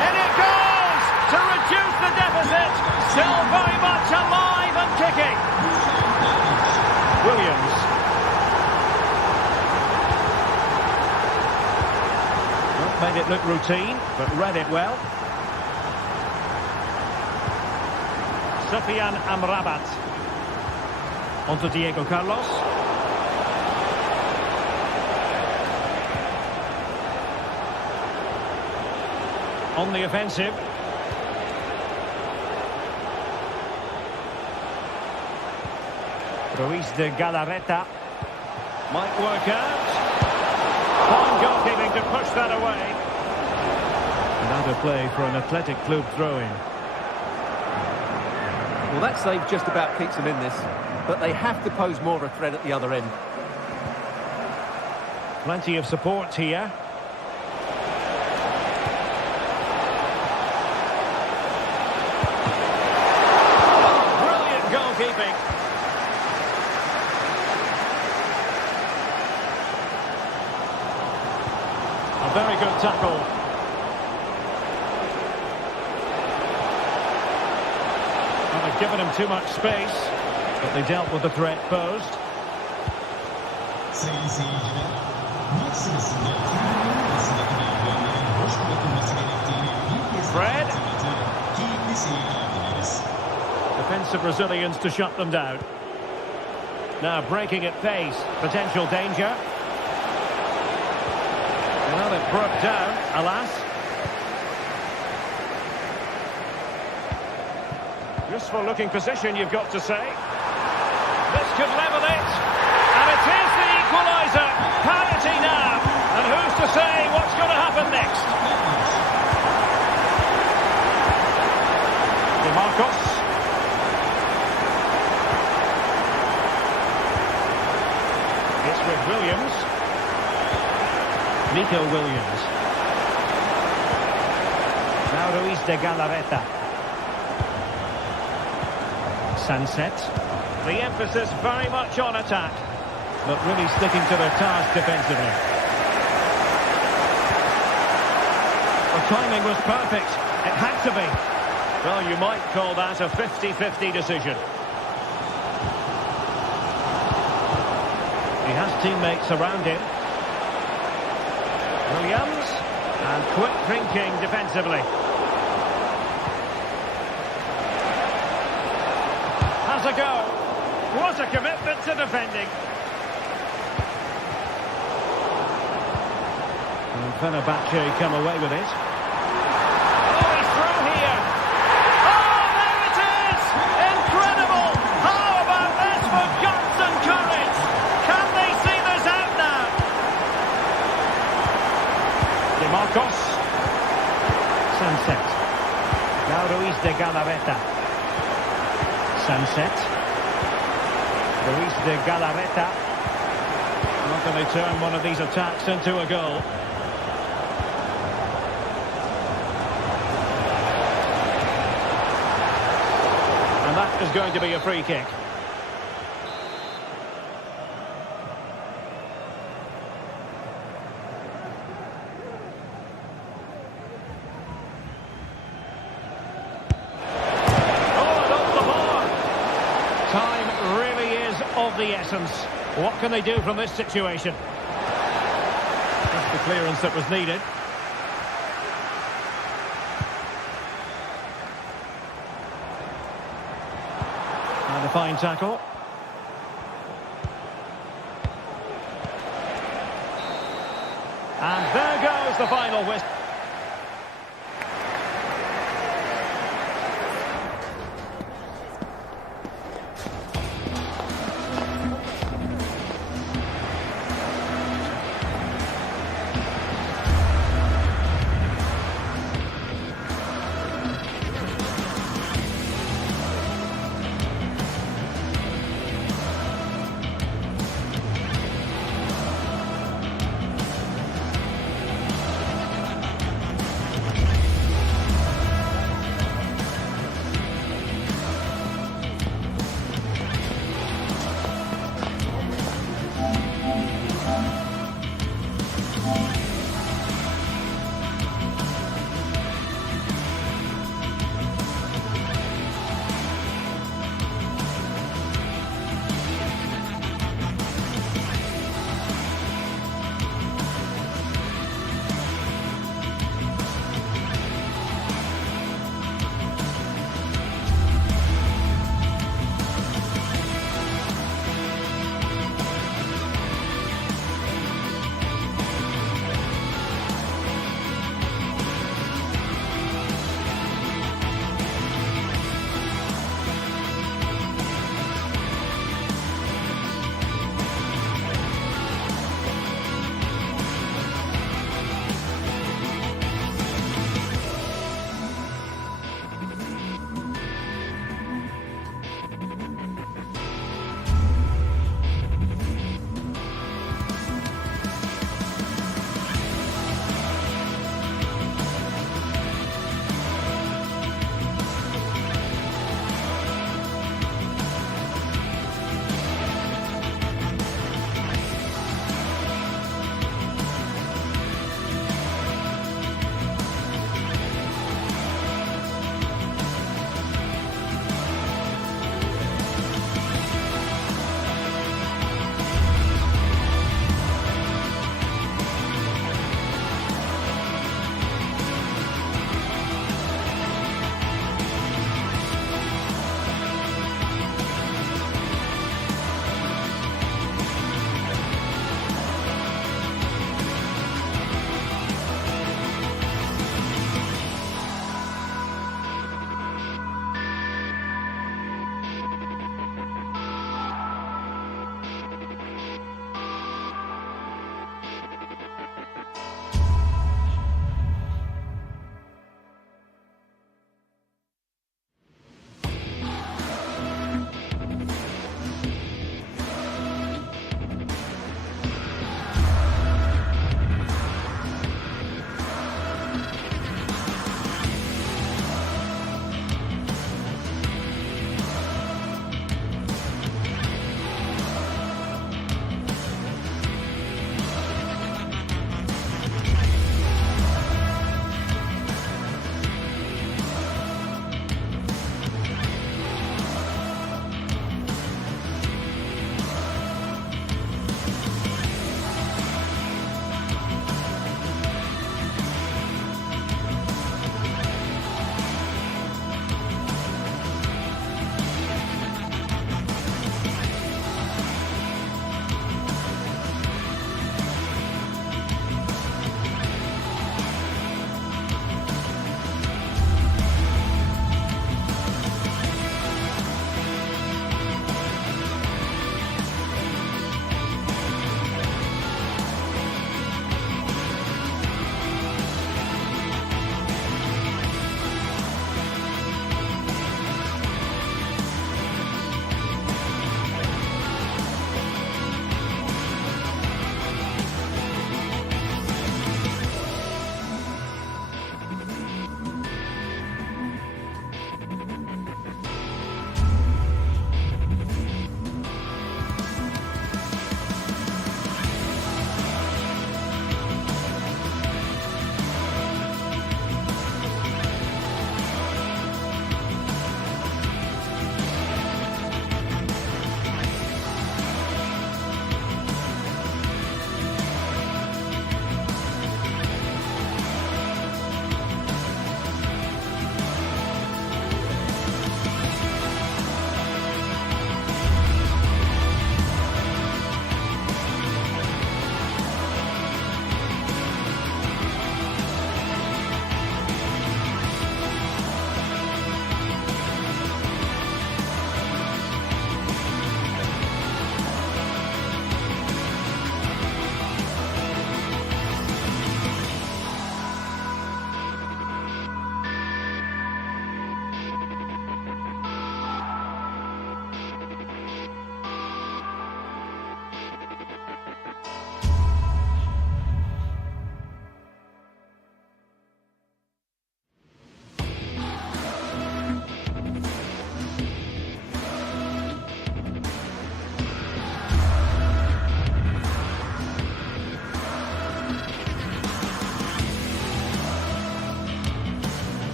In it goes! To reduce the deficit. Still very much alive and kicking. Williams. Not made it look routine, but read it well. Sufyan Amrabat. Onto Diego Carlos. On the offensive. Ruiz de Galarreta. Might work out. Fine goalkeeping to push that away. And out of play for an Athletic Club throw-in. Well, that save just about keeps them in this, but they have to pose more of a threat at the other end. Plenty of support here. Brilliant goalkeeping. A very good tackle. Well, they've given him too much space, but they dealt with the threat posed. Fred. Defensive Brazilians to shut them down. Now breaking at pace. Potential danger. Well, it broke down, alas. Useful looking position, you've got to say. This could level it. And it is the equaliser. Parity now. And who's to say what's going to happen next? Marcos. It's with Williams. Nico Williams. Now Ruiz de Galarreta. Sunset. The emphasis very much on attack, but really sticking to their task defensively. The timing was perfect. It had to be. Well, you might call that a 50-50 decision. He has teammates around him. Williams, and quick thinking defensively. Has a go. What a commitment to defending. And Fenerbahce come away with it. Oh, he's through here. Oh, there it is! Incredible! How about this for guts and courage? Can they see this out now? Marcos. Sunset. Now Ruiz de Galarreta. Sunset. Ruiz de Galarreta. How can they turn one of these attacks into a goal? And that is going to be a free kick. Of the essence. What can they do from this situation? That's the clearance that was needed. And a fine tackle. And there goes the final whistle.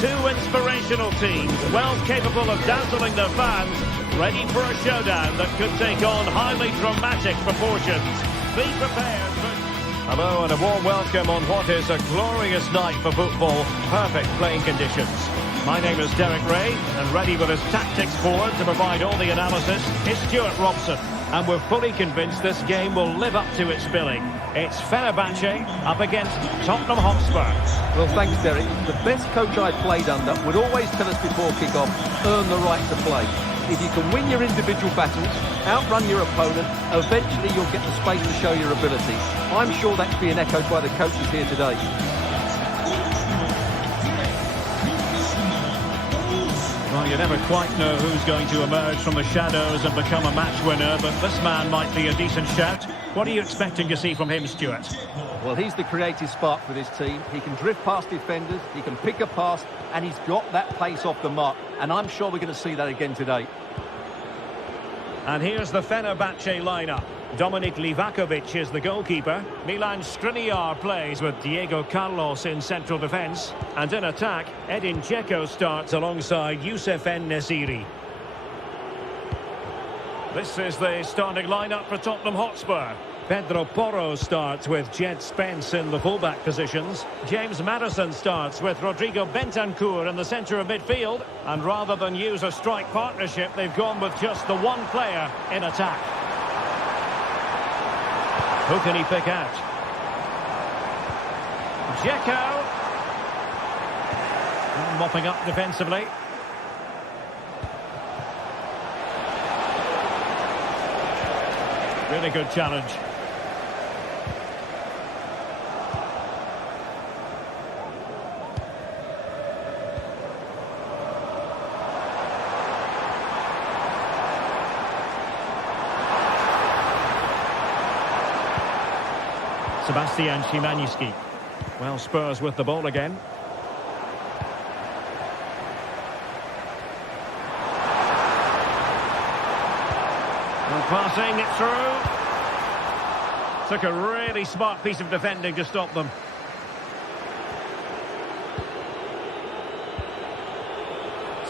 Two inspirational teams, well capable of dazzling their fans, ready for a showdown that could take on highly dramatic proportions. Be prepared for... Hello and a warm welcome on what is a glorious night for football. Perfect playing conditions. My name is Derek Ray, and ready with his tactics board to provide all the analysis is Stuart Robson. And we're fully convinced this game will live up to its billing. It's Fenerbahce up against Tottenham Hotspur. Well, thanks, Derek. The best coach I played under would always tell us before kick-off, earn the right to play. If you can win your individual battles, outrun your opponent, eventually you'll get the space to show your ability. I'm sure that's being echoed by the coaches here today. Well, you never quite know who's going to emerge from the shadows and become a match winner, but this man might be a decent shout. What are you expecting to see from him, Stuart? Well, he's the creative spark for this team. He can drift past defenders, he can pick a pass, and he's got that pace off the mark. And I'm sure we're going to see that again today. And here's the Fenerbahce lineup. Dominik Livakovic is the goalkeeper. Milan Skriniar plays with Diego Carlos in central defence. And in attack, Edin Dzeko starts alongside Youssef En-Nesyri. This is the starting lineup for Tottenham Hotspur. Pedro Porro starts with Jed Spence in the fullback positions. James Maddison starts with Rodrigo Bentancur in the centre of midfield. And rather than use a strike partnership, they've gone with just the one player in attack. Who can he pick out? Dzeko. Mopping up defensively. Really good challenge. Sebastian Szymanski. Well, Spurs with the ball again. And passing it through. Took a really smart piece of defending to stop them.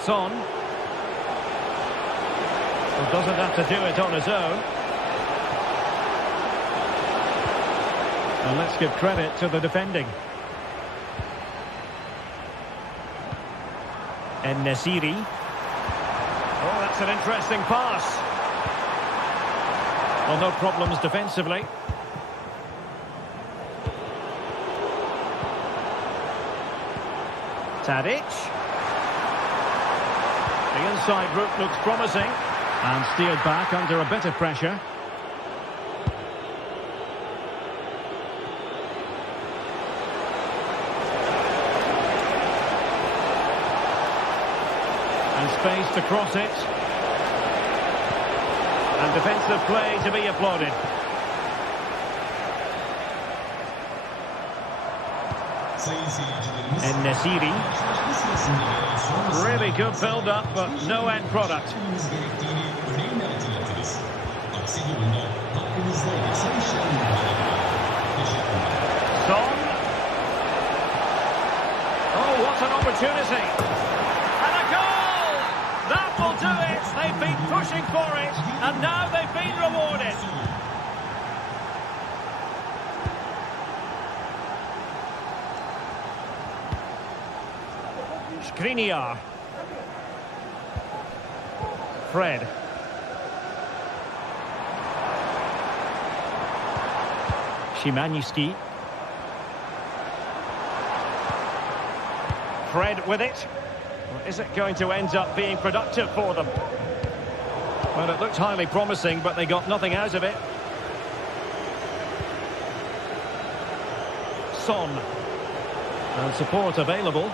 Son. Well, doesn't have to do it on his own. And let's give credit to the defending. En-Nesyri. Oh, that's an interesting pass. Well, no problems defensively. Tadic. The inside route looks promising. And steered back under a bit of pressure. Space to cross it. And defensive play to be applauded. En-Nesyri. Really good build-up, but no end product. Son. Oh, what an opportunity. And a goal! That will do it. They've been pushing for it, and now they've been rewarded. Skriniar. Fred. Szymanski. Fred with it. Is it going to end up being productive for them? Well, it looked highly promising, but they got nothing out of it. Son. And support available.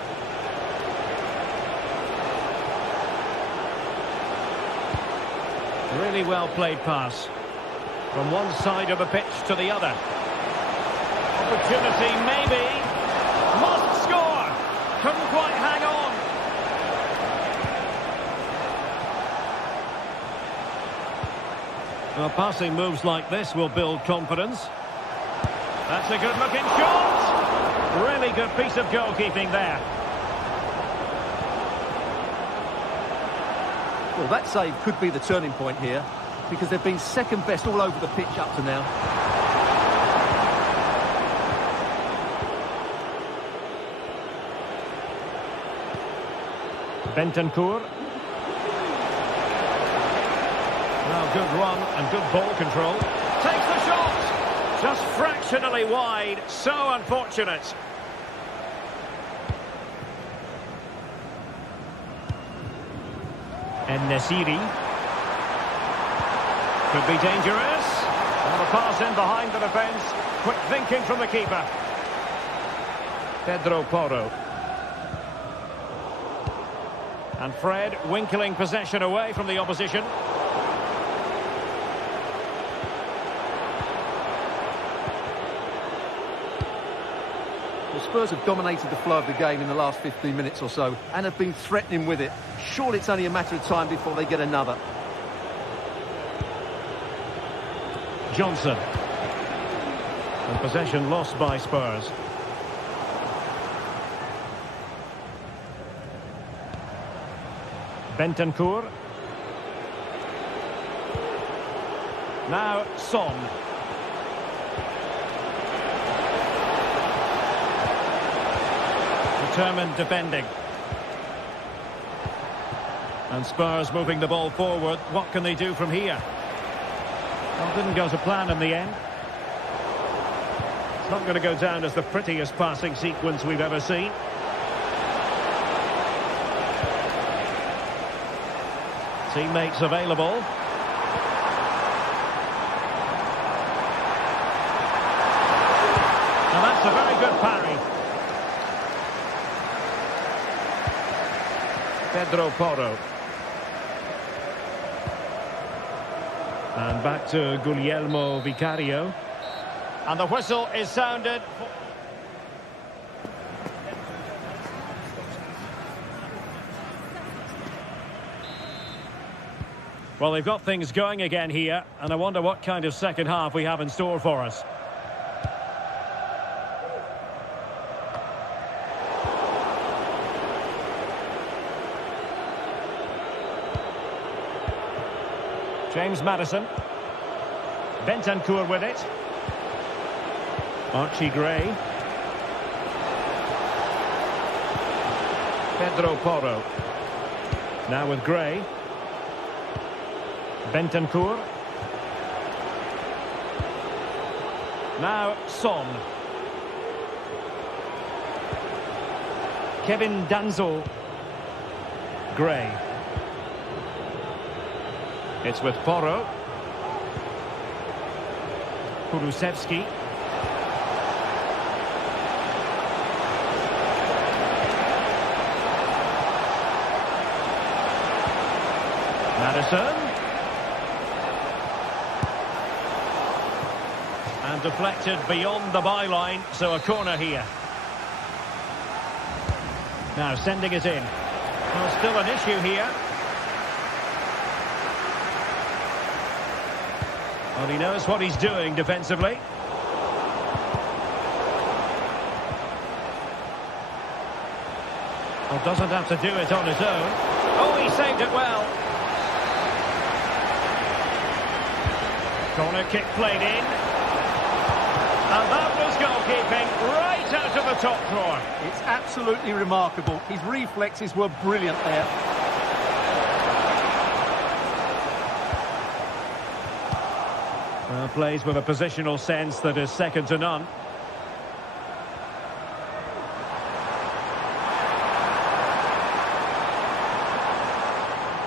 Really well played pass. From one side of the pitch to the other. Opportunity, maybe. Must score! Couldn't quite hang on. Well, passing moves like this will build confidence. That's a good-looking shot! Really good piece of goalkeeping there. Well, that save could be the turning point here, because they've been second best all over the pitch up to now. Bentancur. Now good run and good ball control. Takes the shot! Just fractionally wide. So unfortunate. En-Nesyri. Could be dangerous. And the pass in behind the defence. Quick thinking from the keeper. Pedro Porro. And Fred winkling possession away from the opposition. The Spurs have dominated the flow of the game in the last 15 minutes or so and have been threatening with it. Surely it's only a matter of time before they get another. Johnson. And possession lost by Spurs. Bentancur. Now Son. Determined defending. And Spurs moving the ball forward. What can they do from here? Well, didn't go to plan in the end. It's not going to go down as the prettiest passing sequence we've ever seen. Teammates available. And that's a very good parry. Pedro Porro. And back to Guglielmo Vicario. And the whistle is sounded. Well, they've got things going again here, and I wonder what kind of second half we have in store for us. James Maddison. Bentancur with it. Archie Gray. Pedro Porro. Now with Gray. Bentancur. Now Son. Kevin Danzo. Gray. It's with Porro. Kulusevski. Maddison. And deflected beyond the byline, so a corner here. Now sending it in. Well, still an issue here. Well, he knows what he's doing defensively. Well, doesn't have to do it on his own. Oh, he saved it well. Corner kick played in. And that was goalkeeping right out of the top drawer. It's absolutely remarkable. His reflexes were brilliant there. Plays with a positional sense that is second to none.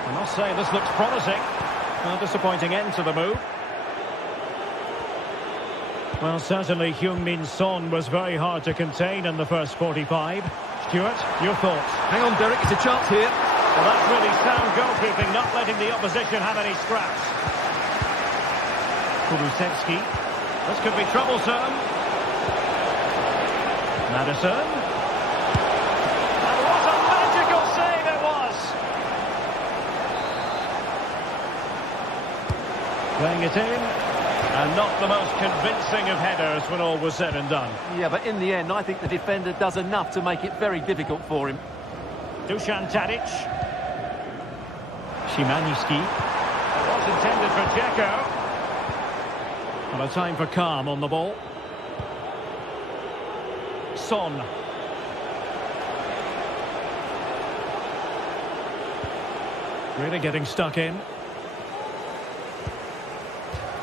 I must say this looks promising. A disappointing end to the move. Well, certainly Heung-min Son was very hard to contain in the first 45. Stuart, your thoughts? Hang on, Derek, it's a chance here. Well, that's really sound goalkeeping, not letting the opposition have any scraps. Kulusevski. This could be troublesome. Maddison. And what a magical save it was! Playing it in. And not the most convincing of headers when all was said and done. Yeah, but in the end, I think the defender does enough to make it very difficult for him. Dusan Tadic. Szymański. It was intended for Dzeko. And a time for calm on the ball. Son. Really getting stuck in.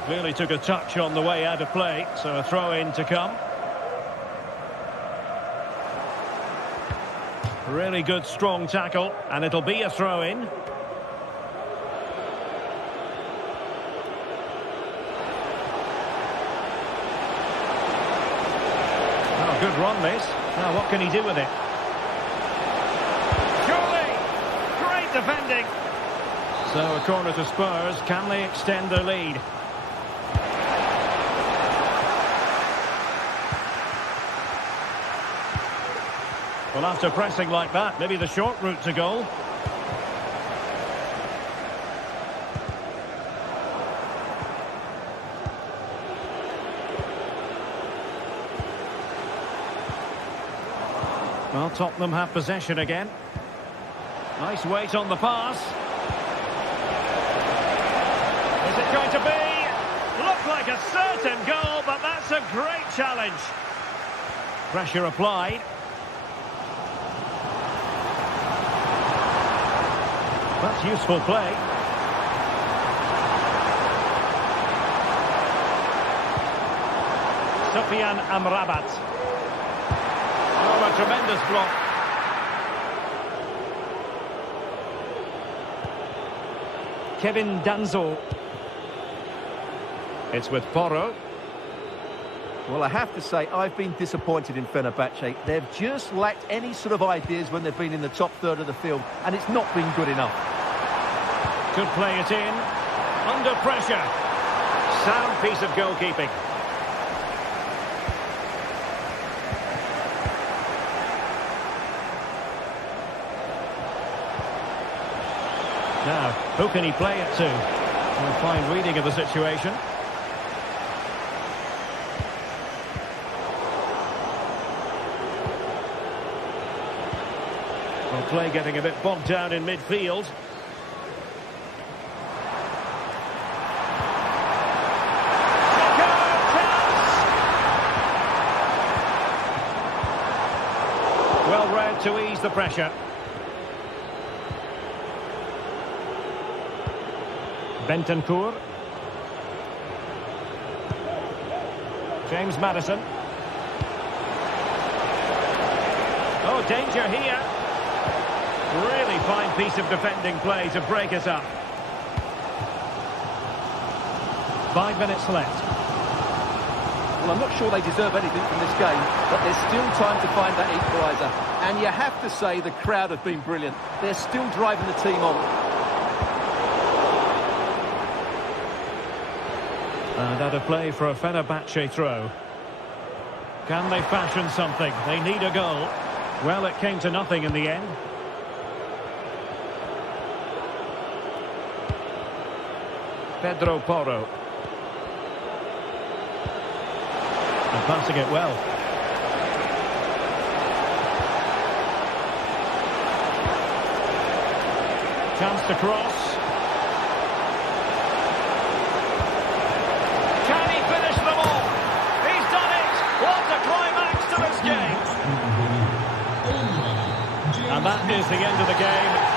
Clearly took a touch on the way out of play, so a throw-in to come. Really good, strong tackle, and it'll be a throw-in. Oh, good run, this. Now, what can he do with it? Surely! Great defending! So, a corner to Spurs. Can they extend their lead? Well, after pressing like that, maybe the short route to goal. Well, Tottenham have possession again. Nice weight on the pass. Is it going to be? Looked like a certain goal, but that's a great challenge. Pressure applied. That's useful play. Sufyan Amrabat. Oh, a tremendous block. Kevin Danzo. It's with Porro. Well, I have to say, I've been disappointed in Fenerbahce. They've just lacked any sort of ideas when they've been in the top third of the field, and it's not been good enough. Could play it in. Under pressure. Sound piece of goalkeeping. Now, who can he play it to? A fine reading of the situation. Well, play getting a bit bogged down in midfield. Well read to ease the pressure. Bentancur. James Maddison. Oh, danger here. Really fine piece of defending play to break us up. 5 minutes left. Well, I'm not sure they deserve anything from this game, but there's still time to find that equaliser. And you have to say the crowd have been brilliant. They're still driving the team on. And out of play for a Fenerbahce throw. Can they fashion something? They need a goal. Well, it came to nothing in the end. Pedro Porro. And passing it well. Chance to cross. Can he finish them all? He's done it! What a climax to this game! And that is the end of the game.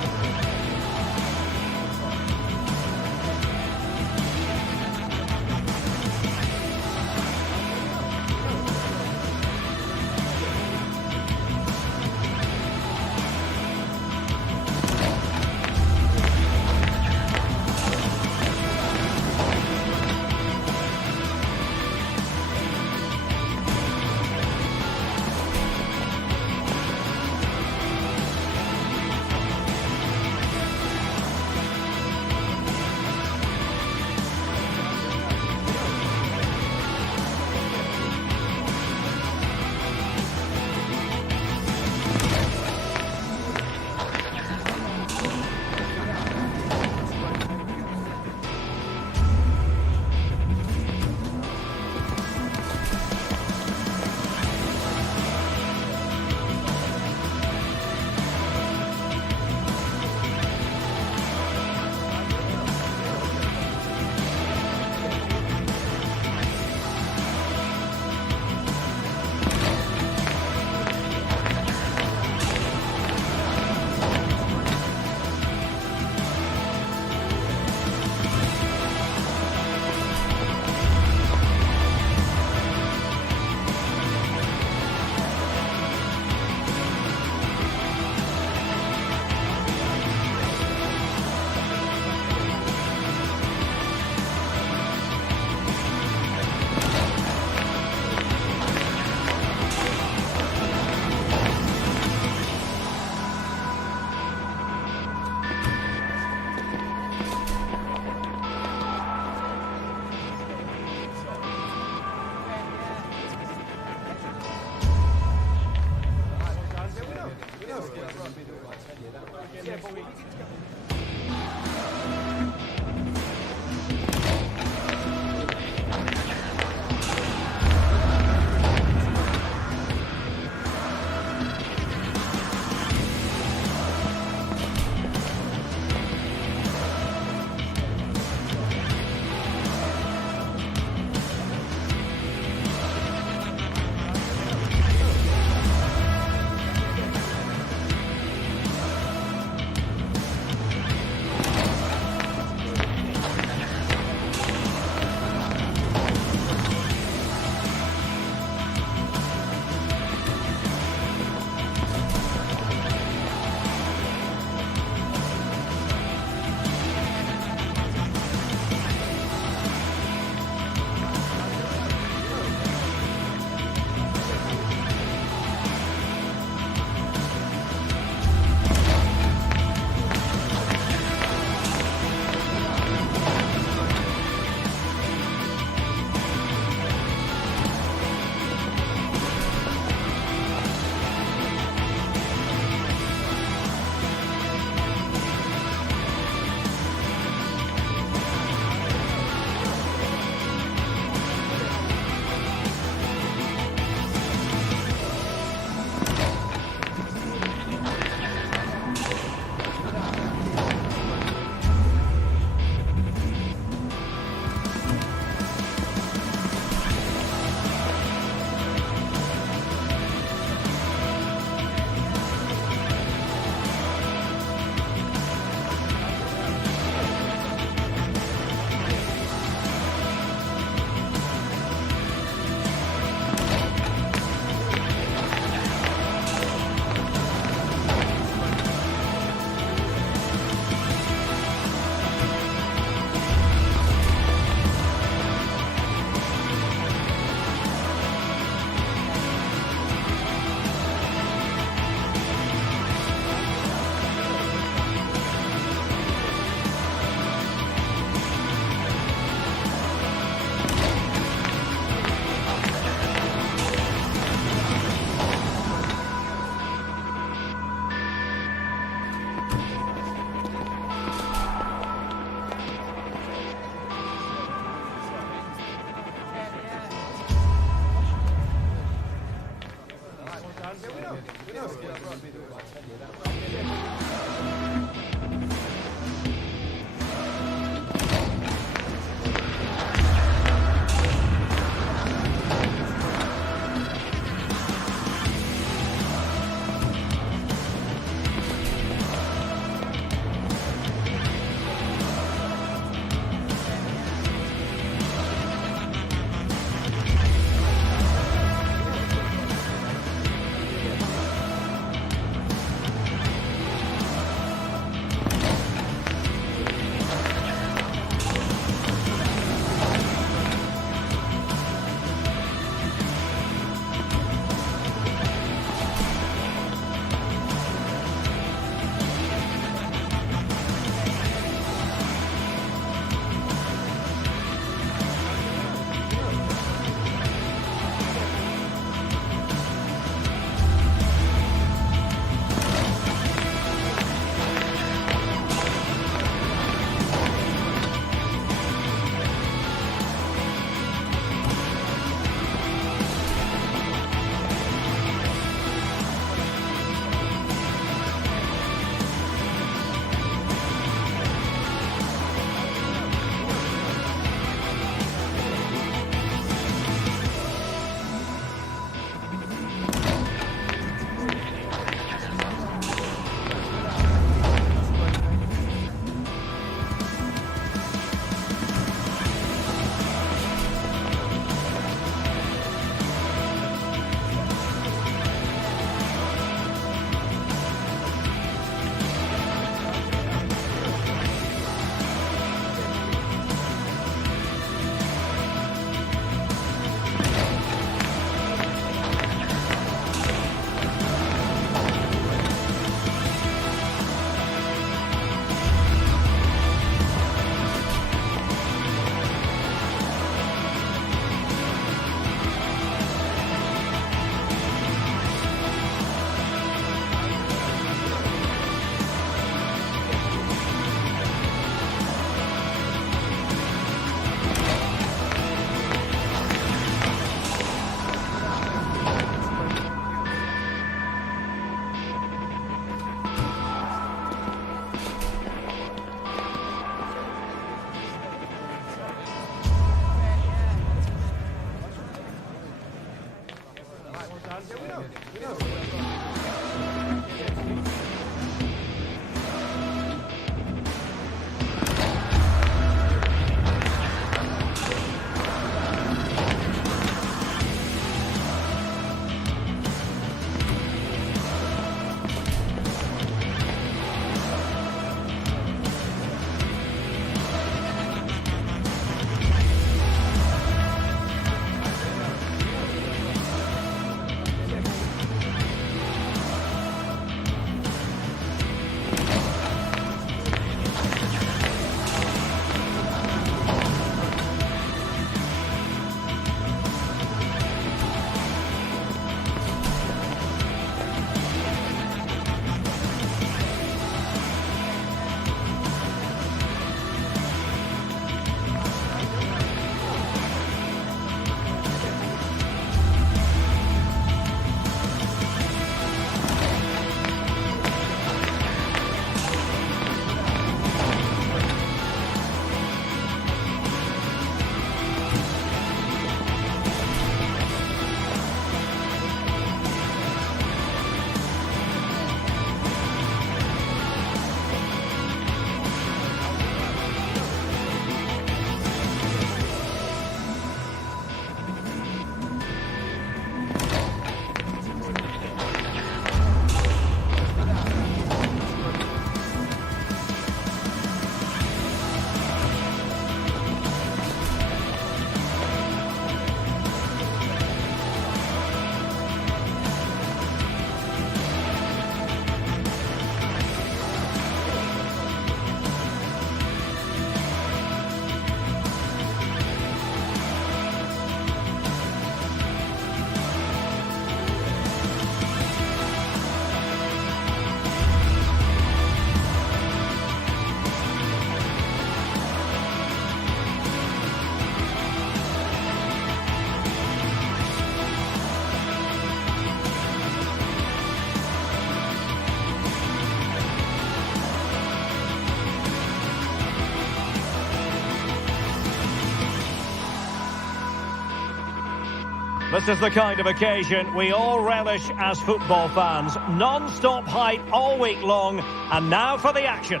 This is the kind of occasion we all relish as football fans. Non-stop hype all week long, and now for the action.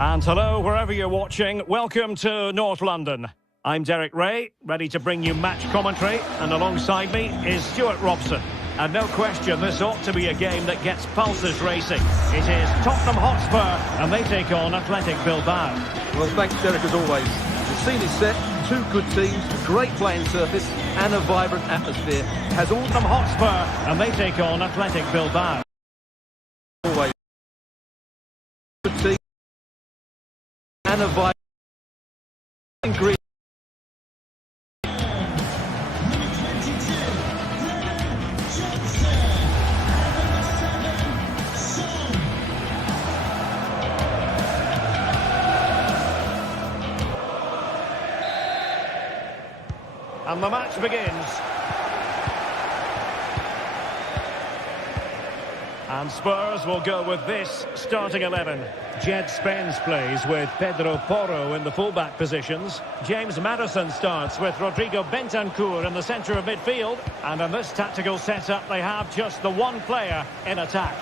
And hello, wherever you're watching, welcome to North London. I'm Derek Ray, ready to bring you match commentary, and alongside me is Stuart Robson. And no question, this ought to be a game that gets pulses racing. It is Tottenham Hotspur, and they take on Athletic Bilbao. Well, thanks, Derek, as always. The scene is set, two good teams, great playing surface, and a vibrant atmosphere. Has Tottenham Hotspur, and they take on Athletic Bilbao. Always. Good team, and a vibrant green. And the match begins. And Spurs will go with this starting 11. Jed Spence plays with Pedro Porro in the fullback positions. James Maddison starts with Rodrigo Bentancur in the centre of midfield. And in this tactical setup, they have just the one player in attack.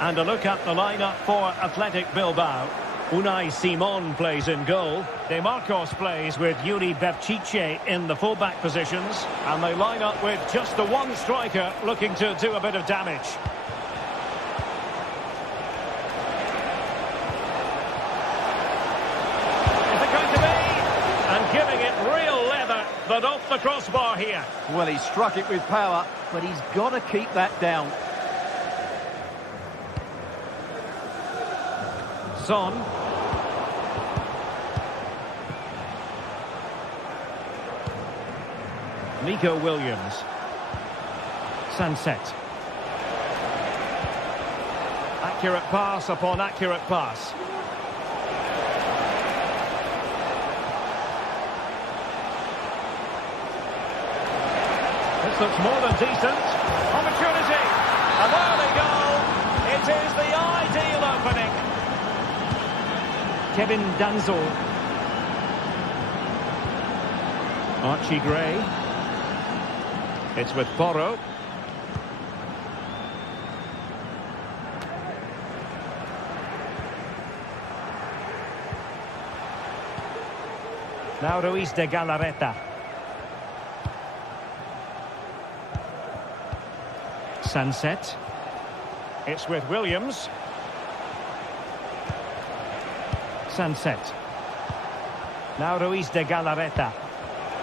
And a look at the lineup for Athletic Bilbao. Unai Simon plays in goal. De Marcos plays with Yuri Berchiche in the fullback positions. And they line up with just the one striker looking to do a bit of damage. Is it going to be? And giving it real leather, but off the crossbar here. Well, he struck it with power, but he's got to keep that down. Son. Nico Williams. Sunset. Accurate pass upon accurate pass. This looks more than decent. Opportunity. And there they go. It is the ideal opening. Kevin Danzel. Archie Gray. It's with Porro. Now Ruiz de Galarreta. Sunset. It's with Williams. Sunset. Now Ruiz de Galarreta.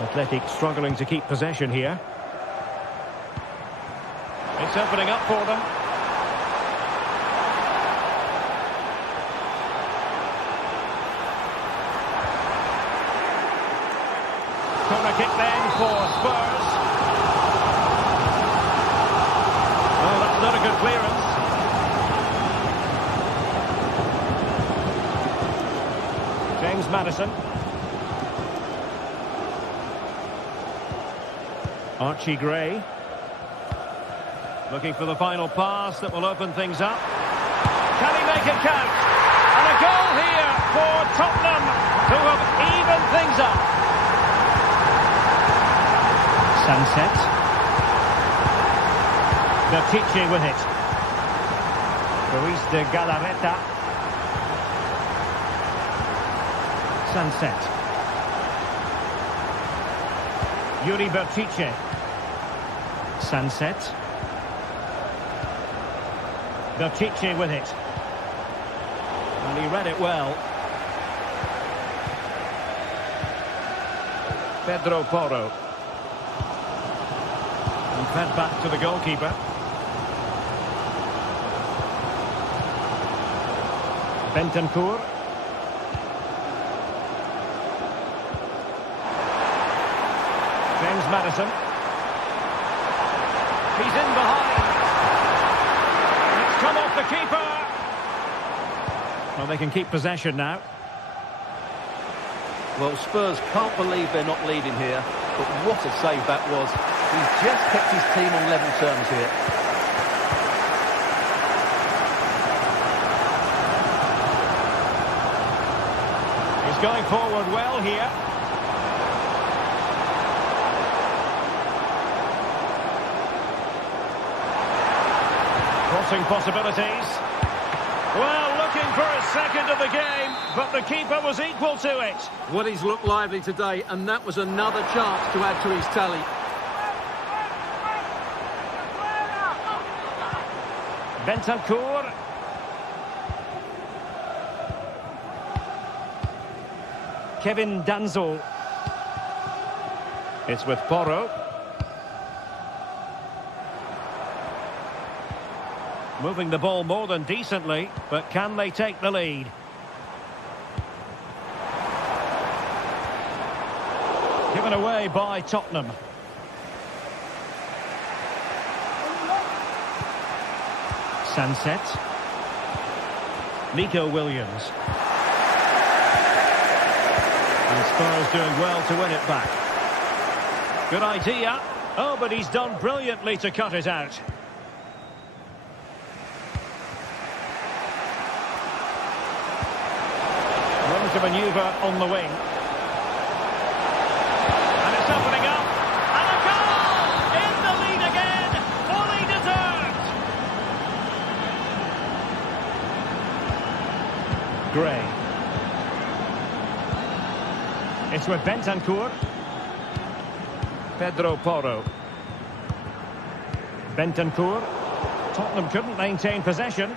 Athletic struggling to keep possession here. It's opening up for them. Corner kick then for Spurs. Oh, that's not a good clearance. James Maddison. Archie Gray. Looking for the final pass that will open things up. Can he make it count? And a goal here for Tottenham to have evened things up. Sunset. Berchiche with it. Ruiz de Galarreta. Sunset. Yuri Berchiche. Sunset. Berchiche with it. And he read it well. Pedro Porro. And fed back to the goalkeeper. Bentancur. James Maddison. He's in behind. It's come off the keeper. Well, they can keep possession now. Well, Spurs can't believe they're not leading here, but what a save that was. He's just kept his team on level terms here. He's going forward well here. crossing possibilities. Well, looking for a second of the game, but the keeper was equal to it. Well, he's looked lively today, and that was another chance to add to his tally. Bentancur. Kevin Danzo. It's with Porro. Moving the ball more than decently, but can they take the lead? Given away by Tottenham. Sunset. Nico Williams. And Spurs doing well to win it back. Good idea. Oh, but he's done brilliantly to cut it out. Room to manoeuvre on the wing. And it's opening up. And a goal! In the lead again! Fully deserved! Gray. It's with Bentancur. Pedro Porro. Bentancur. Tottenham couldn't maintain possession.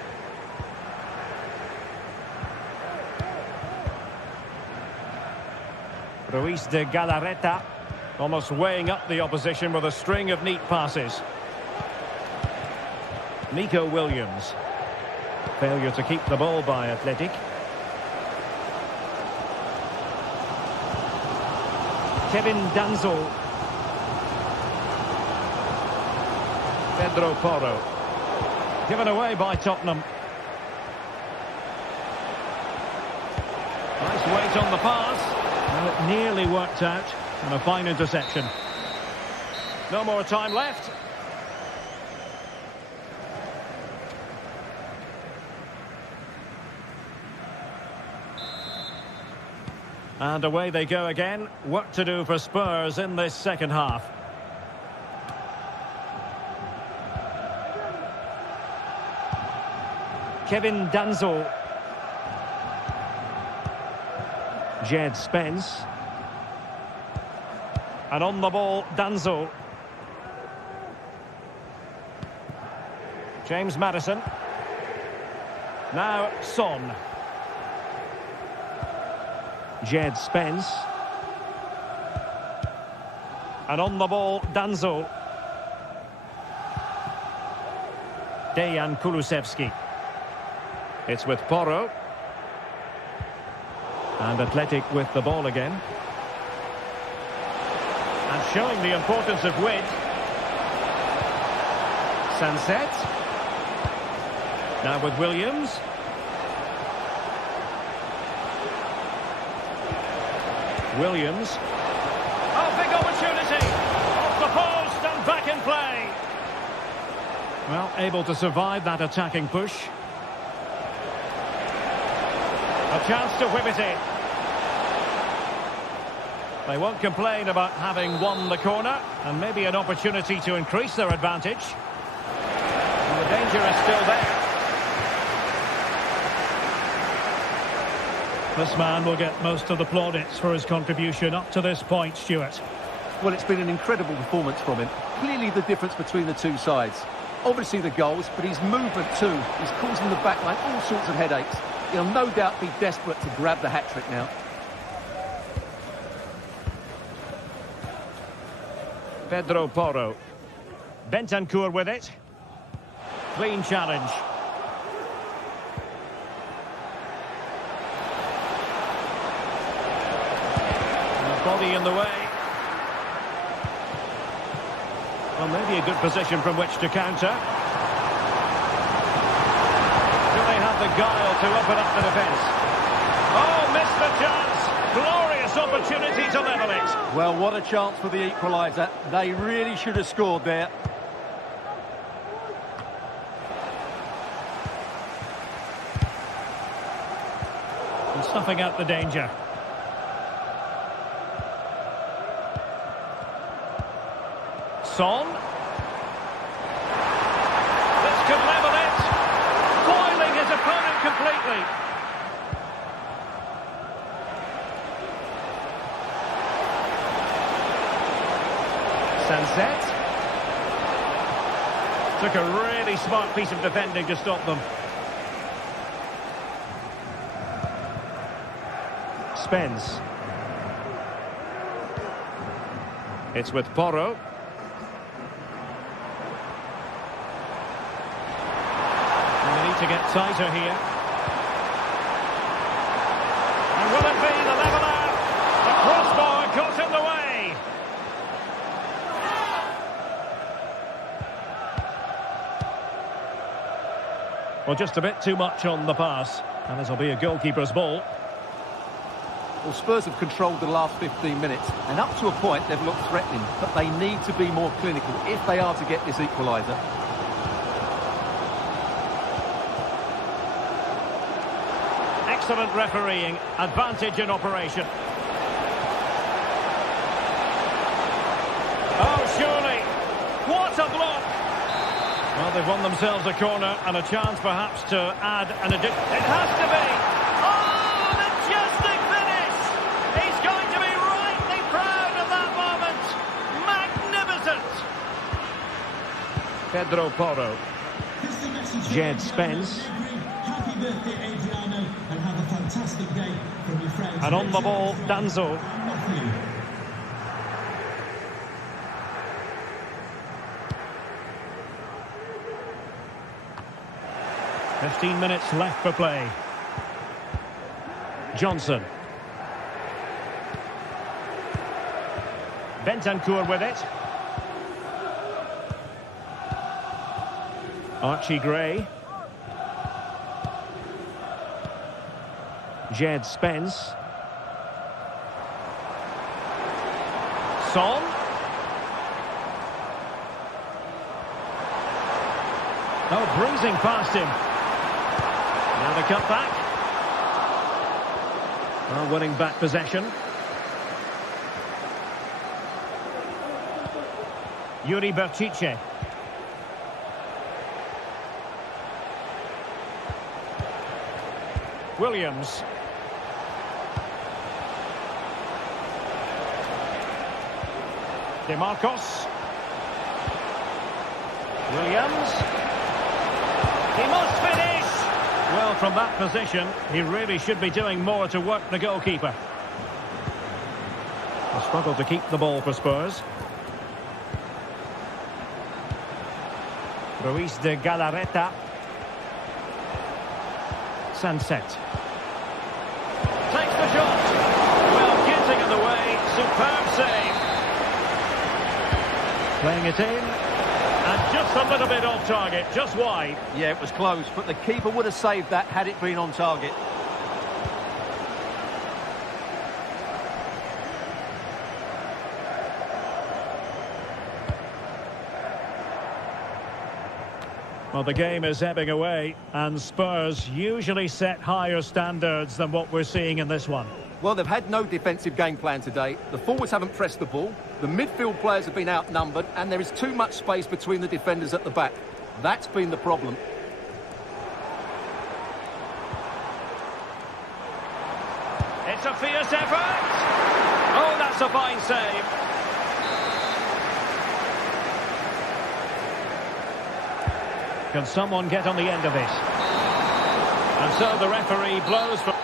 Ruiz de Galarreta, almost weighing up the opposition with a string of neat passes. Nico Williams. Failure to keep the ball by Athletic. Kevin Danzo. Pedro Porro. Given away by Tottenham. Nice weight on the pass. Well, it nearly worked out, and a fine interception. No more time left. And away they go again. Work to do for Spurs in this second half. Kevin Danzo. Jed Spence. And on the ball, Danzo. James Maddison. Now Son. Jed Spence. And on the ball, Danzo. Dejan Kulusevski. It's with Porro. And Athletic with the ball again. And showing the importance of width. Sunset. Now with Williams. Williams. Oh, big opportunity. Off the post and back in play. Well, able to survive that attacking push. A chance to whip it in. They won't complain about having won the corner, and maybe an opportunity to increase their advantage. And the danger is still there. This man will get most of the plaudits for his contribution up to this point, Stuart. Well, it's been an incredible performance from him. Clearly the difference between the two sides. Obviously the goals, but his movement too. He's causing the backline all sorts of headaches. He'll no doubt be desperate to grab the hat-trick now. Pedro Porro. Bentancur with it. Clean challenge. And a body in the way. Well, maybe a good position from which to counter. Do they have the guile to open up the defence? Oh, missed the chance. Glorious opportunity to level it. Well, what a chance for the equaliser. They really should have scored there. And snuffing out the danger. Son. This could level it. set. Took a really smart piece of defending to stop them. Spence. It's with Porro. And they need to get tighter here. And will it be the leveller? The crossbar caught in the way. Well, just a bit too much on the pass. And this will be a goalkeeper's ball. Well, Spurs have controlled the last 15 minutes, and up to a point they've looked threatening, but they need to be more clinical if they are to get this equaliser. Excellent refereeing, advantage in operation. Oh, surely, what a block! Well, they've won themselves a corner and a chance perhaps to add an addition. It has to be! Oh, majestic finish! He's going to be rightly proud of that moment! Magnificent! Pedro Porro. Jed Spence. Happy birthday, Adriano, and have a fantastic day from your friends. And on the ball, Danzo. 15 minutes left for play. Johnson. Bentancur with it. Archie Gray. Jed Spence. Son. Oh, breezing past him. Now the cut back. Well, winning back possession. Yuri Berchiche. Williams. DeMarcos. Williams. He must finish! Well, from that position, he really should be doing more to work the goalkeeper. A struggle to keep the ball for Spurs. Ruiz de Galarreta. Sunset. Takes the shot. Well, getting in the way. Superb save. Playing it in. And just a little bit off target, just wide. Yeah, it was close, but the keeper would have saved that had it been on target. Well, the game is ebbing away, and Spurs usually set higher standards than what we're seeing in this one. Well, they've had no defensive game plan today. The forwards haven't pressed the ball. The midfield players have been outnumbered, and there is too much space between the defenders at the back. That's been the problem. It's a fierce effort! Oh, that's a fine save. Can someone get on the end of this? And so the referee blows for...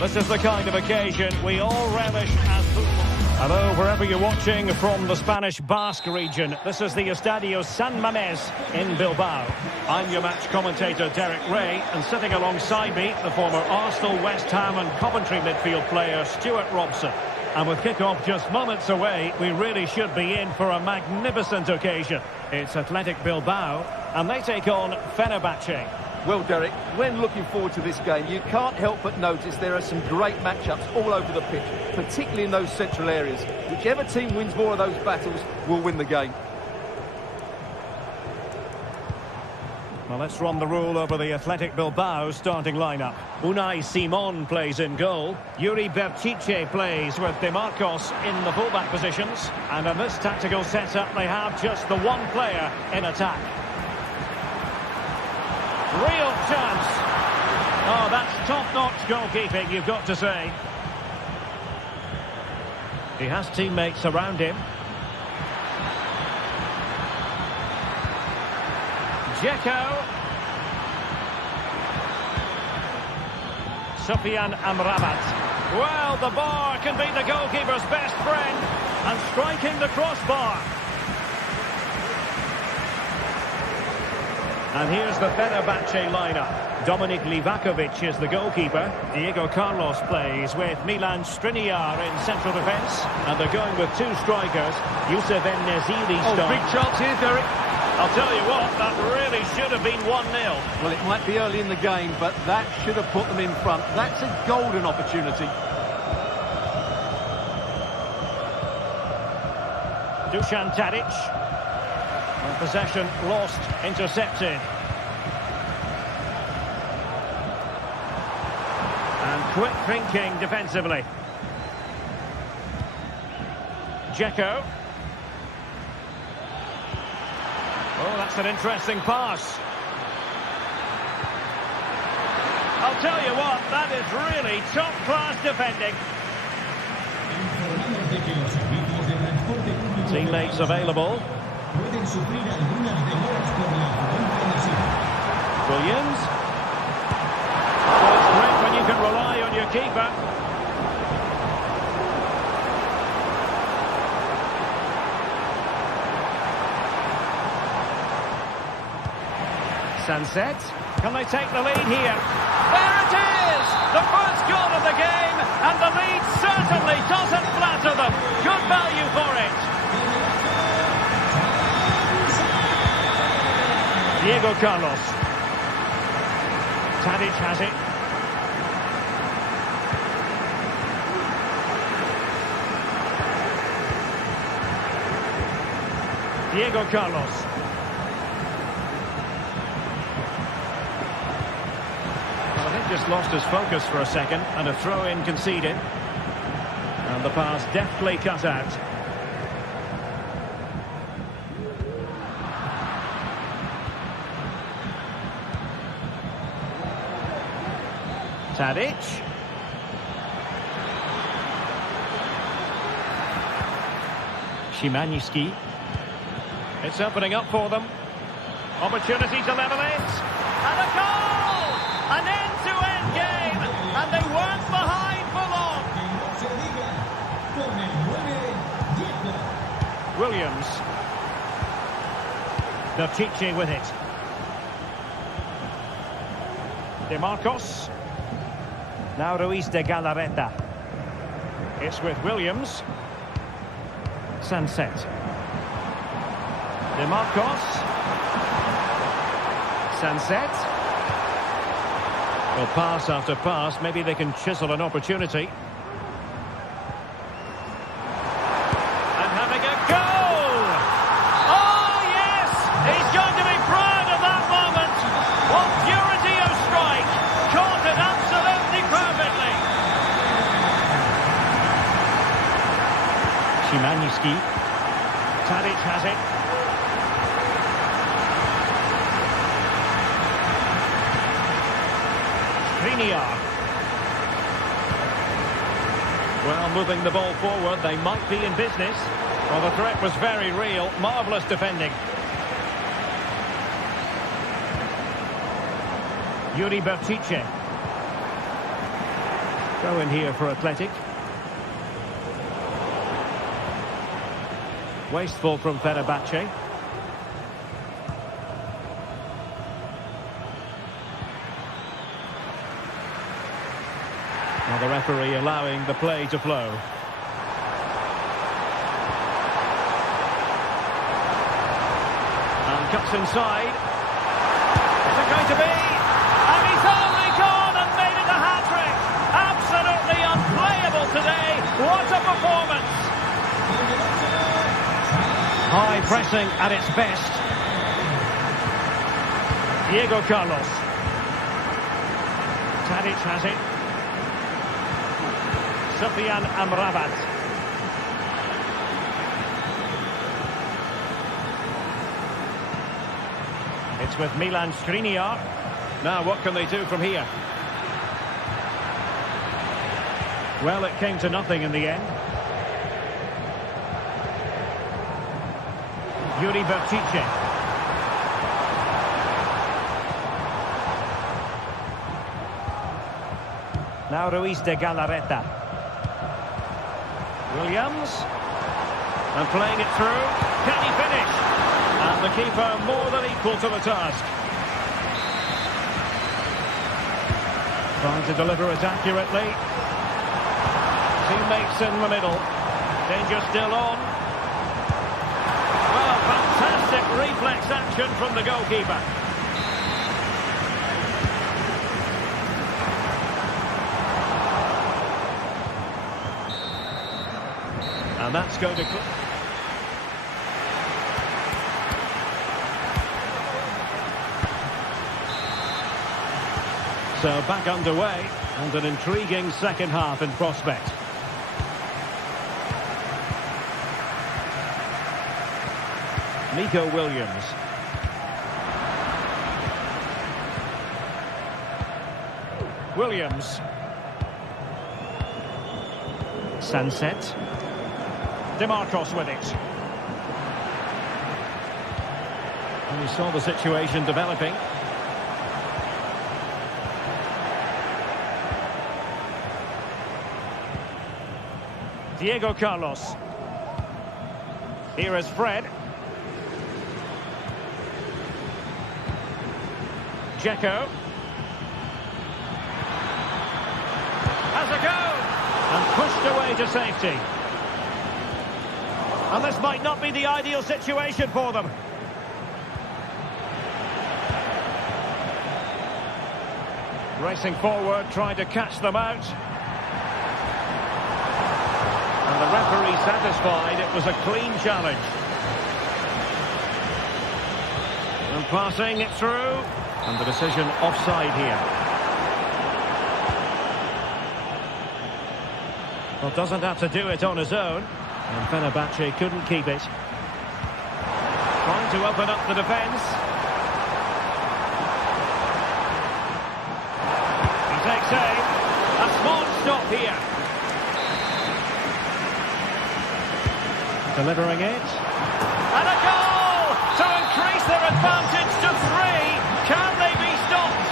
This is the kind of occasion we all relish as football. Hello, wherever you're watching from the Spanish Basque region. This is the Estadio San Mamés in Bilbao. I'm your match commentator, Derek Ray, and sitting alongside me, the former Arsenal, West Ham and Coventry midfield player, Stuart Robson. And with kickoff just moments away, we really should be in for a magnificent occasion. It's Athletic Bilbao, and they take on Fenerbahce. Well, Derek, when looking forward to this game, you can't help but notice there are some great matchups all over the pitch, particularly in those central areas. Whichever team wins more of those battles will win the game. Well, let's run the rule over the Athletic Bilbao starting lineup. Unai Simon plays in goal. Yuri Berchiche plays with De Marcos in the fullback positions. And in this tactical setup, they have just the one player in attack. Real chance. Oh, that's top-notch goalkeeping, you've got to say. He has teammates around him. Dzeko. Sufyan Amrabat. Well, the bar can be the goalkeeper's best friend. And striking the crossbar. And here's the Fenerbahce lineup. Dominik Livakovic is the goalkeeper. Diego Carlos plays with Milan Skriniar in central defence. And they're going with two strikers. Youssef En-Nesyri starts. Oh, big chance here, Derek. I'll tell you what, that really should have been 1-0. Well, it might be early in the game, but that should have put them in front. That's a golden opportunity. Dusan Tadic. And possession lost, intercepted. And quick thinking defensively. Dzeko. Oh, that's an interesting pass. I'll tell you what, that is really top-class defending. Teammates available. Williams. Well, it's great when you can rely on your keeper. Sunset. Can they take the lead here? There it is! The first goal of the game, and the lead certainly doesn't flatter them. Good value for it. Diego Carlos. Tadic has it. Diego Carlos. Well, I think just lost his focus for a second, and a throw-in conceded. And the pass deftly cut out. Tadic. Szymański. It's opening up for them. Opportunity to level it. And a goal! An end-to-end game. And they weren't behind for long. Williams. Berchiche with it. De Marcos. Now Ruiz de Galarreta. It's with Williams. Sunset. De Marcos. Sunset. Well, pass after pass. Maybe they can chisel an opportunity. And having a goal! Oh, yes! He's going to be proud of that moment. What purity of strike. Caught it absolutely perfectly. Szymański. Tadic has it. Skriniar. Well, moving the ball forward, they might be in business. Well, the threat was very real. Marvellous defending. Yuri Berchiche. Throw in here for Athletic. Wasteful from Fenerbahce. Now the referee allowing the play to flow. And cuts inside. Is it going to be? And he's only gone and made it a hat-trick. Absolutely unplayable today. What a performance. High pressing at its best. Diego Carlos. Tadic has it. Sufyan Amrabat. It's with Milan Skriniar. Now what can they do from here? Well, it came to nothing in the end. Yuri Bertice. Now Ruiz de Galarreta. Williams. And playing it through. Can he finish? And the keeper more than equal to the task. Trying to deliver it accurately. Teammates in the middle. Danger still on. Well, fantastic reflex action from the goalkeeper. And that's going to... So back underway, and an intriguing second half in prospect. Nico Williams. Williams. Sunset. DeMarcos with it. And we saw the situation developing. Diego Carlos. Here is Fred. Dzeko. Has a go! And pushed away to safety. And this might not be the ideal situation for them. Racing forward, trying to catch them out. And the referee satisfied it was a clean challenge. And passing it through. And the decision offside here. Well, doesn't have to do it on his own. And Fenerbahce couldn't keep it. Trying to open up the defence. He takes aim. A smart stop here. Delivering it. And a goal! To increase their advantage to 3. Can they be stopped?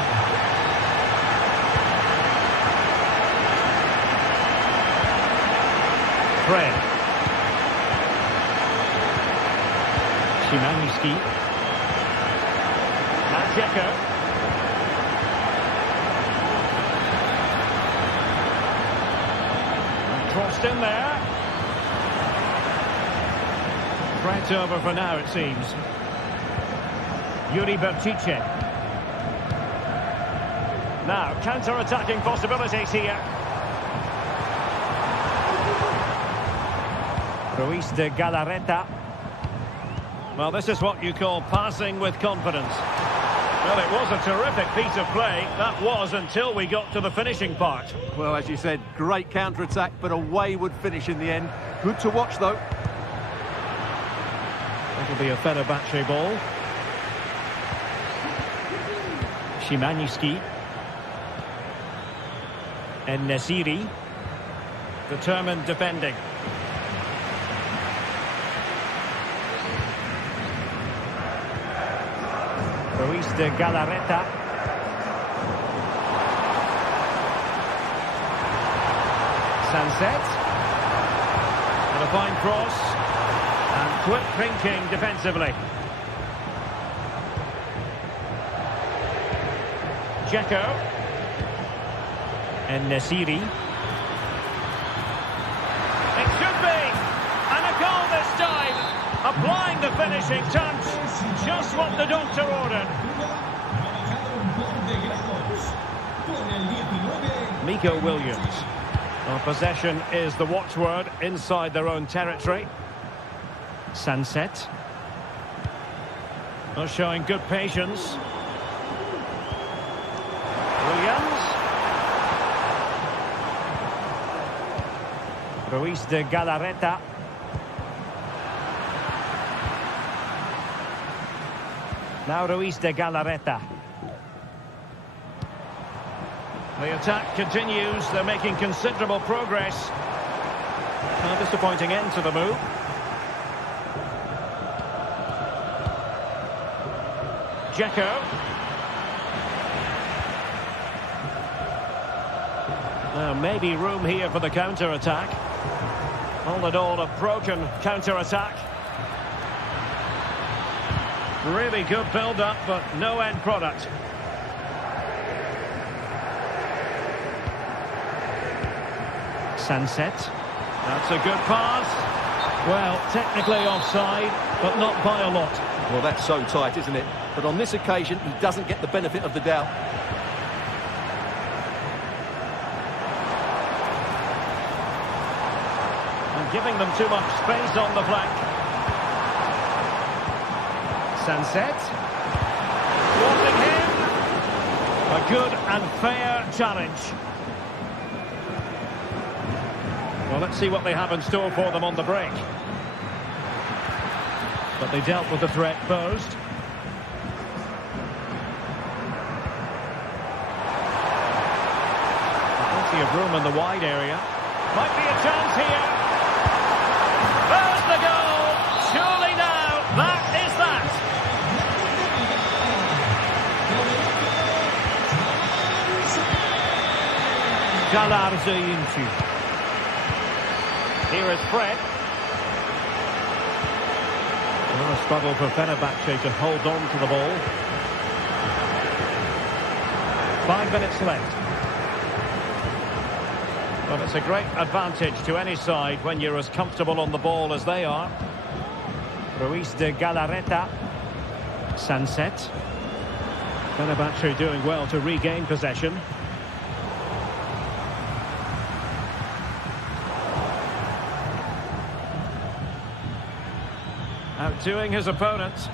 Fred. Szymański. And Dzeko. And crossed in there. Threat over for now, it seems. Yuri Bertice. Now, counter-attacking possibilities here. Ruiz de Galarreta. Well, this is what you call passing with confidence. Well, it was a terrific piece of play. That was until we got to the finishing part. Well, as you said, great counter-attack, but a wayward finish in the end. Good to watch, though. It'll be a Fenerbahce ball. Szymański. En-Nesyri. Determined defending. Ruiz de Galarreta. Sunset. And a fine cross. And quick thinking defensively. Dzeko. And Nesiri. It should be. And a goal this time. Applying the finishing touch. Just what the doctor ordered. Miko Williams. Well, possession is the watchword inside their own territory. Sunset. Well, showing good patience. Williams. Ruiz de Galarreta. Now Ruiz de Galarreta. The attack continues. They're making considerable progress. A disappointing end to the move. Dzeko. Maybe room here for the counter-attack. All in all, a broken counter-attack. Really good build-up, but no end product. Sunset. That's a good pass. Well, technically offside, but not by a lot. Well, that's so tight, isn't it? But on this occasion, he doesn't get the benefit of the doubt. And giving them too much space on the flank. Sunset. Wanting him. A good and fair challenge. Well, let's see what they have in store for them on the break. But they dealt with the threat posed. Plenty of room in the wide area. Might be a chance here. There's the goal. Surely now, that is that. Galarreta. Here is Fred. A struggle for Fenerbahce to hold on to the ball. 5 minutes left. Well, it's a great advantage to any side when you're as comfortable on the ball as they are. Ruiz de Galarreta. Sunset. Fenerbahce doing well to regain possession. Outdoing his opponent.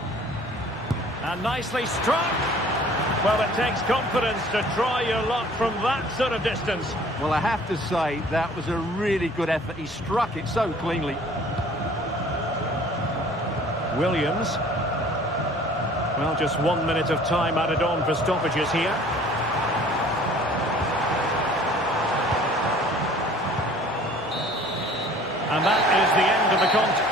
And nicely struck. Well, it takes confidence to try your luck from that sort of distance. Well, I have to say, that was a really good effort. He struck it so cleanly. Williams. Well, just 1 minute of time added on for stoppages here. And that is the end of the contest.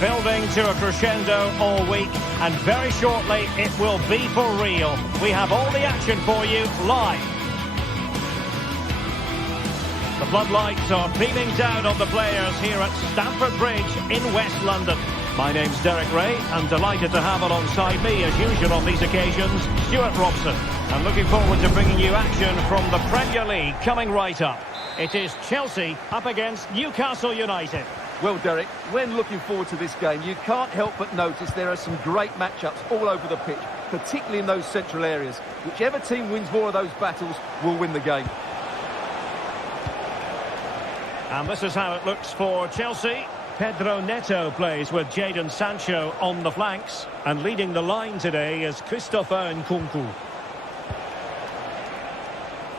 Building to a crescendo all week, and very shortly it will be for real. We have all the action for you live. The floodlights are beaming down on the players here at Stamford Bridge in West London. My name's Derek Ray. I'm delighted to have alongside me, as usual on these occasions, Stuart Robson. I'm looking forward to bringing you action from the Premier League coming right up. It is Chelsea up against Newcastle United. Well, Derek, when looking forward to this game, you can't help but notice there are some great matchups all over the pitch, particularly in those central areas. Whichever team wins more of those battles will win the game. And this is how it looks for Chelsea. Pedro Neto plays with Jadon Sancho on the flanks. And leading the line today is Christopher Nkunku.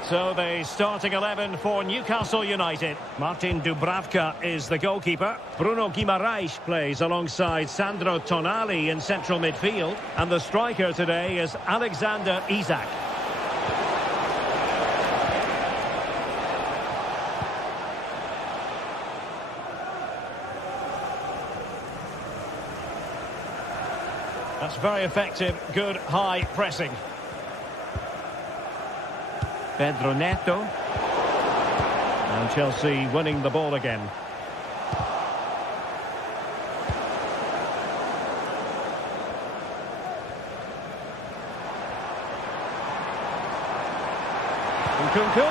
So the starting 11 for Newcastle United. Martin Dubravka is the goalkeeper. Bruno Guimaraes plays alongside Sandro Tonali in central midfield. And the striker today is Alexander Isak. That's very effective, good high pressing. Pedro Neto. And Chelsea winning the ball again. Nkunku.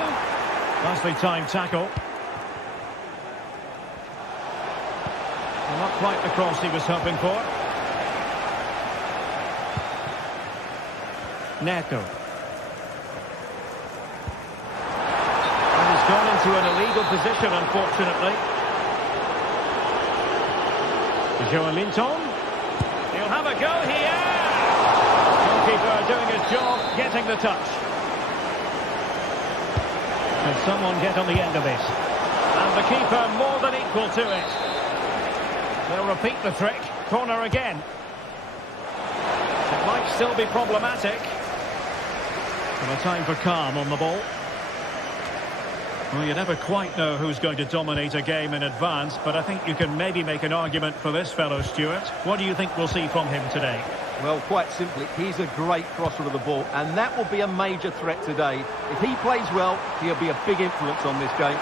Nicely timed tackle. Well, not quite the cross he was hoping for. Neto. And he's gone into an illegal position, unfortunately. Joelinton. He'll have a go here. Goalkeeper doing his job, getting the touch. Can someone get on the end of this? And the keeper more than equal to it. They'll repeat the trick. Corner again. It might still be problematic. And a time for calm on the ball. Well, you never quite know who's going to dominate a game in advance, but I think you can maybe make an argument for this fellow, Stuart. What do you think we'll see from him today? Well, quite simply, he's a great crosser of the ball, and that will be a major threat today. If he plays well, he'll be a big influence on this game.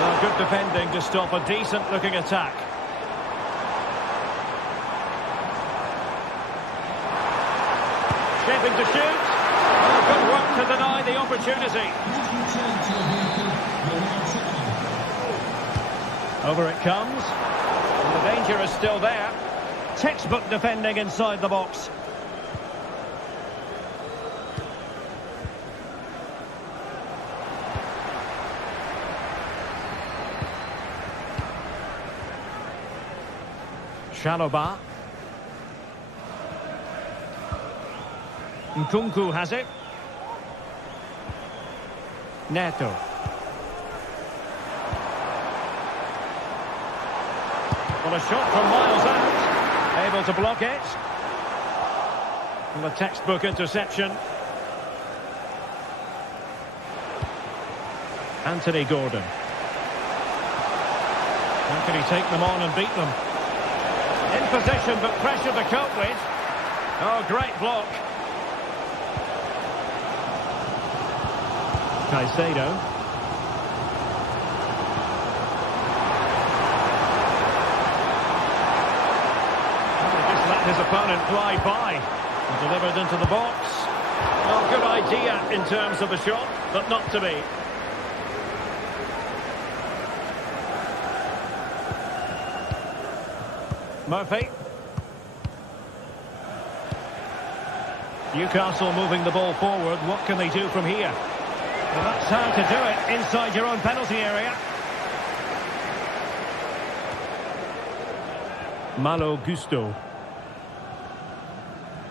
Well, good defending to stop a decent-looking attack. Shaping to shoot. Oh, good work to deny the opportunity. Over it comes. And the danger is still there. Textbook defending inside the box. Chalobah. Nkunku has it. Neto. Well, a shot from miles out. Able to block it. And the textbook interception. Anthony Gordon. How can he take them on and beat them? In position, but pressure to cope with. Oh, great block. Caicedo. Just let his opponent fly by. And delivered into the box. Well, good idea in terms of the shot, but not to be. Murphy. Newcastle moving the ball forward. What can they do from here? Well, that's how to do it inside your own penalty area. Malo Gusto.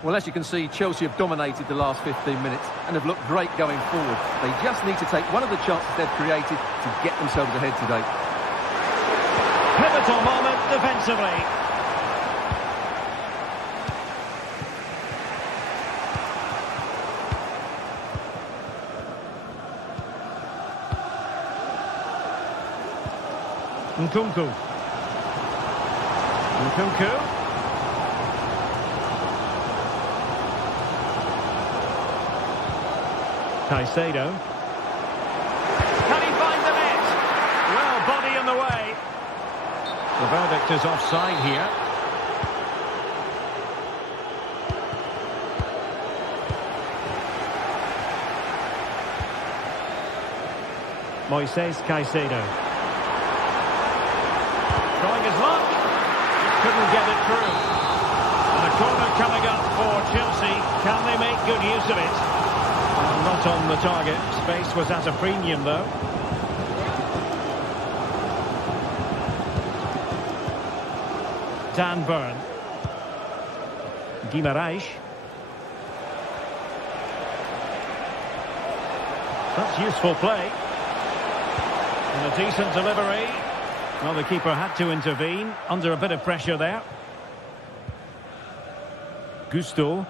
Well, as you can see, Chelsea have dominated the last 15 minutes and have looked great going forward. They just need to take one of the chances they've created to get themselves ahead today. Pivotal moment defensively. Nkunku. Nkunku. Caicedo. Can he find the net? Well, body in the way. The verdict is offside here. Moises Caicedo. Trying his luck. Couldn't get it through. And a corner coming up for Chelsea. Can they make good use of it? Not on the target. Space was at a premium, though. Dan Burn. Guimaraes. That's useful play. And a decent delivery. Well, the keeper had to intervene. Under a bit of pressure there. Gusto.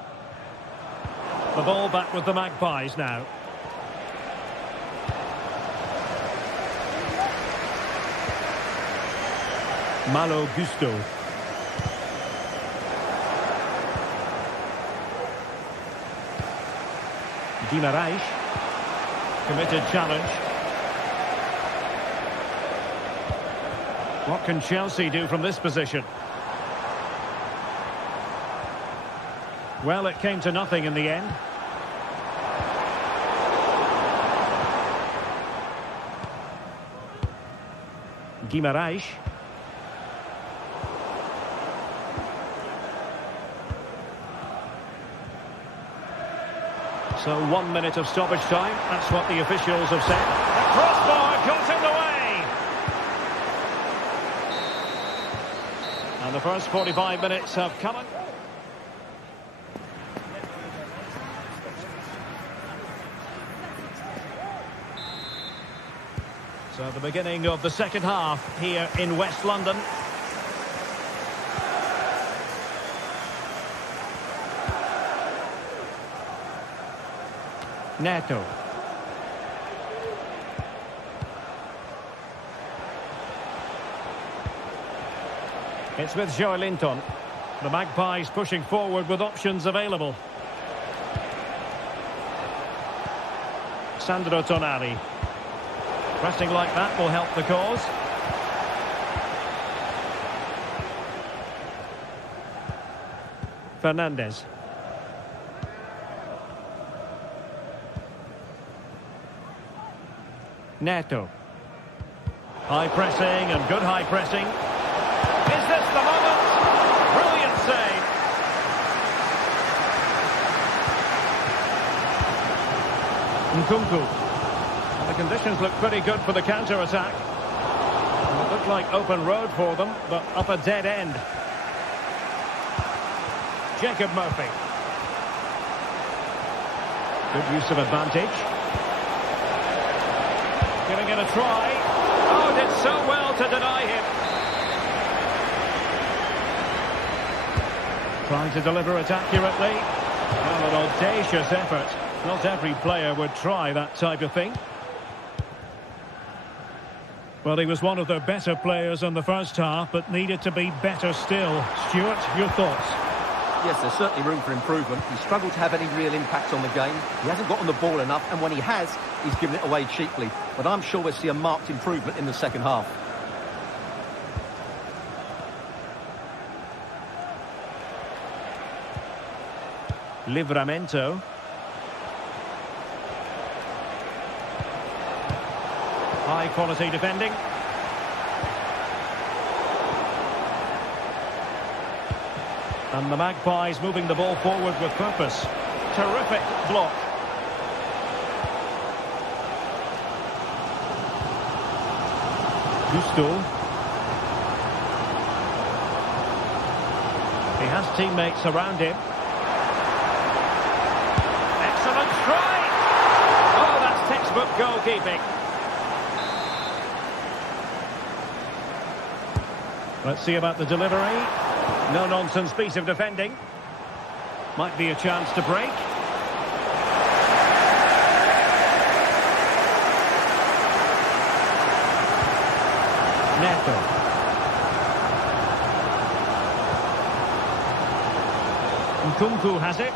The ball back with the Magpies now. Malo Gusto. Guimaraes. Committed challenge. What can Chelsea do from this position? Well, it came to nothing in the end. Guimaraes. So 1 minute of stoppage time. That's what the officials have said. The crossbar got in the way. And the first 45 minutes have come. So the beginning of the second half here in West London. Neto. It's with Joelinton. The Magpies pushing forward with options available. Sandro Tonali. Pressing like that will help the cause. Fernandes. Neto. High pressing and good high pressing. Is this the moment? Brilliant save. Nkunku. And the conditions look pretty good for the counter-attack. It looked like open road for them, but up a dead end. Jacob Murphy. Good use of advantage. Giving it a try. Oh, did so well to deny him. Trying to deliver it accurately. Well, an audacious effort. Not every player would try that type of thing. Well, he was one of the better players in the first half, but needed to be better still. Stuart, your thoughts? Yes, there's certainly room for improvement. He struggled to have any real impact on the game. He hasn't gotten the ball enough, and when he has, he's given it away cheaply. But I'm sure we'll see a marked improvement in the second half. Livramento. High quality defending. And the Magpies moving the ball forward with purpose. Terrific block. Gusto. He has teammates around him. Excellent try! Oh, that's textbook goalkeeping. Let's see about the delivery. No-nonsense piece of defending. Might be a chance to break. Neto. Nkunku has it.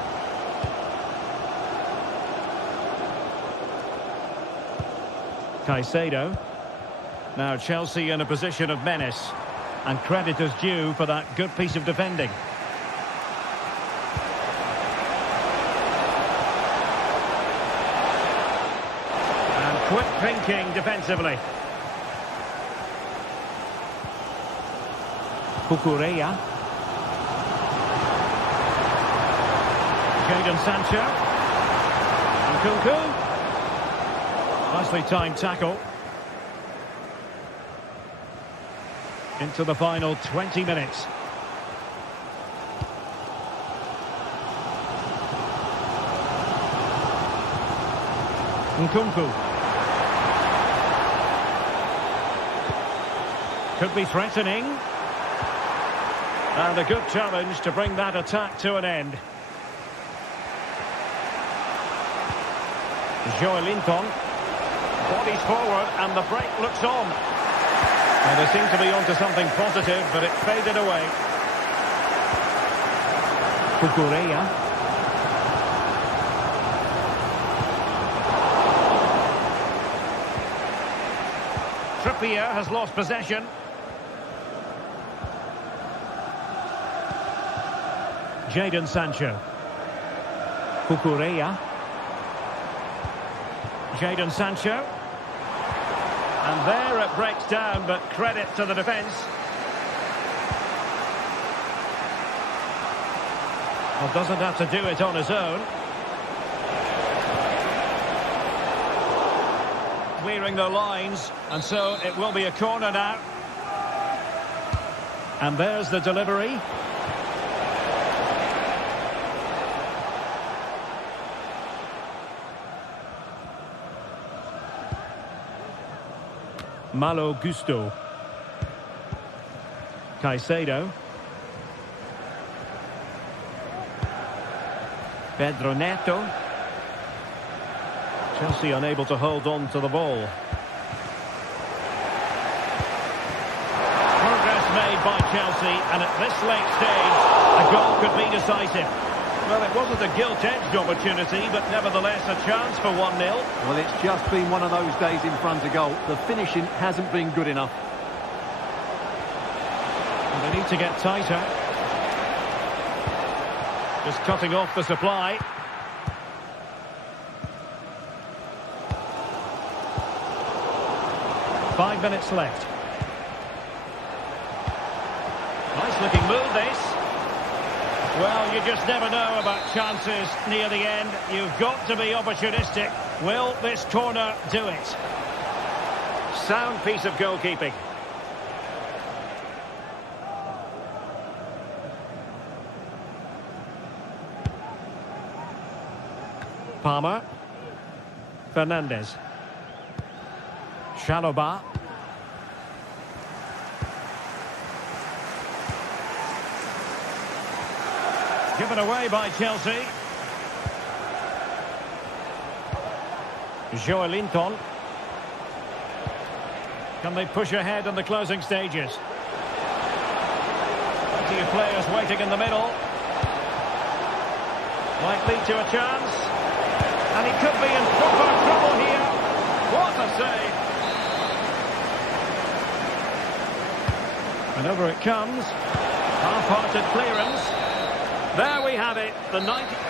Caicedo. Now Chelsea in a position of menace. And credit is due for that good piece of defending. And quick thinking defensively. Cucurella. Jadon Sancho. And Nkunku. Nicely timed tackle. Into the final 20 minutes. Nkunku. Could be threatening. And a good challenge to bring that attack to an end. Joelinton. Bodies forward and the break looks on. And they seem to be onto something positive, but it faded away. Cucurella. Trippier has lost possession. Jadon Sancho. Cucurella. Jadon Sancho. And there it breaks down, but credit to the defence. Well, doesn't have to do it on his own. Clearing the lines, and so it will be a corner now. And there's the delivery. Malo Gusto. Caicedo. Pedro Neto. Chelsea unable to hold on to the ball. Progress made by Chelsea, and at this late stage, a goal could be decisive. Well, it wasn't a gilt-edged opportunity, but nevertheless a chance for 1-0. Well, it's just been one of those days in front of goal. The finishing hasn't been good enough. And they need to get tighter. Just cutting off the supply. Five minutes left. Nice looking move, this. Well, you just never know about chances near the end. You've got to be opportunistic. Will this corner do it? Sound piece of goalkeeping. Palmer. Fernandes. Chalobah. Given away by Chelsea. Joelinton. Can they push ahead in the closing stages? Plenty of players waiting in the middle. Might lead to a chance. And he could be in proper trouble here. What a save. And over it comes. Half-hearted clearance. There we have it, the 90th.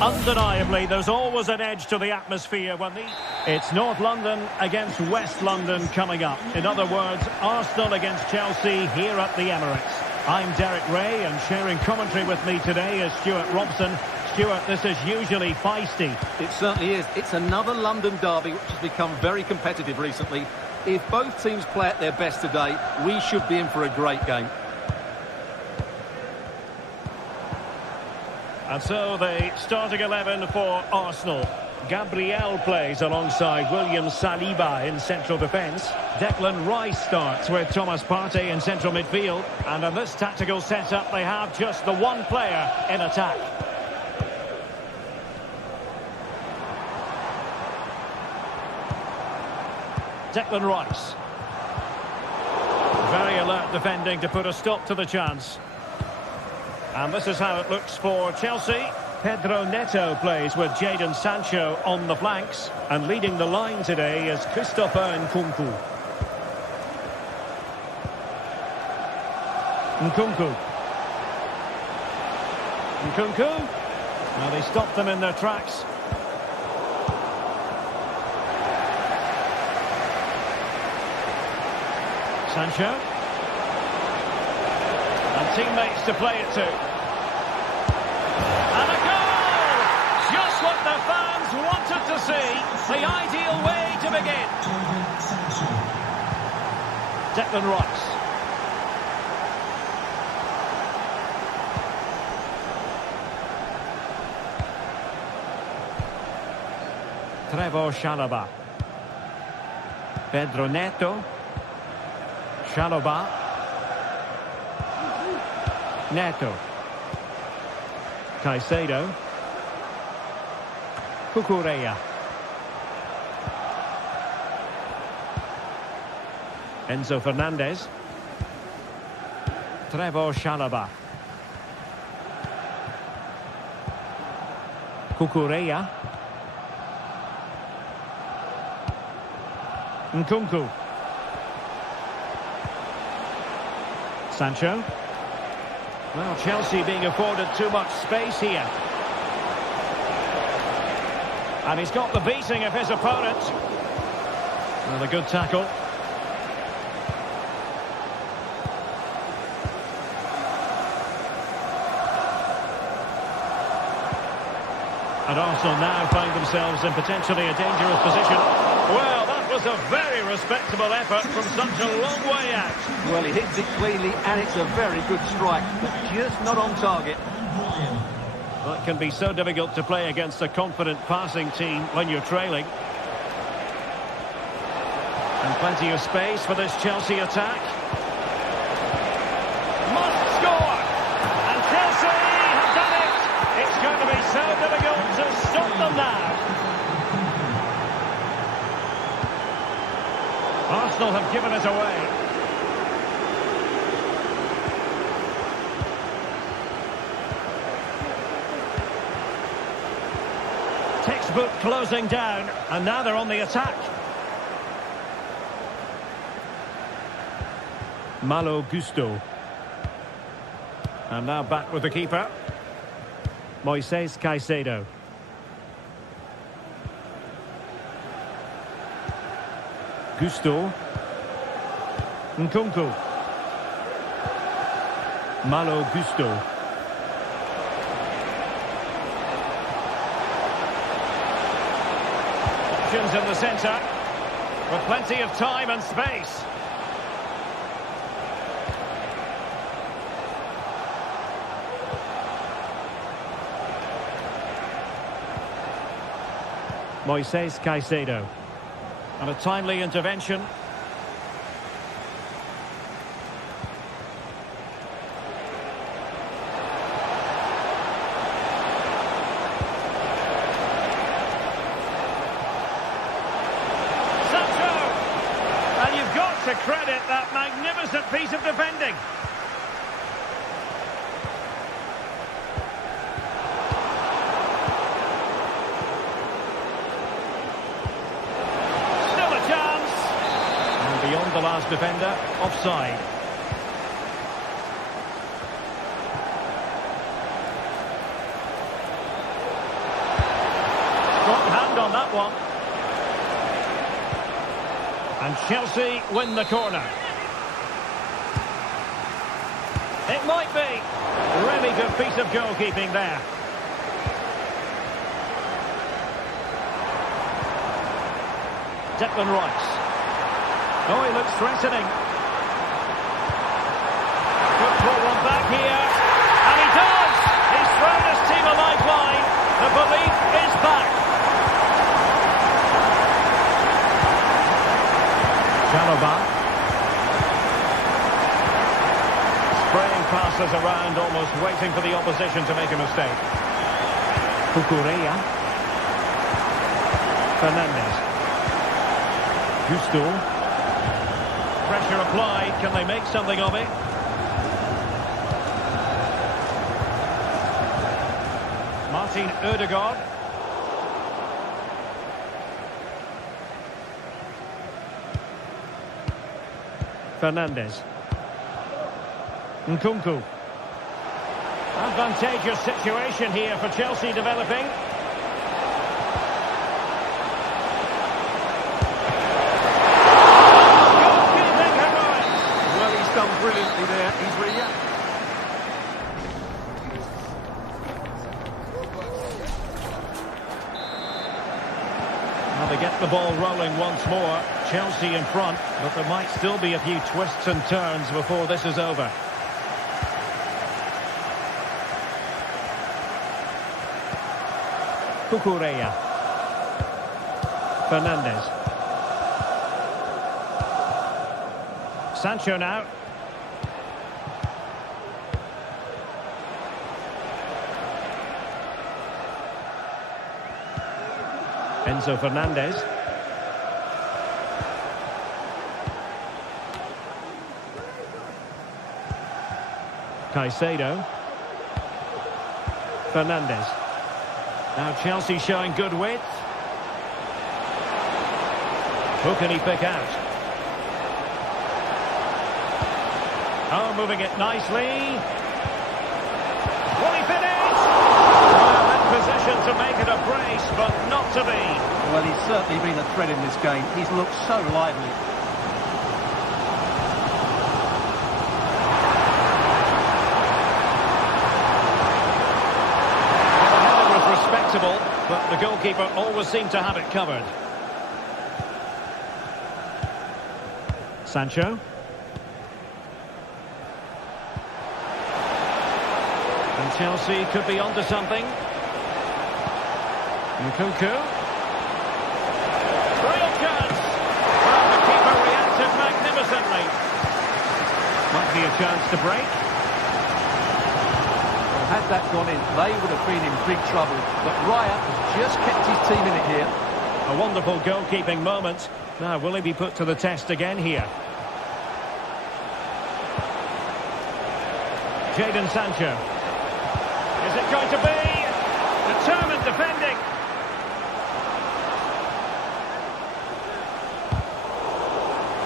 Undeniably, there's always an edge to the atmosphere when It's North London against West London coming up. In other words, Arsenal against Chelsea here at the Emirates. I'm Derek Ray, and sharing commentary with me today is Stuart Robson. Stuart, this is usually feisty. It certainly is. It's another London derby which has become very competitive recently. If both teams play at their best today, we should be in for a great game. And so the starting 11 for Arsenal. Gabriel plays alongside William Saliba in central defence. Declan Rice starts with Thomas Partey in central midfield. And in this tactical setup, they have just the one player in attack. Declan Rice. Very alert defending to put a stop to the chance. And this is how it looks for Chelsea. Pedro Neto plays with Jadon Sancho on the flanks. And leading the line today is Christopher Nkunku. Nkunku. Now they stopped them in their tracks. Sancho. And teammates to play it to. And a goal! Just what the fans wanted to see. The ideal way to begin. Declan Rice. Trevoh Chalobah. Pedro Neto. Chalobah. Neto. Caicedo. Cucurella. Enzo Fernandez. Trevoh Chalobah. Cucurella. Nkunku. Sancho. Well, Chelsea being afforded too much space here. And he's got the beating of his opponent. Well, a good tackle. And Arsenal now find themselves in potentially a dangerous position. Well, that was a very respectable effort from such a long way out. Well, he hits it cleanly, and it's a very good strike, but just not on target. Well, it can be so difficult to play against a confident passing team when you're trailing. And plenty of space for this Chelsea attack. Must score! And Chelsea have done it! It's going to be so difficult to stop them now. Arsenal have given it away. Textbook closing down, and now they're on the attack. Malo Gusto. And now back with the keeper. Moises Caicedo. Gusto. Nkunku. Malo Gusto. Options in the centre. With plenty of time and space. Moises Caicedo. And a timely intervention. Sancho! And you've got to credit that magnificent piece of defending. Beyond the last defender, offside. that one. And Chelsea win the corner. It might be. Really good piece of goalkeeping there. Declan Rice. Oh, he looks threatening. Could pull one back here. And he does! He's thrown his team a lifeline. The belief is back. Chalobah. Spraying passes around, almost waiting for the opposition to make a mistake. Cucurella. Fernandes. Gusto. Pressure applied. Can they make something of it? Martin Ødegaard. Fernandes. Nkunku. Advantageous situation here for Chelsea developing. Goalkeeping heroics. Well, he's done brilliantly there. He's reacted. Well, they get the ball rolling once more. Chelsea in front, but there might still be a few twists and turns before this is over. Cucurella. Fernandes. Sancho now. Enzo Fernandez. Caicedo. Fernandes. Now Chelsea showing good width. Who can he pick out? Oh, moving it nicely. Will he finish? Well, in position to make it a brace, but not to be. Well, he's certainly been a threat in this game. He's looked so lively. But the goalkeeper always seemed to have it covered. Sancho. And Chelsea could be onto something. Nkunku. Real chance. Well, the keeper reacted magnificently. Might be a chance to break. Had that gone in, they would have been in big trouble. But Raya has just kept his team in it here. A wonderful goalkeeping moment. Now, will he be put to the test again here? Jadon Sancho. Is it going to be? Determined defending.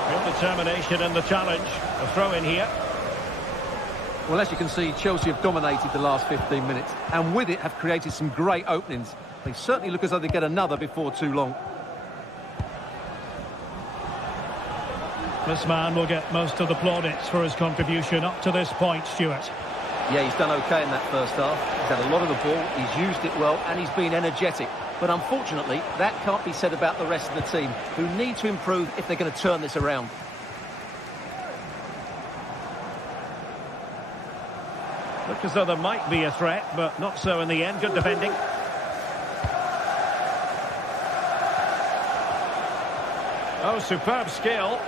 Real determination in the challenge. A throw in here. Well, as you can see, Chelsea have dominated the last 15 minutes, and with it have created some great openings. They certainly look as though they get another before too long. This man will get most of the plaudits for his contribution up to this point, Stuart. Yeah, he's done okay in that first half. He's had a lot of the ball, he's used it well, and he's been energetic. But unfortunately, that can't be said about the rest of the team, who need to improve if they're going to turn this around. Look as though there might be a threat, but not so in the end. Good defending. Oh, superb skill.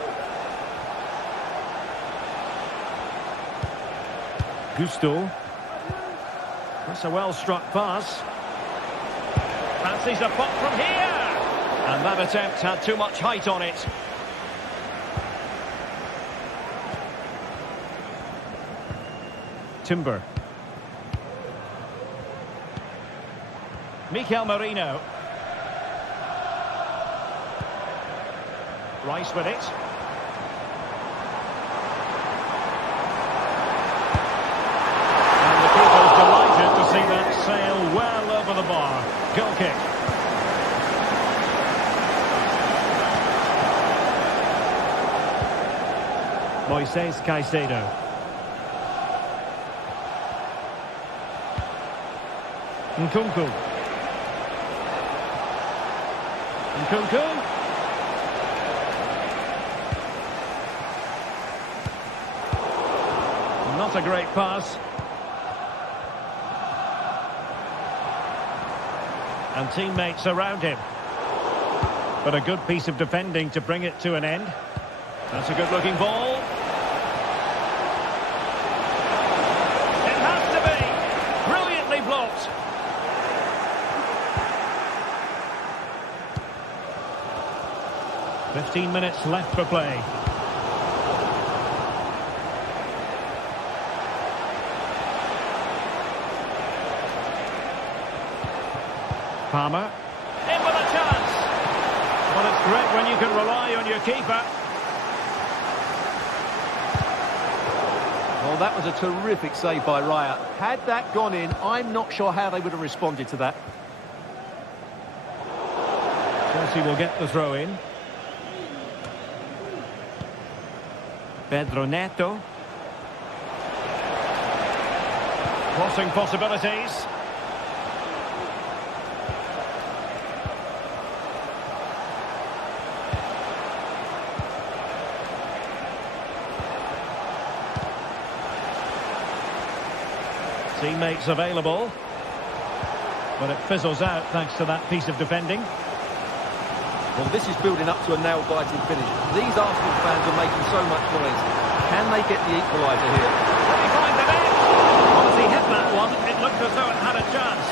Gusto. That's a well-struck pass. Fancies a pop from here. And that attempt had too much height on it. Timber. Mikel Merino. Rice with it. And the keeper's delighted to see that sail well over the bar. Goal kick. Moises Caicedo. Nkunku. Nkunku. Not a great pass. And teammates around him. But a good piece of defending to bring it to an end. That's a good-looking ball. It has to be. Brilliantly blocked. "15 minutes left for play. Palmer. In with a chance. Well, it's great when you can rely on your keeper. Well, that was a terrific save by Raya. Had that gone in, I'm not sure how they would have responded to that. Chelsea will get the throw in. Pedro Neto. Crossing possibilities. Teammates available. But it fizzles out thanks to that piece of defending. Well, this is building up to a nail-biting finish. These Arsenal fans are making so much noise. Can they get the equaliser here? Let me find the net. Well, as he hit that one, it looked as though it had a chance.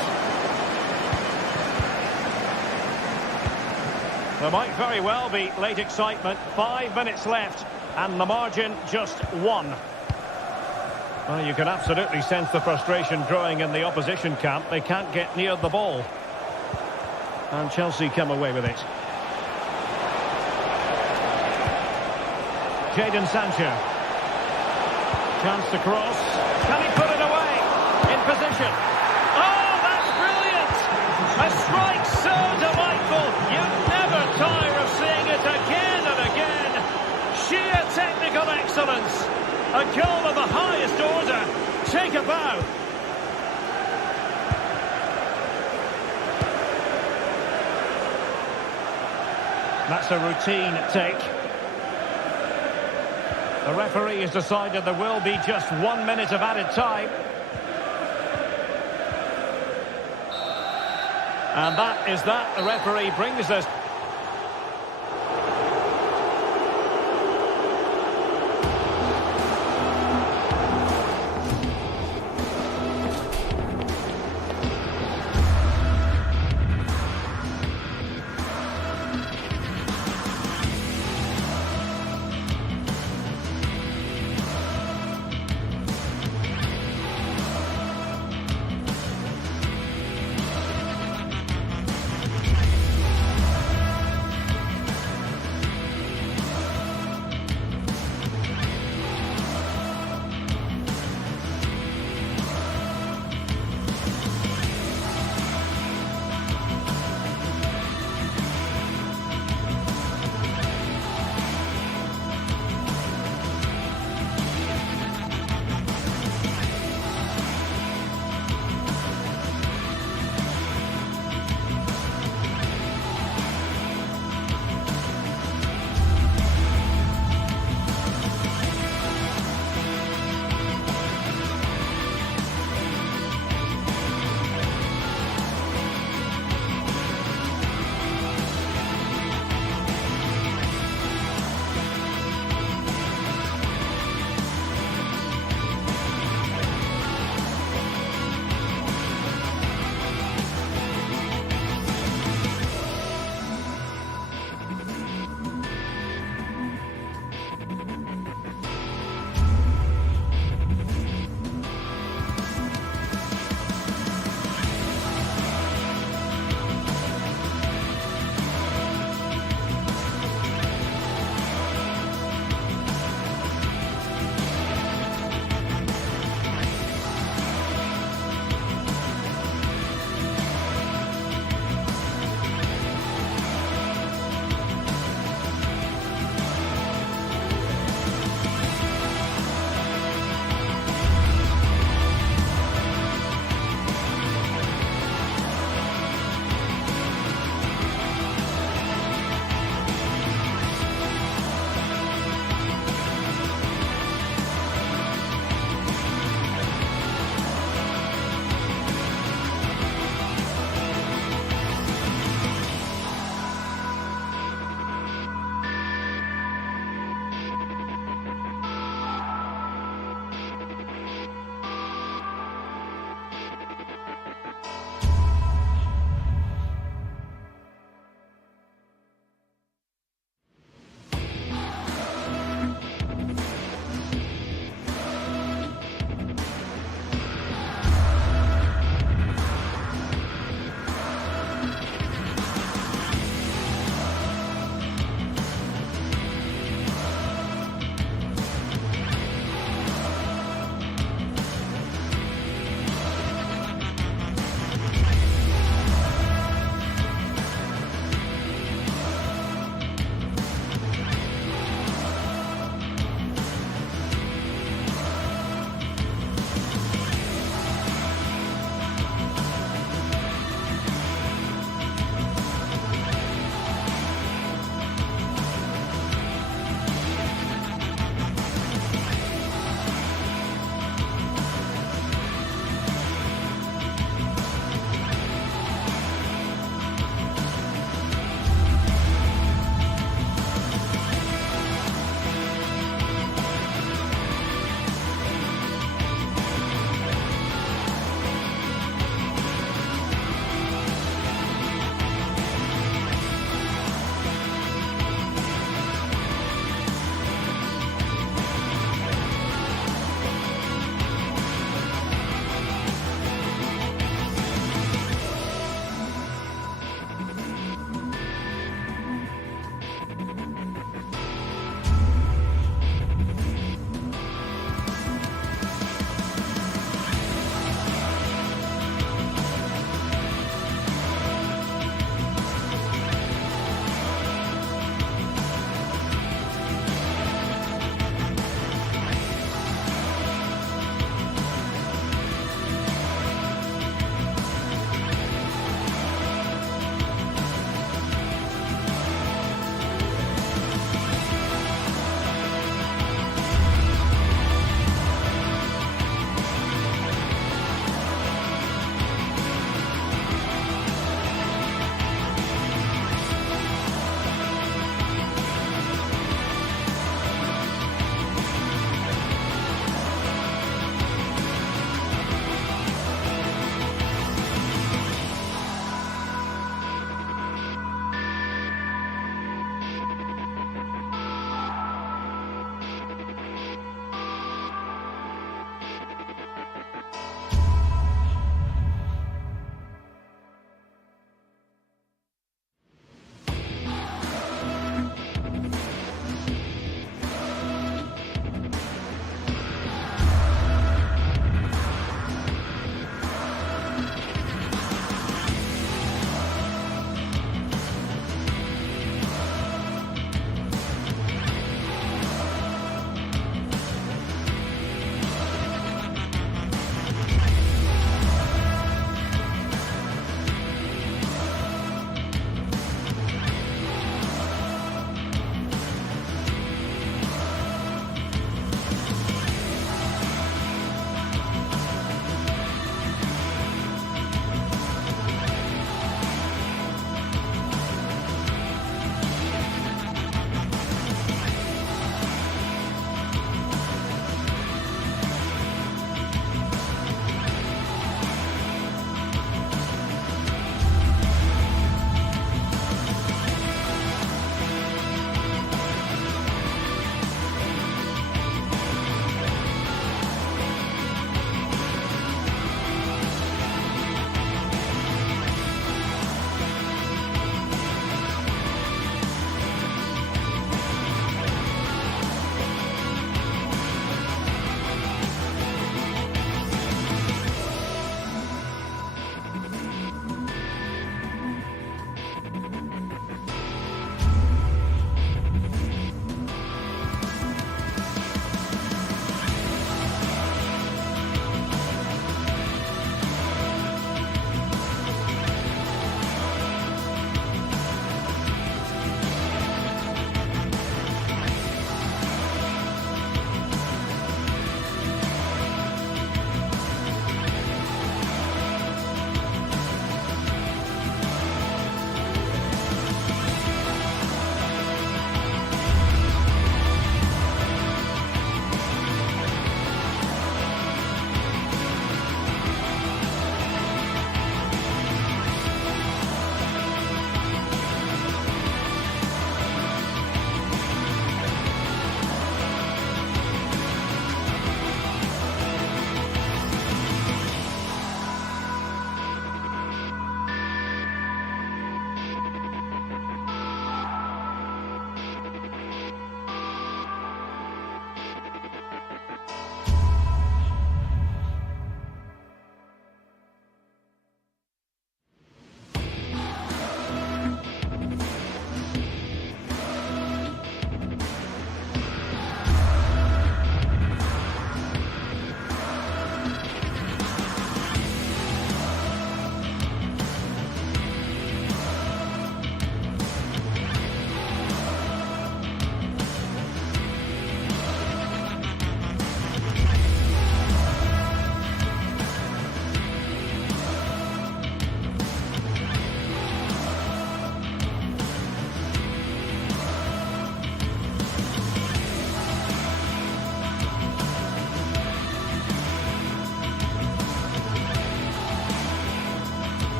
There might very well be late excitement. 5 minutes left, and the margin just 1. Well, you can absolutely sense the frustration growing in the opposition camp. They can't get near the ball. And Chelsea come away with it. Jadon Sancho. Chance to cross. Can he put it away? In position. Oh, that's brilliant! A strike so delightful. You never tire of seeing it again and again. Sheer technical excellence. A goal of the highest order. Take a bow. That's a routine take. The referee has decided there will be just 1 minute of added time. And that is that. The referee brings us...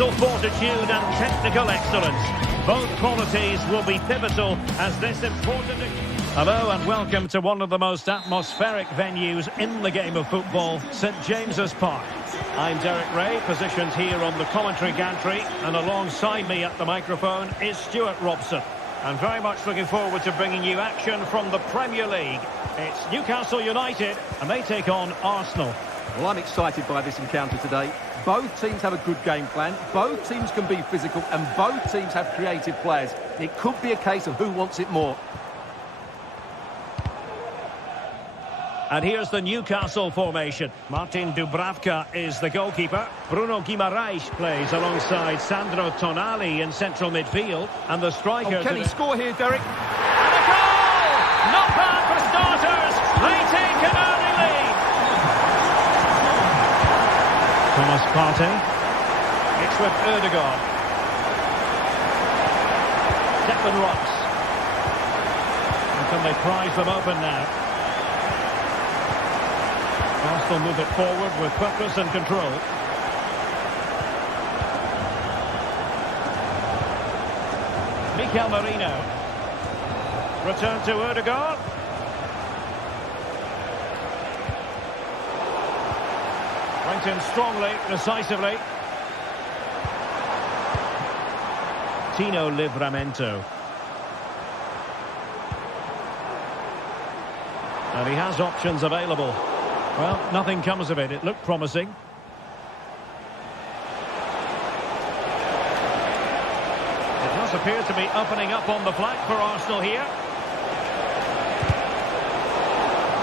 mental fortitude and technical excellence. Both qualities will be pivotal as this important... Hello and welcome to one of the most atmospheric venues in the game of football, St James's Park. I'm Derek Ray, positioned here on the commentary gantry, and alongside me at the microphone is Stuart Robson. I'm very much looking forward to bringing you action from the Premier League. It's Newcastle United, and they take on Arsenal. Well, I'm excited by this encounter today. Both teams have a good game plan, both teams can be physical, and both teams have creative players. It could be a case of who wants it more. And here's the Newcastle formation. Martin Dubravka is the goalkeeper. Bruno Guimaraes plays alongside Sandro Tonali in central midfield. And the striker... Oh, can he score here, Derek? And a goal! Not bad for starters. They take an early lead. Thomas Partey. It's with Ødegaard. Declan Rice. And can they prize them open now? Arsenal move it forward with purpose and control. Mikel Merino. Return to Ødegaard. Went in strongly, decisively. Tino Livramento. And he has options available. Well, nothing comes of it. It looked promising. It does appear to be opening up on the flank for Arsenal here.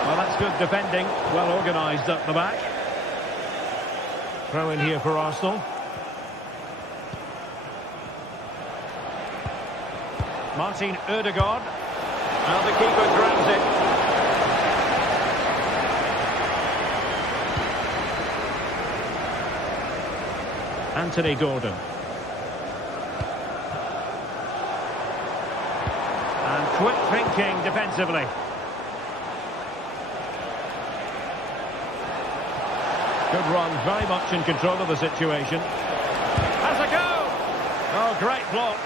Well, that's good defending. Well organised at the back. Throw in here for Arsenal. Martin Ødegaard. Now the keeper grabs it. Anthony Gordon. And quick thinking defensively. Good run, very much in control of the situation. Has a go! Oh, great block.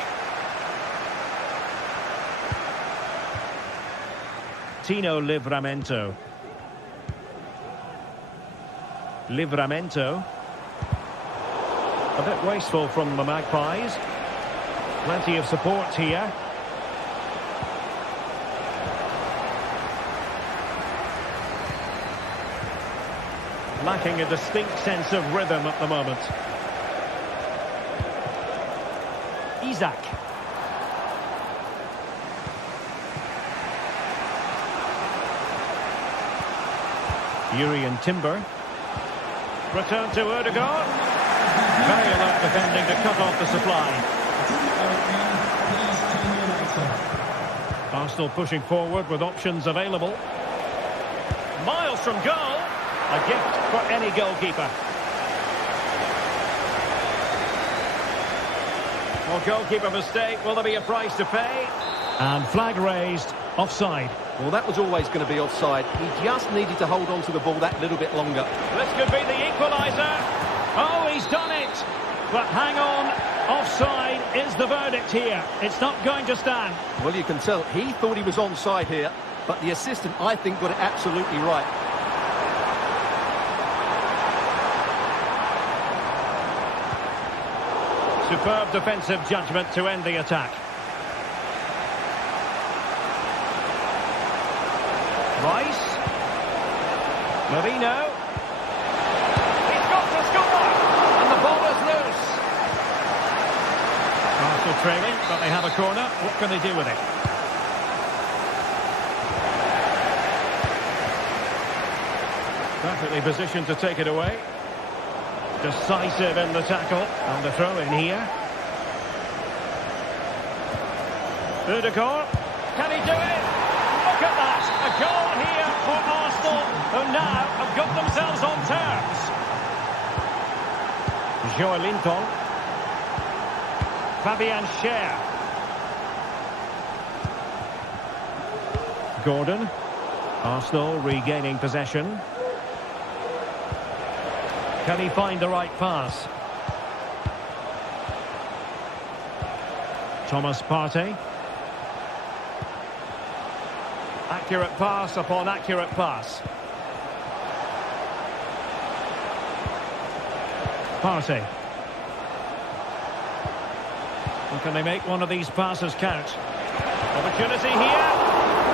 Tino Livramento. Livramento. A bit wasteful from the Magpies. Plenty of support here. Lacking a distinct sense of rhythm at the moment. Isak. Urian Timber. Return to Ødegaard. Very alert defending to cut off the supply. Arsenal pushing forward with options available. Miles from goal. A gift for any goalkeeper. Well, goalkeeper mistake. Will there be a price to pay? And flag raised. Offside. Well, that was always going to be offside. He just needed to hold on to the ball that little bit longer. This could be the equaliser. Oh, he's done it. But hang on. Offside is the verdict here. It's not going to stand. Well, you can tell he thought he was onside here, but the assistant, I think, got it absolutely right. Superb defensive judgment to end the attack. Rice. Merino. He's got to score! And the ball is loose. Arsenal trailing, but they have a corner. What can they do with it? Perfectly positioned to take it away. Decisive in the tackle. And the throw in here. Ødegaard. Can he do it? Look at that. A goal here for Arsenal, who now have got themselves on terms. Joelinton. Fabian Schär. Gordon. Arsenal regaining possession. Can he find the right pass? Thomas Partey. Accurate pass upon accurate pass. Partey. And can they make one of these passes count? Opportunity here.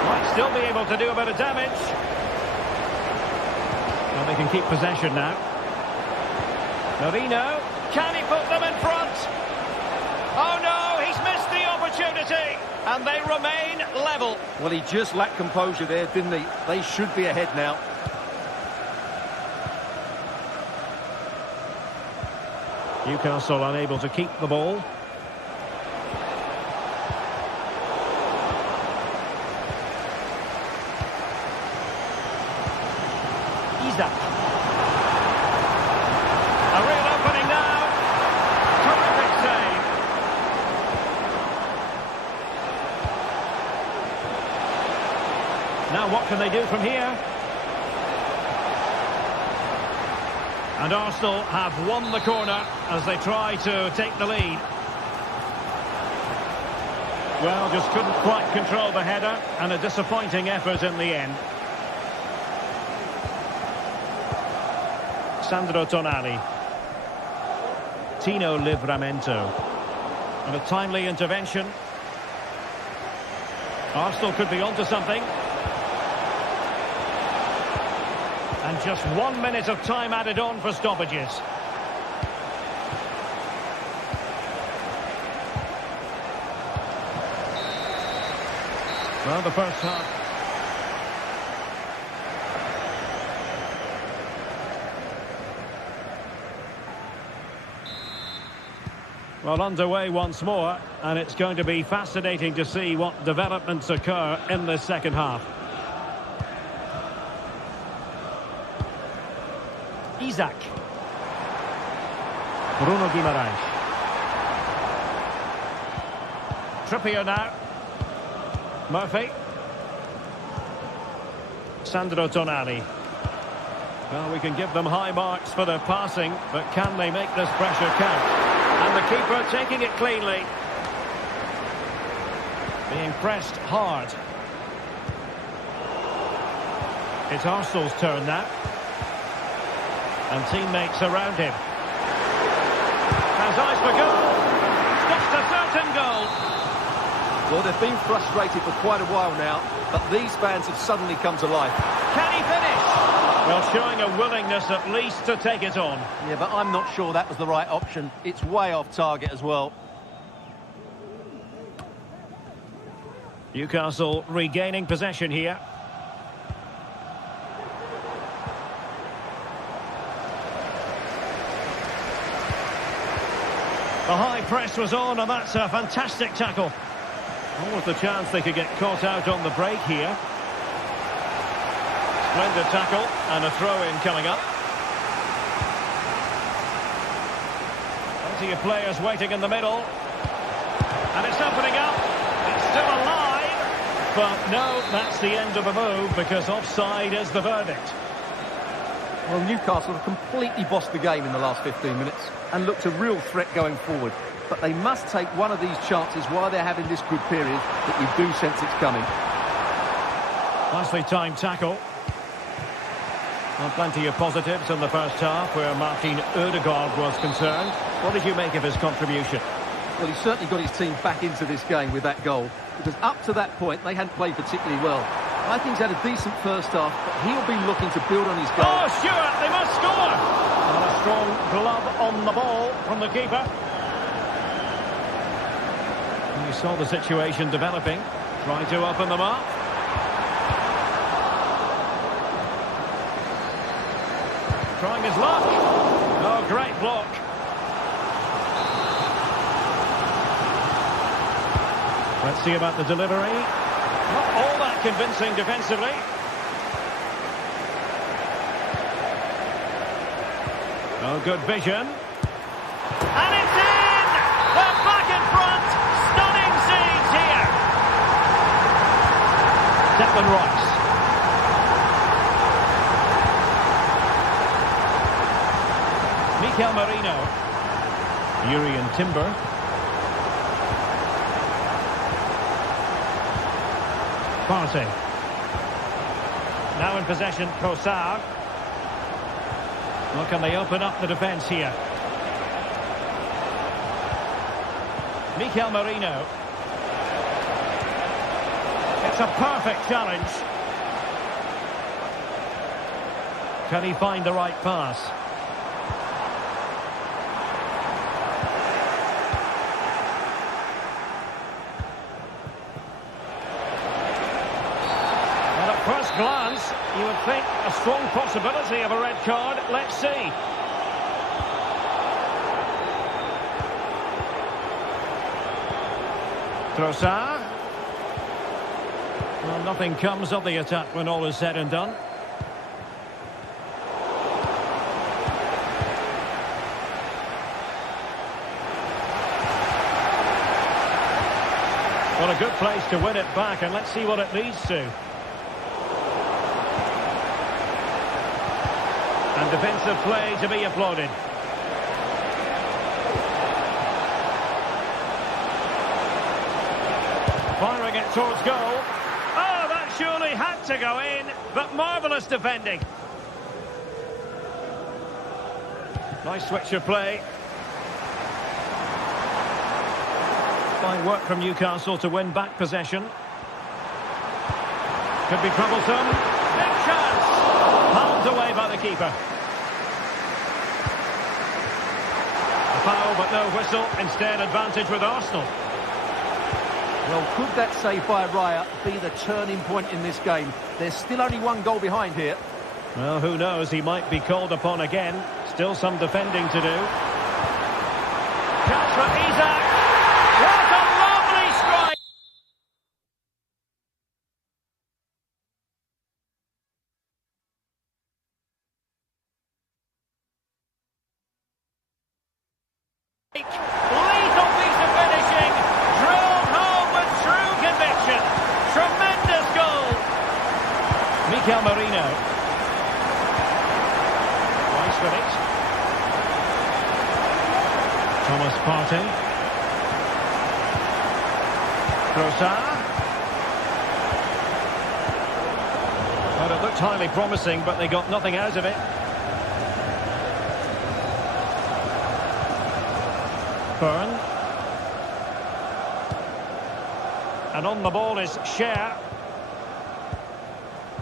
Might still be able to do a bit of damage. Well, they can keep possession now. Marino. Can he put them in front? Oh no, he's missed the opportunity. And they remain level. Well, he just lacked composure there, didn't he? They should be ahead now. Newcastle unable to keep the ball. Isaac. A real opening now. Terrific save. Now what can they do from here? And Arsenal have won the corner as they try to take the lead. Well, just couldn't quite control the header, and a disappointing effort in the end. Sandro Tonali. Tino Livramento. And a timely intervention. Arsenal could be onto something. And just 1 minute of time added on for stoppages. Well, the first half. Well, underway once more, and it's going to be fascinating to see what developments occur in the second half. Isaac. Bruno Guimaraes. Trippier now. Murphy. Sandro Tonali. Well, we can give them high marks for their passing, but can they make this pressure count? And the keeper taking it cleanly. Being pressed hard. It's Arsenal's turn now. And teammates around him. Has eyes for goal. Just a certain goal. Well, they've been frustrated for quite a while now, but these fans have suddenly come to life. Can he finish? Well, showing a willingness at least to take it on. Yeah, but I'm not sure that was the right option. It's way off target as well. Newcastle regaining possession here. The high press was on, and that's a fantastic tackle. Almost a chance they could get caught out on the break here. Splendid tackle, and a throw-in coming up. Plenty of players waiting in the middle. And it's opening up. It's still alive. But no, that's the end of the move, because offside is the verdict. Well, Newcastle have completely bossed the game in the last 15 minutes and looked a real threat going forward. But they must take one of these chances while they're having this good period that you do sense it's coming. Nicely timed tackle. Well, plenty of positives in the first half where Martin Ødegaard was concerned. What did you make of his contribution? Well, he certainly got his team back into this game with that goal, because up to that point they hadn't played particularly well. I think he's had a decent first half, but he'll be looking to build on his goal. Oh, Stewart, they must score! And a strong glove on the ball from the keeper. And you saw the situation developing. Trying to open them up. Trying his luck. Oh, great block. Let's see about the delivery. Not all that convincing defensively. Oh, good vision. And it's in! They're back in front! Stunning scenes here! Declan Rice. Mikel Merino. Urian Timber. Partey. Now in possession, Trossard. Well, can they open up the defence here? Mikel Merino. It's a perfect challenge. Can he find the right pass? Well, at first glance, you would think a strong possibility of a red card. Let's see. Trossard. Well, nothing comes of the attack when all is said and done. Well, a good place to win it back, and let's see what it leads to. And defensive play to be applauded. Firing it towards goal. Oh, that surely had to go in, but marvellous defending. Nice switch of play. Fine work from Newcastle to win back possession. Could be troublesome. Big chance. Palmed away by the keeper. A foul, but no whistle. Instead, advantage with Arsenal. Well, could that save by Raya be the turning point in this game? There's still only one goal behind here. Well, who knows? He might be called upon again. Still some defending to do. Chance for Isak. What a lovely strike! Lethal piece of finishing. Drilled home with true conviction. Tremendous goal. Mikel Merino. Nice with it. Thomas Partey. Trossard. Well, it looked highly promising, but they got nothing out of it. Byrne. And on the ball is Cher.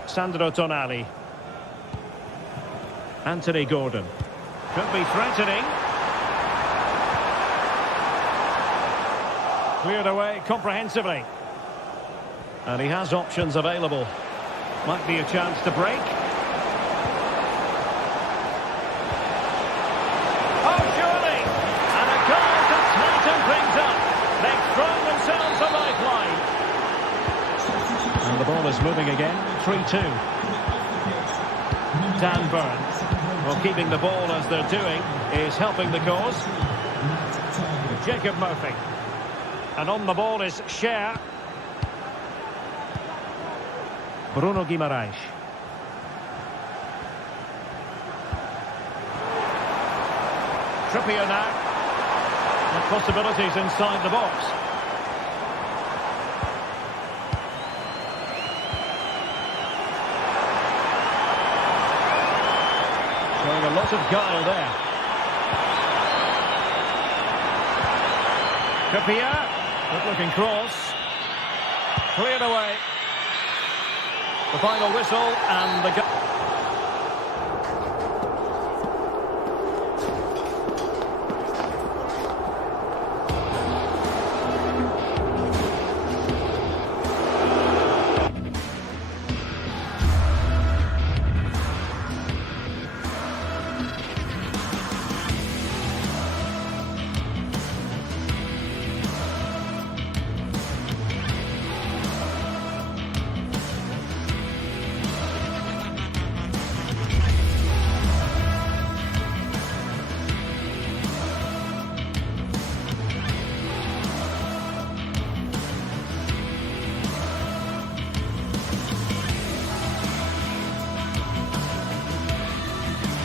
Sandro Tonali. Anthony Gordon. Could be threatening. Cleared away comprehensively. And he has options available. Might be a chance to break. Oh, surely! And a goal to tighten things up. They've thrown themselves a lifeline. And the ball is moving again. 3-2. Dan Burn. Well, keeping the ball as they're doing is helping the cause. Jacob Murphy. And on the ball is Cher. Bruno Guimaraes. Trippier now. And possibilities inside the box. Showing a lot of guile there. Trippier. Good-looking cross. Cleared away. The final whistle and the goal.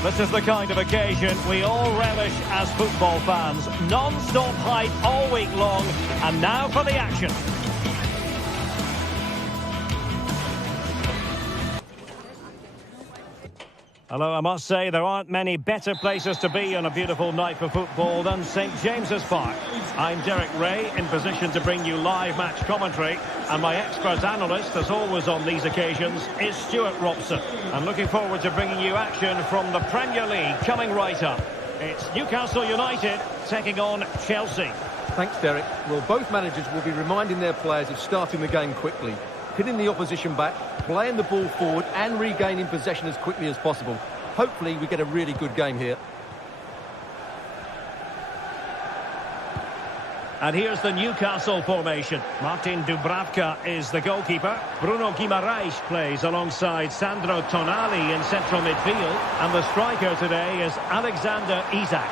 This is the kind of occasion we all relish as football fans. Non-stop hype all week long, and now for the action. Although I must say there aren't many better places to be on a beautiful night for football than St James's Park. I'm Derek Ray, in position to bring you live match commentary, and my expert analyst, as always on these occasions, is Stuart Robson. I'm looking forward to bringing you action from the Premier League coming right up. It's Newcastle United taking on Chelsea. Thanks, Derek. Well, both managers will be reminding their players of starting the game quickly, hitting the opposition back, playing the ball forward and regaining possession as quickly as possible. Hopefully we get a really good game here. And here's the Newcastle formation. Martin Dubravka is the goalkeeper. Bruno Guimaraes plays alongside Sandro Tonali in central midfield. And the striker today is Alexander Isak.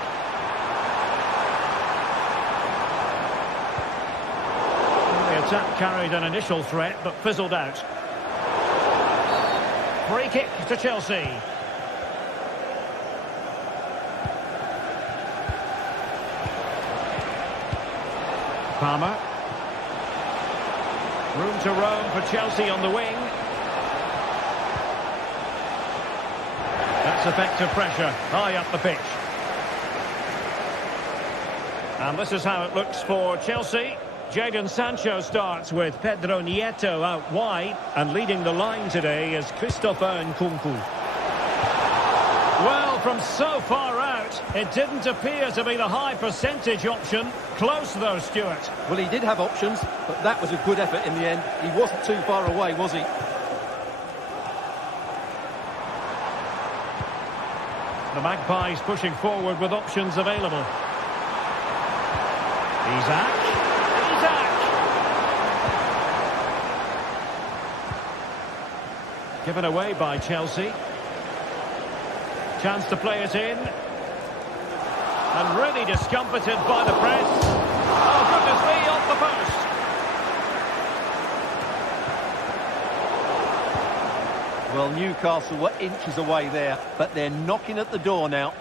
The attack carried an initial threat but fizzled out. Free kick to Chelsea. Palmer. Room to roam for Chelsea on the wing. That's effective pressure high up the pitch. And this is how it looks for Chelsea. Jadon Sancho starts with Pedro Nieto out wide, and leading the line today is Christopher Nkunku. Well, from so far out, it didn't appear to be the high percentage option. Close though, Stuart. Well, he did have options, but that was a good effort in the end. He wasn't too far away, was he? The Magpies pushing forward with options available. Isak. Given away by Chelsea. Chance to play it in. And really discomfited by the press. Oh, goodness me, off the post. Well, Newcastle were inches away there, but they're knocking at the door now.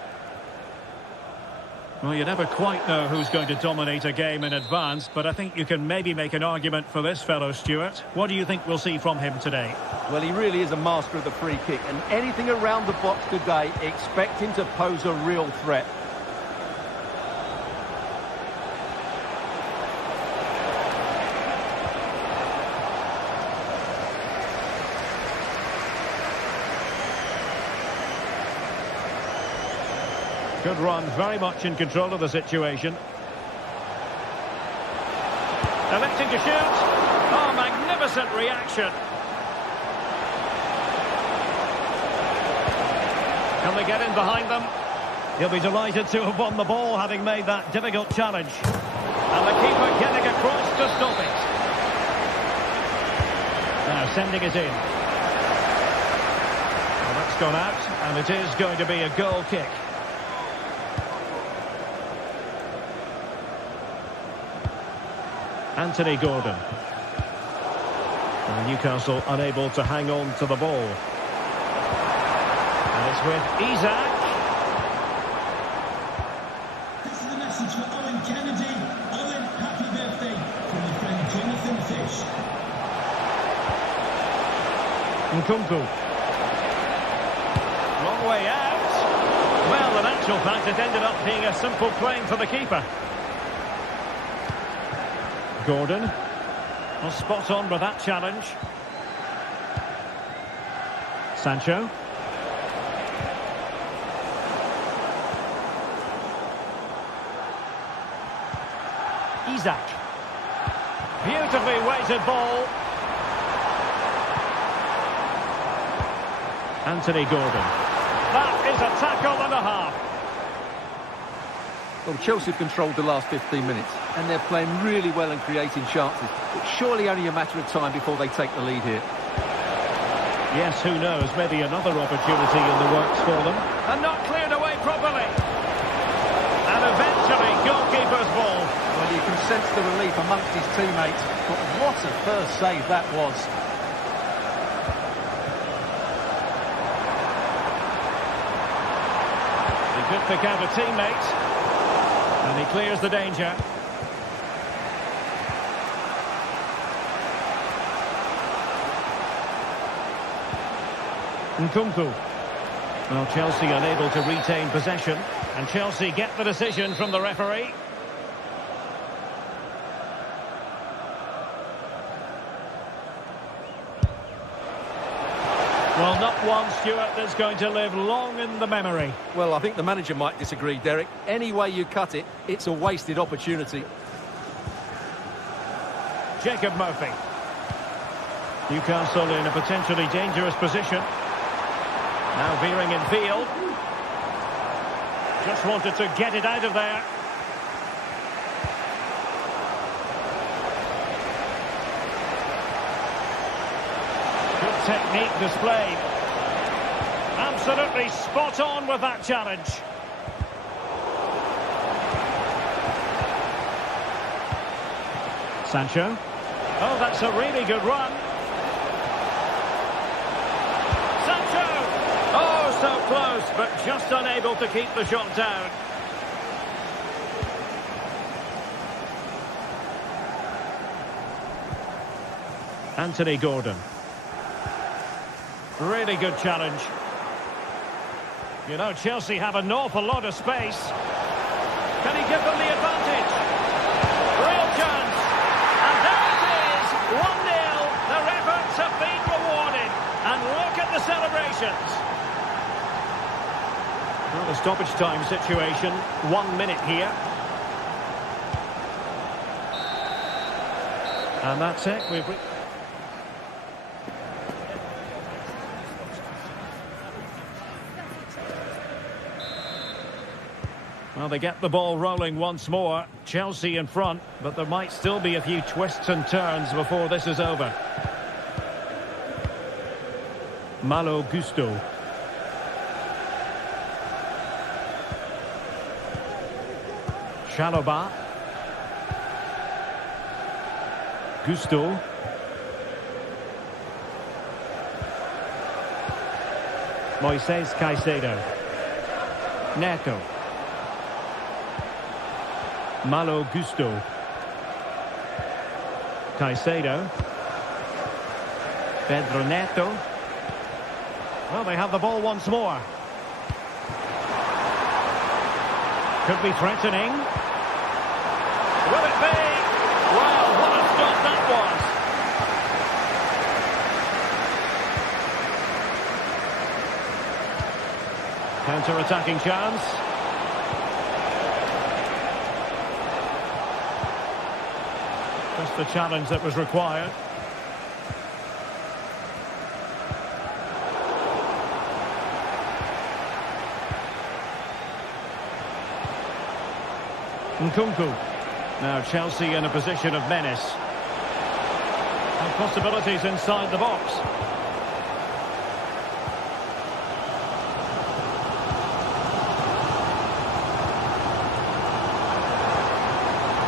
Well, you never quite know who's going to dominate a game in advance, but I think you can maybe make an argument for this fellow, Stuart. What do you think we'll see from him today? Well, he really is a master of the free kick, and anything around the box today, expect him to pose a real threat. Good run, very much in control of the situation. Electing to shoot. Oh, magnificent reaction. Can they get in behind them? He'll be delighted to have won the ball, having made that difficult challenge. And the keeper getting across to stop it. Now sending it in. Well, that's gone out, and it is going to be a goal kick. Anthony Gordon. And Newcastle unable to hang on to the ball. And it's with Isak. This is a message for Owen Kennedy. Owen, happy birthday from your friend Jonathan Fish. Nkunku. Long way out. Well, in actual fact, it ended up being a simple claim for the keeper. Gordon. Well, spot on with that challenge. Sancho. Isak. Beautifully weighted ball. Anthony Gordon. That is a tackle and a half. Well, Chelsea have controlled the last 15 minutes, and they're playing really well and creating chances. It's surely only a matter of time before they take the lead here. Yes, who knows, maybe another opportunity in the works for them. And not cleared away properly. And eventually, goalkeeper's ball. Well, you can sense the relief amongst his teammates, but what a first save that was. He could pick out a teammate. And he clears the danger. Nkunku. Well, Chelsea unable to retain possession, and Chelsea get the decision from the referee. Well, not one, Stuart, that's going to live long in the memory. Well, I think the manager might disagree, Derek. Any way you cut it, it's a wasted opportunity. Jacob Murphy. Newcastle in a potentially dangerous position. Now veering in field. Just wanted to get it out of there. Good technique displayed. Absolutely spot on with that challenge. Sancho. Oh, that's a really good run. Sancho! Oh, so close, but just unable to keep the shot down. Anthony Gordon. Really good challenge. You know, Chelsea have an awful lot of space. Can he give them the advantage? Real chance. And there it is, 1-0. Their efforts have been rewarded. And look at the celebrations. Well, the stoppage time situation, 1 minute here. And that's it. Well, they get the ball rolling once more. Chelsea in front, but there might still be a few twists and turns before this is over. Malo Gusto. Chalobah. Gusto. Moises Caicedo. Neto. Malo Gusto. Caicedo. Pedro Neto. Well, they have the ball once more. Could be threatening. Will it be? Wow, what a stop that was. Counter-attacking chance. Just the challenge that was required. Nkunku. Now Chelsea in a position of menace. And possibilities inside the box.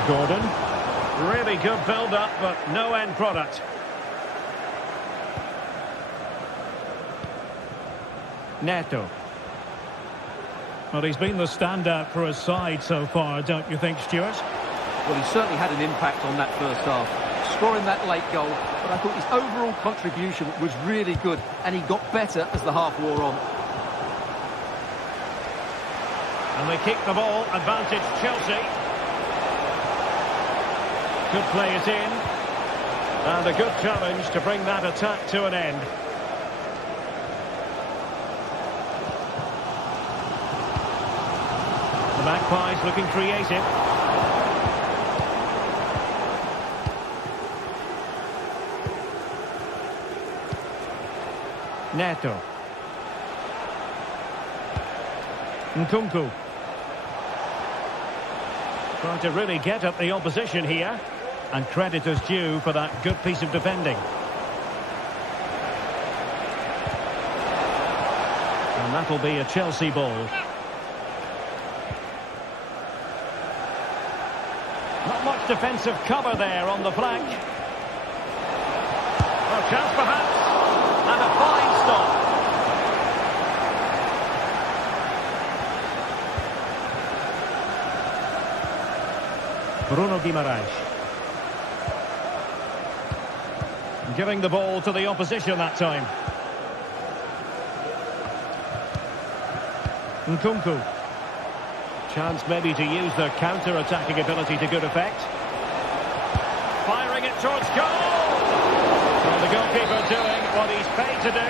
Gordon. Really good build-up, but no end product. Neto. Well, he's been the standout for his side so far, don't you think, Stuart? Well, he certainly had an impact on that first half, scoring that late goal, but I thought his overall contribution was really good, and he got better as the half wore on. And they kick the ball, advantage Chelsea. Could play it in. And a good challenge to bring that attack to an end. The Magpies looking creative. Neto. Nkunku. Trying to really get at the opposition here. And credit is due for that good piece of defending. And that'll be a Chelsea ball. Not much defensive cover there on the flank. Well, chance perhaps. And a fine stop. Bruno Guimaraes. Giving the ball to the opposition that time. Nkunku. Chance maybe to use their counter-attacking ability to good effect. Firing it towards goal! Well, the goalkeeper doing what he's paid to do.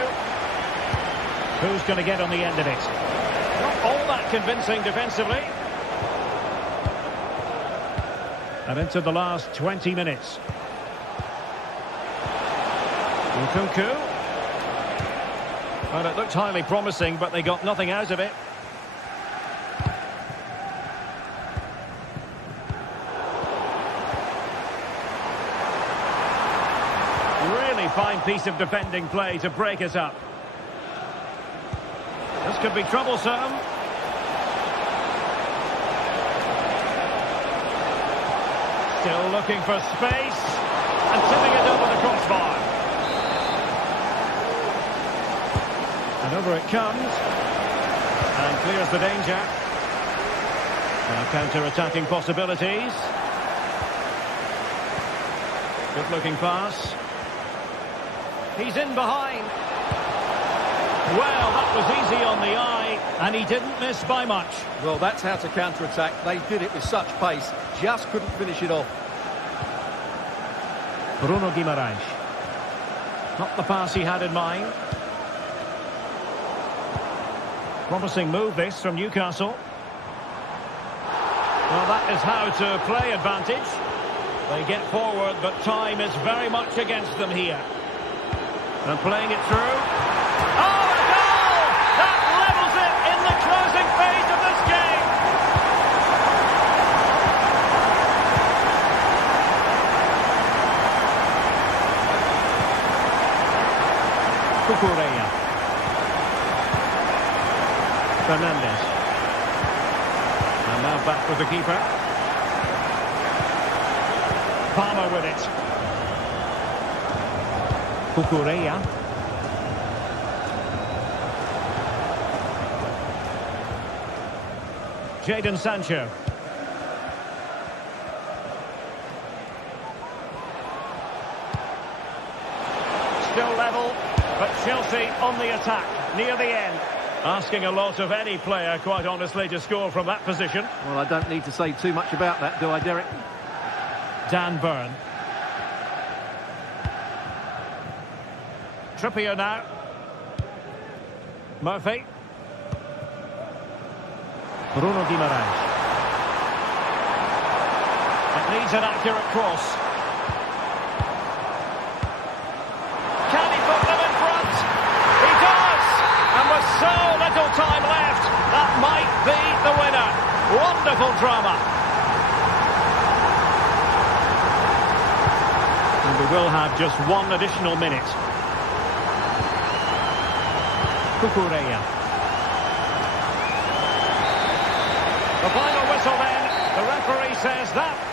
Who's going to get on the end of it? Not all that convincing defensively. And into the last 20 minutes. Nkunku. Well, it looked highly promising, but they got nothing out of it. Really fine piece of defending play to break us up. This could be troublesome. Still looking for space. And tipping it over the crossbar. And over it comes. And clears the danger. Now counter-attacking possibilities. Good-looking pass. He's in behind. Well, that was easy on the eye, and he didn't miss by much. Well, that's how to counter-attack. They did it with such pace, just couldn't finish it off. Bruno Guimaraes. Not the pass he had in mind. Promising move this from Newcastle. Well, that is how to play advantage. They get forward, but time is very much against them here. And playing it through. Oh, a goal! That levels it in the closing phase of this game. Cucurella. Fernandez. And now back with the keeper. Palmer with it. Cucurella. Jadon Sancho. Still level, but Chelsea on the attack near the end. Asking a lot of any player, quite honestly, to score from that position. Well, I don't need to say too much about that, do I, Derek? Dan Burn. Trippier now. Murphy. Bruno Guimaraes. It needs an accurate cross. Can he put them in front? He does! And with so little time left, that might be the winner. Wonderful drama. And we will have just one additional minute. Cucurella. The final whistle then. The referee says that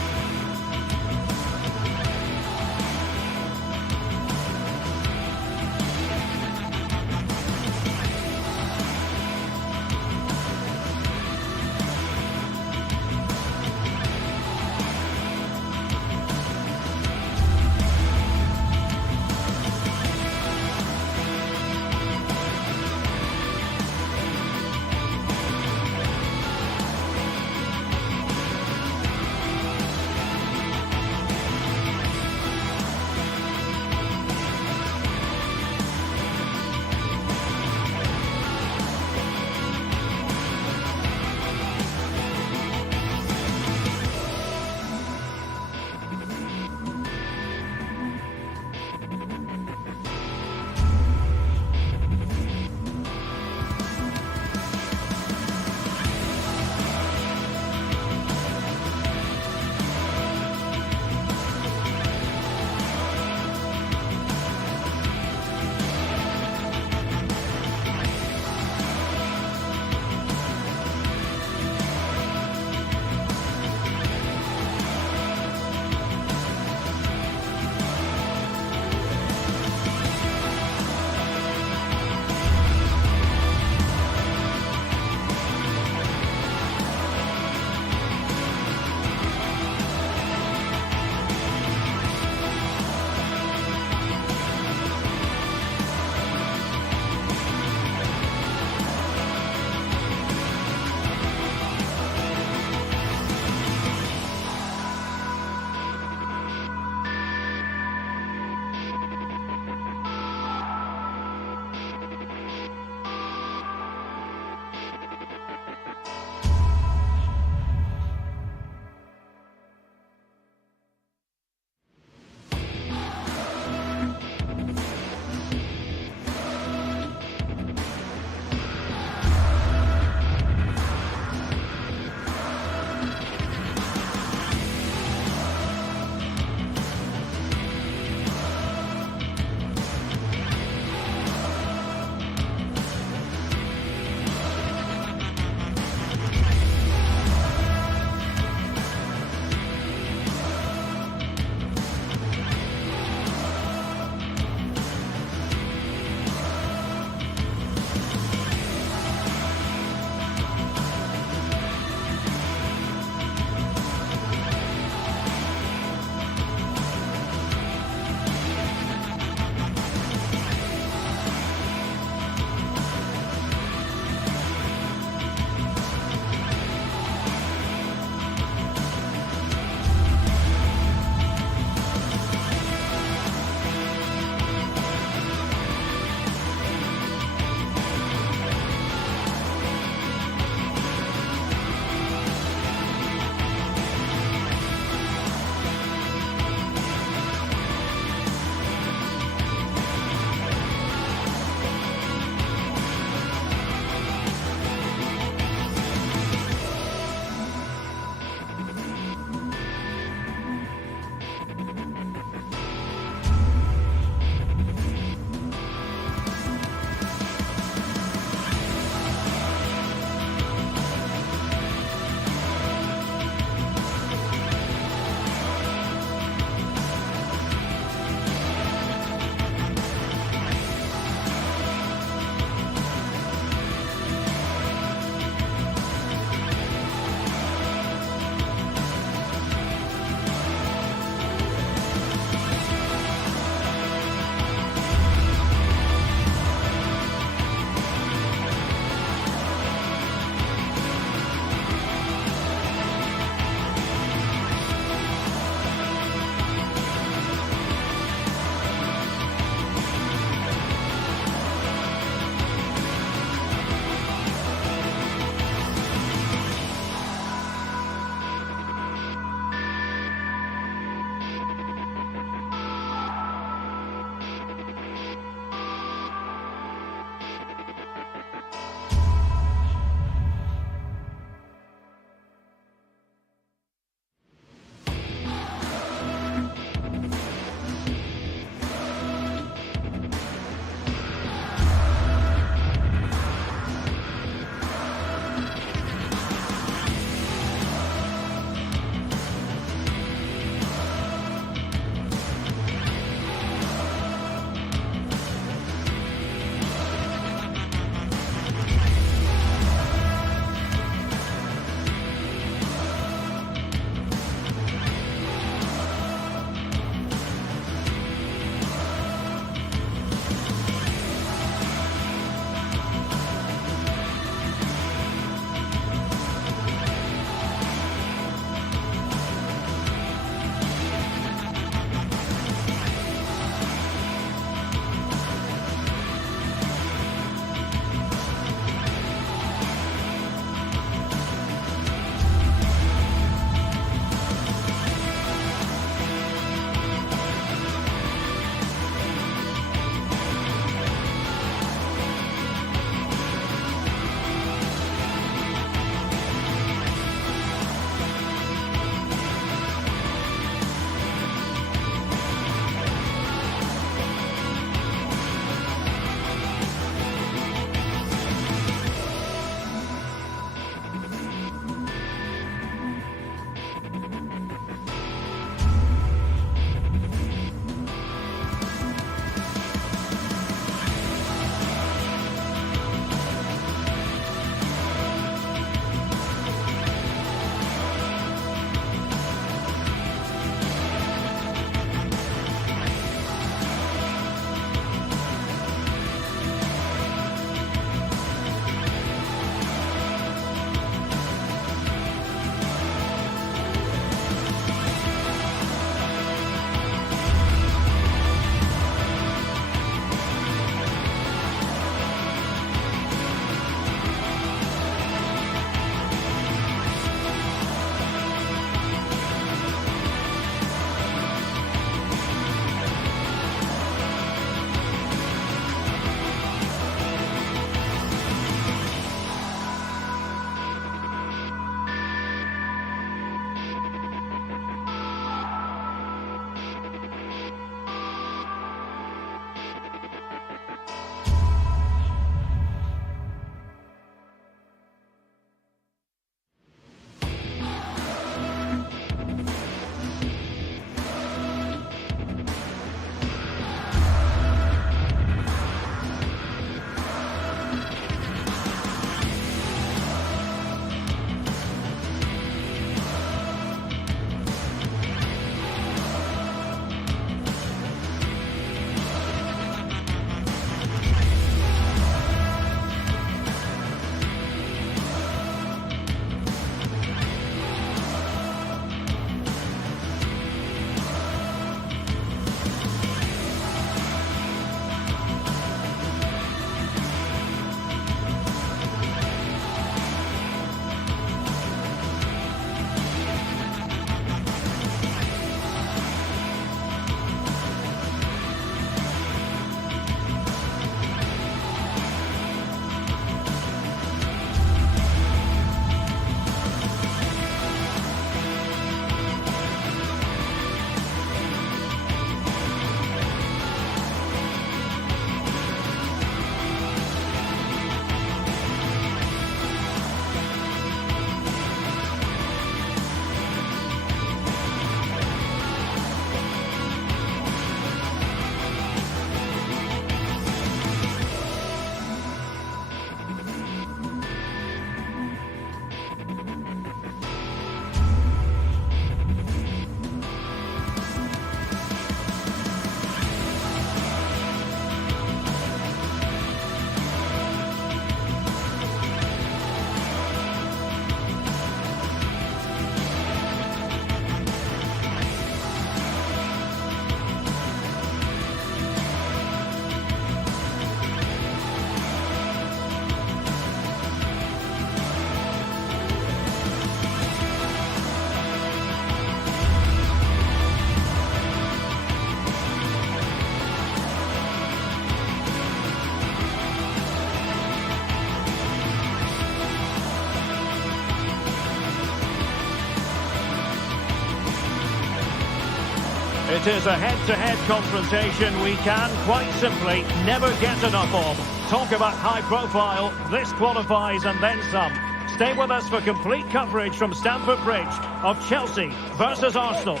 It is a head-to-head confrontation we can, quite simply, never get enough of. Talk about high profile, this qualifies and then some. Stay with us for complete coverage from Stamford Bridge of Chelsea versus Arsenal.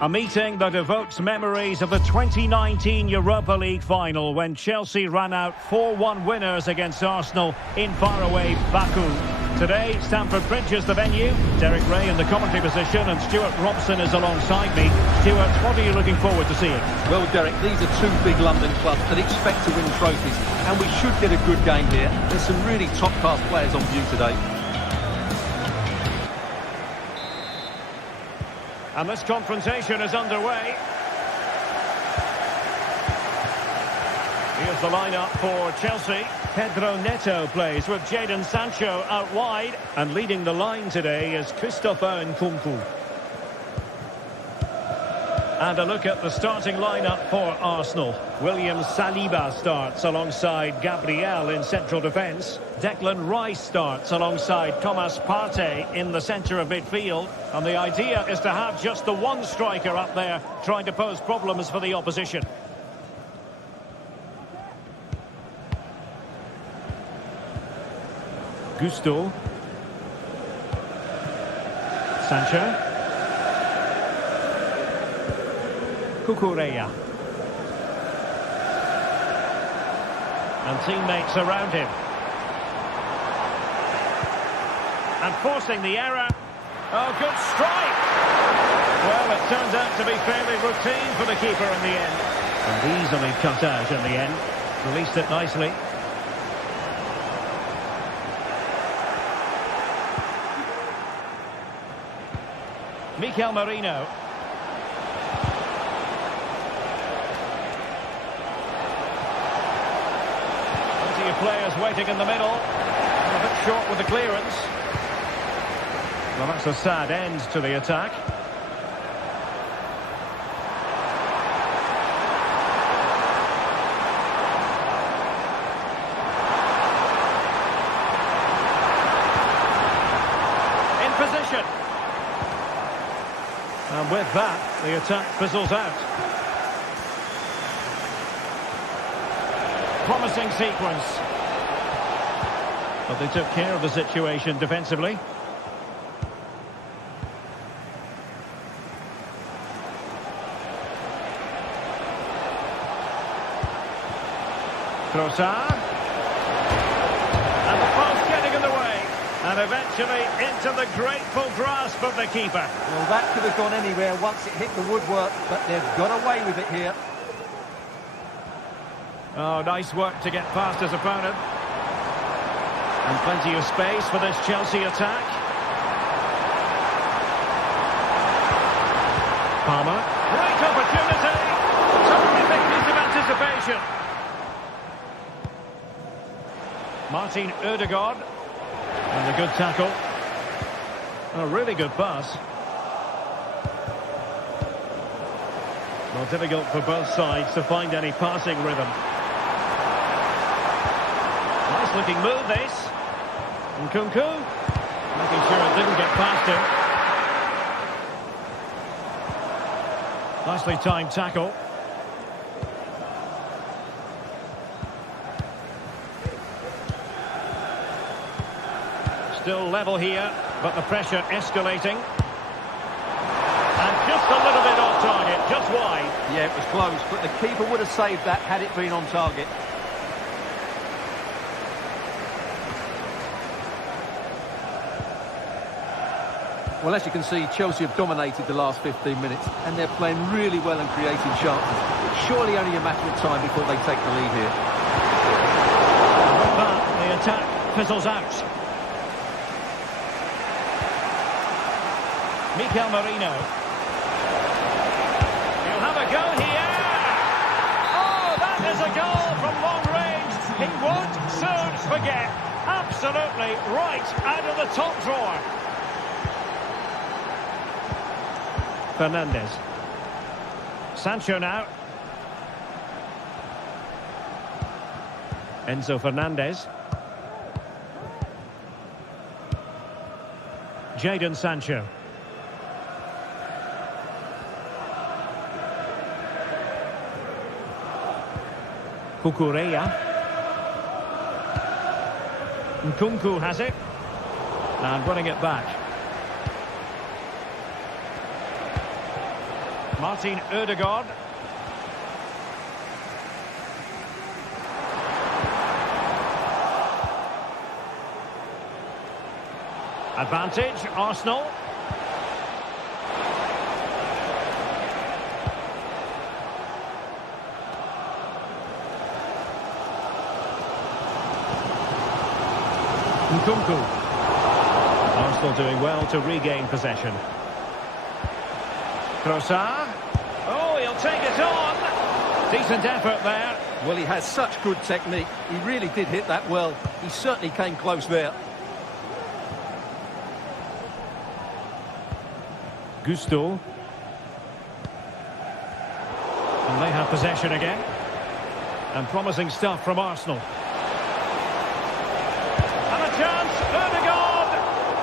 A meeting that evokes memories of the 2019 Europa League final when Chelsea ran out 4-1 winners against Arsenal in faraway Baku. Today, Stamford Bridge is the venue. Derek Ray in the commentary position and Stuart Robson is alongside me. Stuart, what are you looking forward to seeing? Well, Derek, these are two big London clubs that expect to win trophies, and we should get a good game here. There's some really top-class players on view today. And this confrontation is underway. Here's the lineup for Chelsea. Pedro Neto plays with Jadon Sancho out wide. And leading the line today is Christopher Nkunku. And a look at the starting lineup for Arsenal. William Saliba starts alongside Gabriel in central defence. Declan Rice starts alongside Thomas Partey in the centre of midfield. And the idea is to have just the one striker up there trying to pose problems for the opposition. Gusto. Sancho. Cucurella. And teammates around him. And forcing the error. Oh, good strike! Well, it turns out to be fairly routine for the keeper in the end. And easily cut out in the end. Released it nicely. Mikel Merino. Plenty of players waiting in the middle. A bit short with the clearance. Well, that's a sad end to the attack. In position. And with that, the attack fizzles out. Promising sequence. But they took care of the situation defensively. Trossard. And the post getting in the way. And eventually into the grateful grasp of the keeper. Well, that could have gone anywhere once it hit the woodwork, but they've got away with it here. Oh, nice work to get past his opponent. And plenty of space for this Chelsea attack. Palmer. Great opportunity. Terrific piece of anticipation. Martin Ødegaard. And a good tackle. A really good pass. Well, difficult for both sides to find any passing rhythm. Nice looking move this. Nkunku. Making sure it didn't get past him. Nicely timed tackle. Still level here, but the pressure escalating. And just a little bit off target, just wide. Yeah, it was close, but the keeper would have saved that had it been on target. Well, as you can see, Chelsea have dominated the last 15 minutes, and they're playing really well and creating chances. It's surely only a matter of time before they take the lead here. But the attack fizzles out. Mikel Merino. He'll have a go here. Oh, that is a goal from long range. He won't soon forget. Absolutely right out of the top drawer. Fernandes. Sancho now. Enzo Fernandez. Jadon Sancho. Kukureya. Nkunku has it. And running it back. Martin Ødegaard. Advantage, Arsenal. Nkunku. Arsenal doing well to regain possession. Trossard. Oh, he'll take it on. Decent effort there. Well, he has such good technique. He really did hit that well. He certainly came close there. Gusto. And they have possession again. And promising stuff from Arsenal. And a chance, Ødegaard!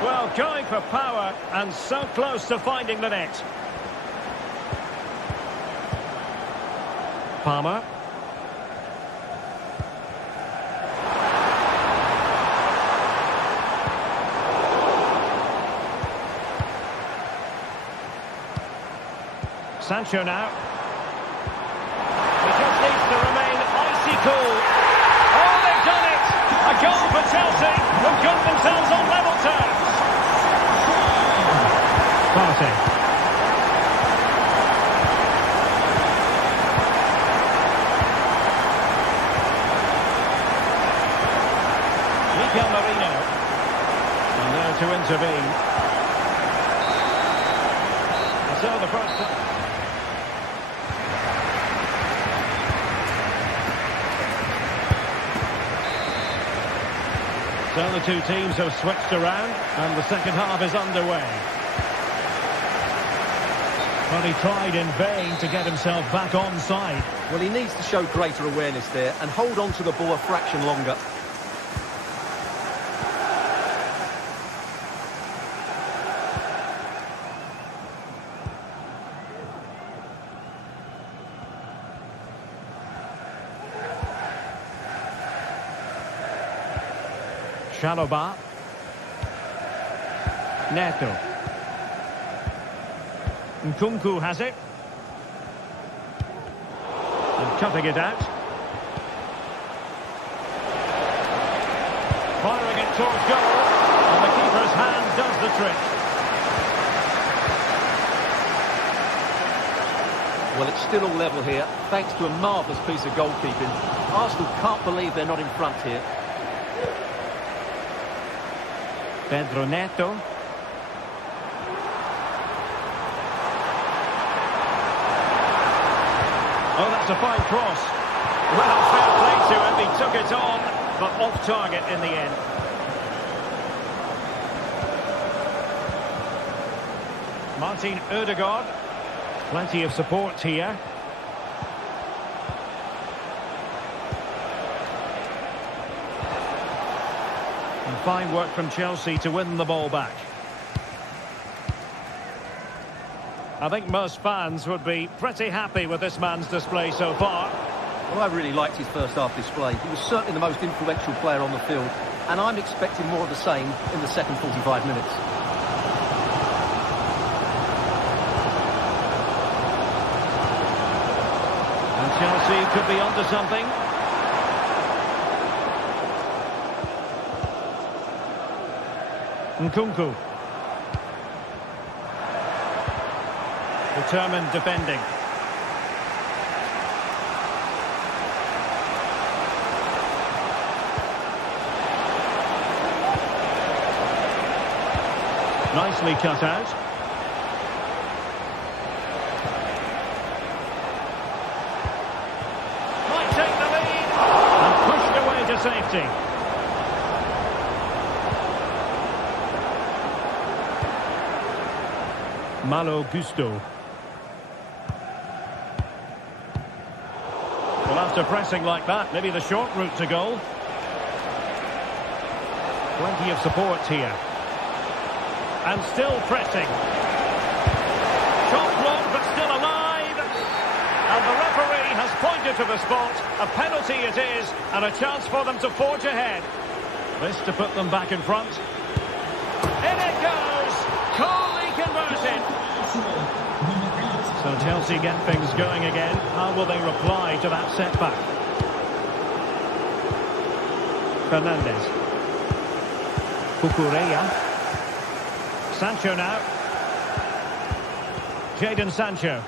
Well, going for power and so close to finding the net. Palmer. Sancho now. He just needs to remain icy cool. Oh, they've done it! A goal for Chelsea, who've got themselves on level terms. Partey. Mikel Merino. And there to intervene. So the first... So the two teams have switched around and the second half is underway. But he tried in vain to get himself back onside. Well, he needs to show greater awareness there and hold on to the ball a fraction longer. Chalobah. Neto. Nkunku has it. And cutting it out. Firing it towards goal. And the keeper's hand does the trick. Well, it's still all level here, thanks to a marvellous piece of goalkeeping. Arsenal can't believe they're not in front here. Pedro Neto. Oh, that's a fine cross. Well, fair play to him. He took it on, but off target in the end. Martin Ødegaard. Plenty of support here. And fine work from Chelsea to win the ball back. I think most fans would be pretty happy with this man's display so far. Well, I really liked his first half display. He was certainly the most influential player on the field, and I'm expecting more of the same in the second 45 minutes. And Chelsea could be onto something. Nkunku. Determined defending. Nicely cut out. Might take the lead. And pushed away to safety. Malo Gusto. Well, after pressing like that, maybe the short route to goal. Plenty of support here. And still pressing. Shot blocked, but still alive. And the referee has pointed to the spot. A penalty it is, and a chance for them to forge ahead. This to put them back in front. In it goes! Coolly converted. So Chelsea get things going again. How will they reply to that setback? Fernandes. Cucurella. Sancho now. Jadon Sancho.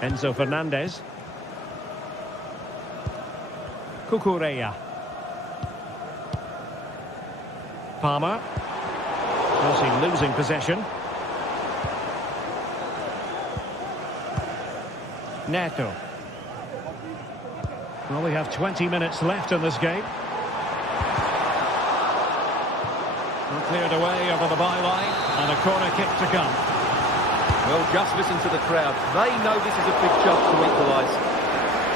Enzo Fernandez. Cucurella. Palmer. Chelsea losing possession. Neto. Well, we have 20 minutes left in this game. Cleared away over the byline, and a corner kick to come. Well, just listen to the crowd. They know this is a big chance to equalise.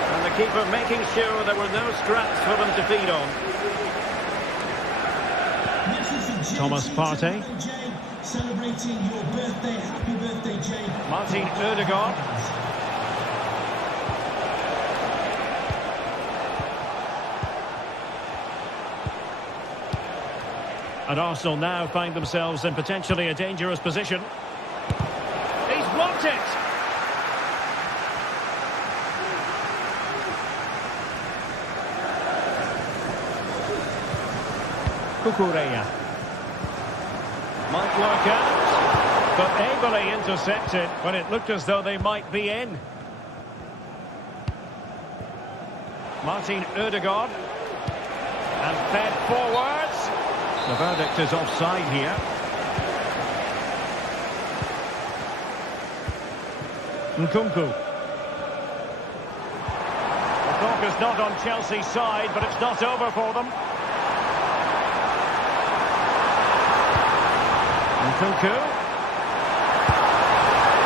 And the keeper making sure there were no scraps for them to feed on. Thomas Partey. Celebrating your birthday. Happy birthday, Jay. Martin Ødegaard. And Arsenal now find themselves in potentially a dangerous position. He's blocked it! Cucurella. Might work out, but ably intercepted when it looked as though they might be in. Martin Ødegaard. And fed forwards. The verdict is offside here. Nkunku. The clock is not on Chelsea's side, but it's not over for them. Nkunku.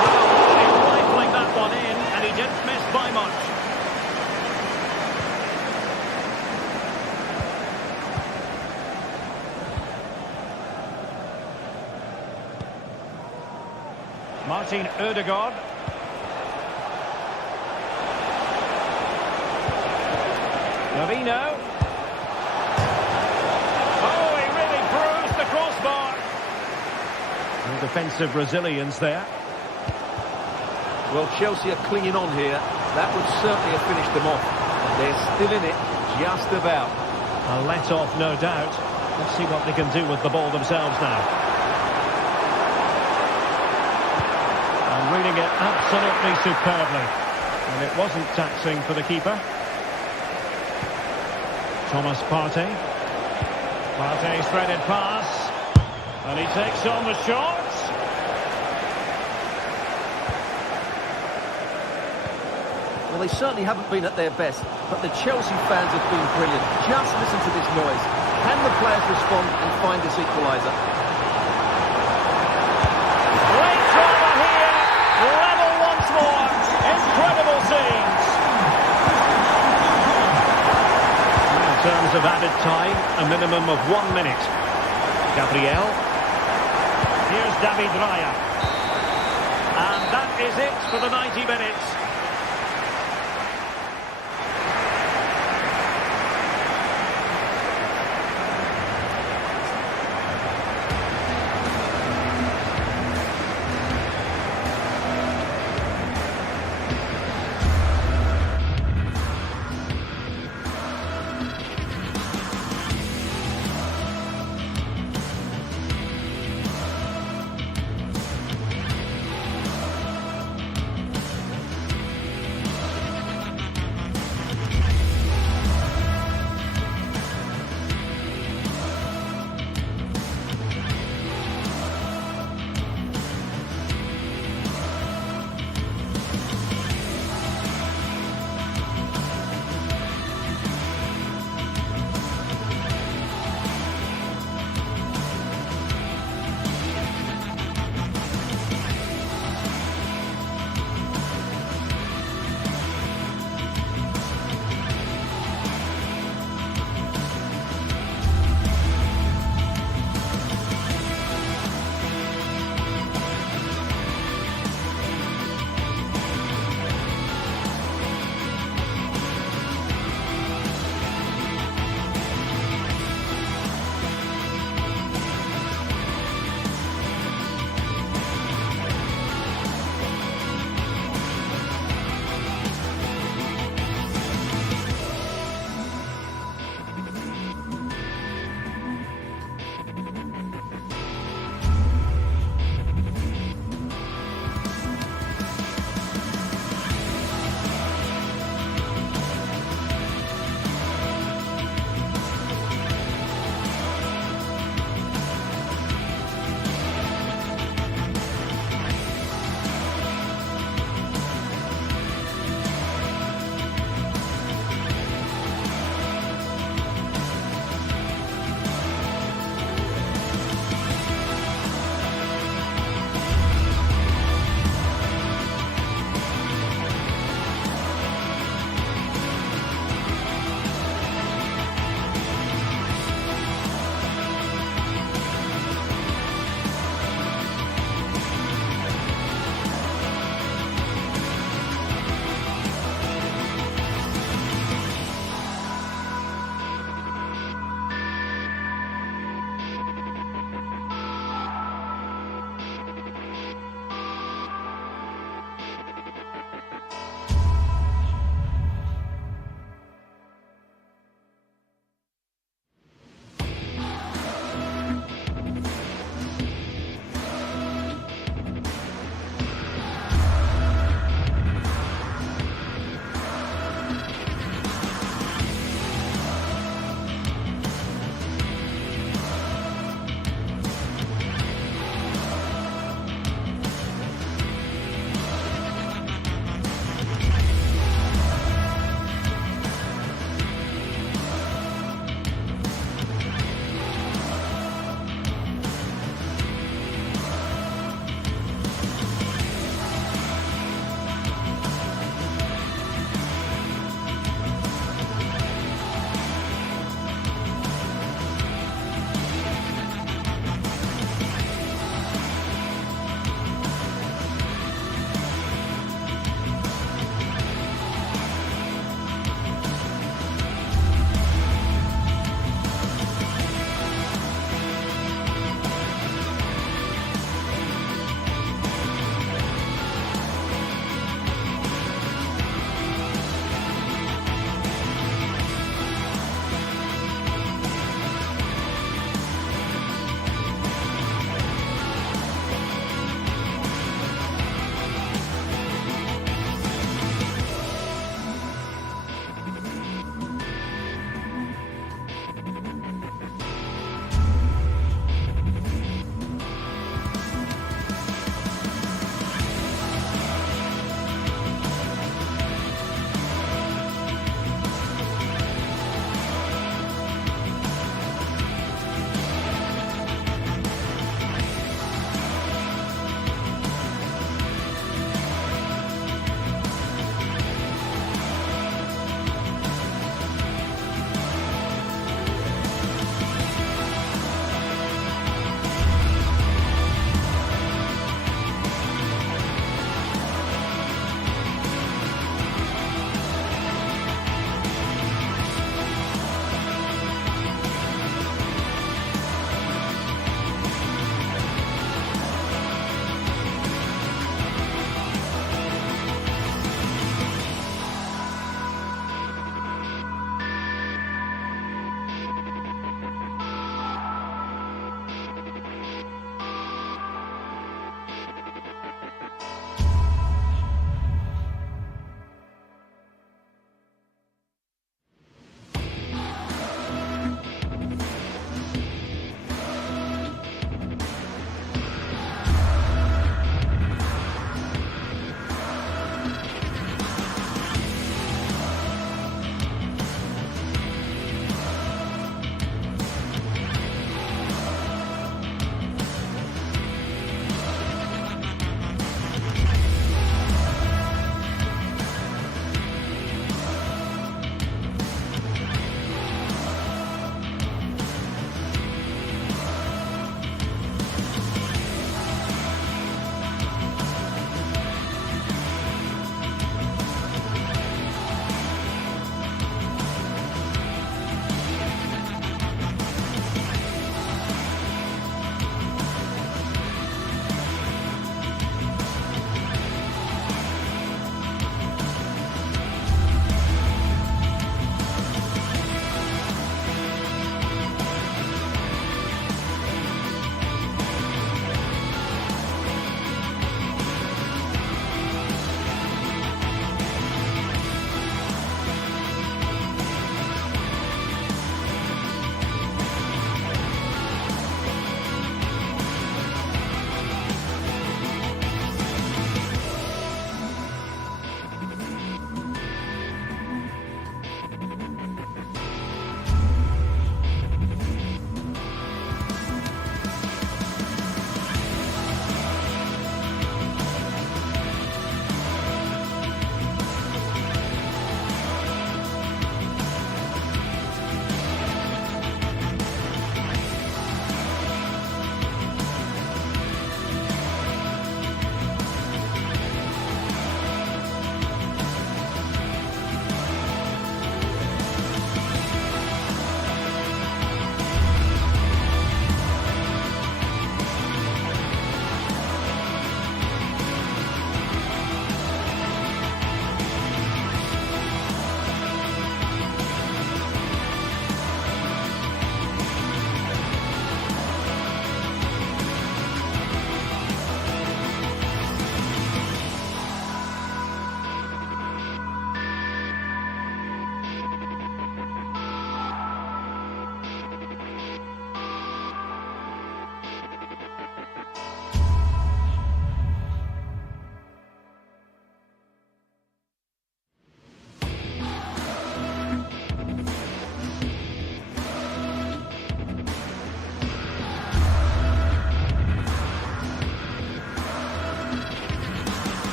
Oh, he's rifling that one in, and he didn't miss by much. Martin Ødegaard. Lavino. Oh, he really bruised the crossbar. No defensive resilience there. Well, Chelsea are clinging on here. That would certainly have finished them off. And they're still in it, just about. A let-off, no doubt. Let's see what they can do with the ball themselves now. Reading it absolutely superbly. And it wasn't taxing for the keeper. Thomas Partey. Partey's threaded pass. And he takes on the shot. Well, they certainly haven't been at their best, but the Chelsea fans have been brilliant. Just listen to this noise. Can the players respond and find this equaliser? Incredible scenes. In terms of added time, a minimum of 1 minute. Gabriel. Here's David Raya. And that is it for the 90 minutes.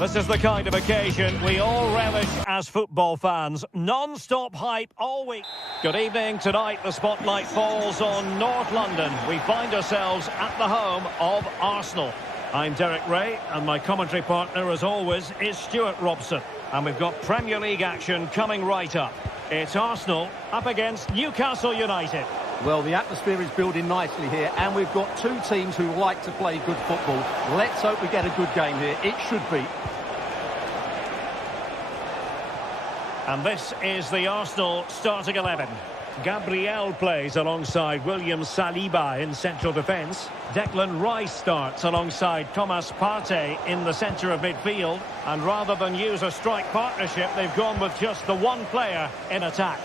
This is the kind of occasion we all relish as football fans. Non-stop hype all week. Good evening. Tonight the spotlight falls on North London. We find ourselves at the home of Arsenal. I'm Derek Ray, and my commentary partner, as always, is Stuart Robson. And we've got Premier League action coming right up. It's Arsenal up against Newcastle United. Well, the atmosphere is building nicely here, and we've got two teams who like to play good football. Let's hope we get a good game here. It should be. And this is the Arsenal starting 11. Gabriel plays alongside William Saliba in central defence. Declan Rice starts alongside Thomas Partey in the centre of midfield. And rather than use a strike partnership, they've gone with just the one player in attack.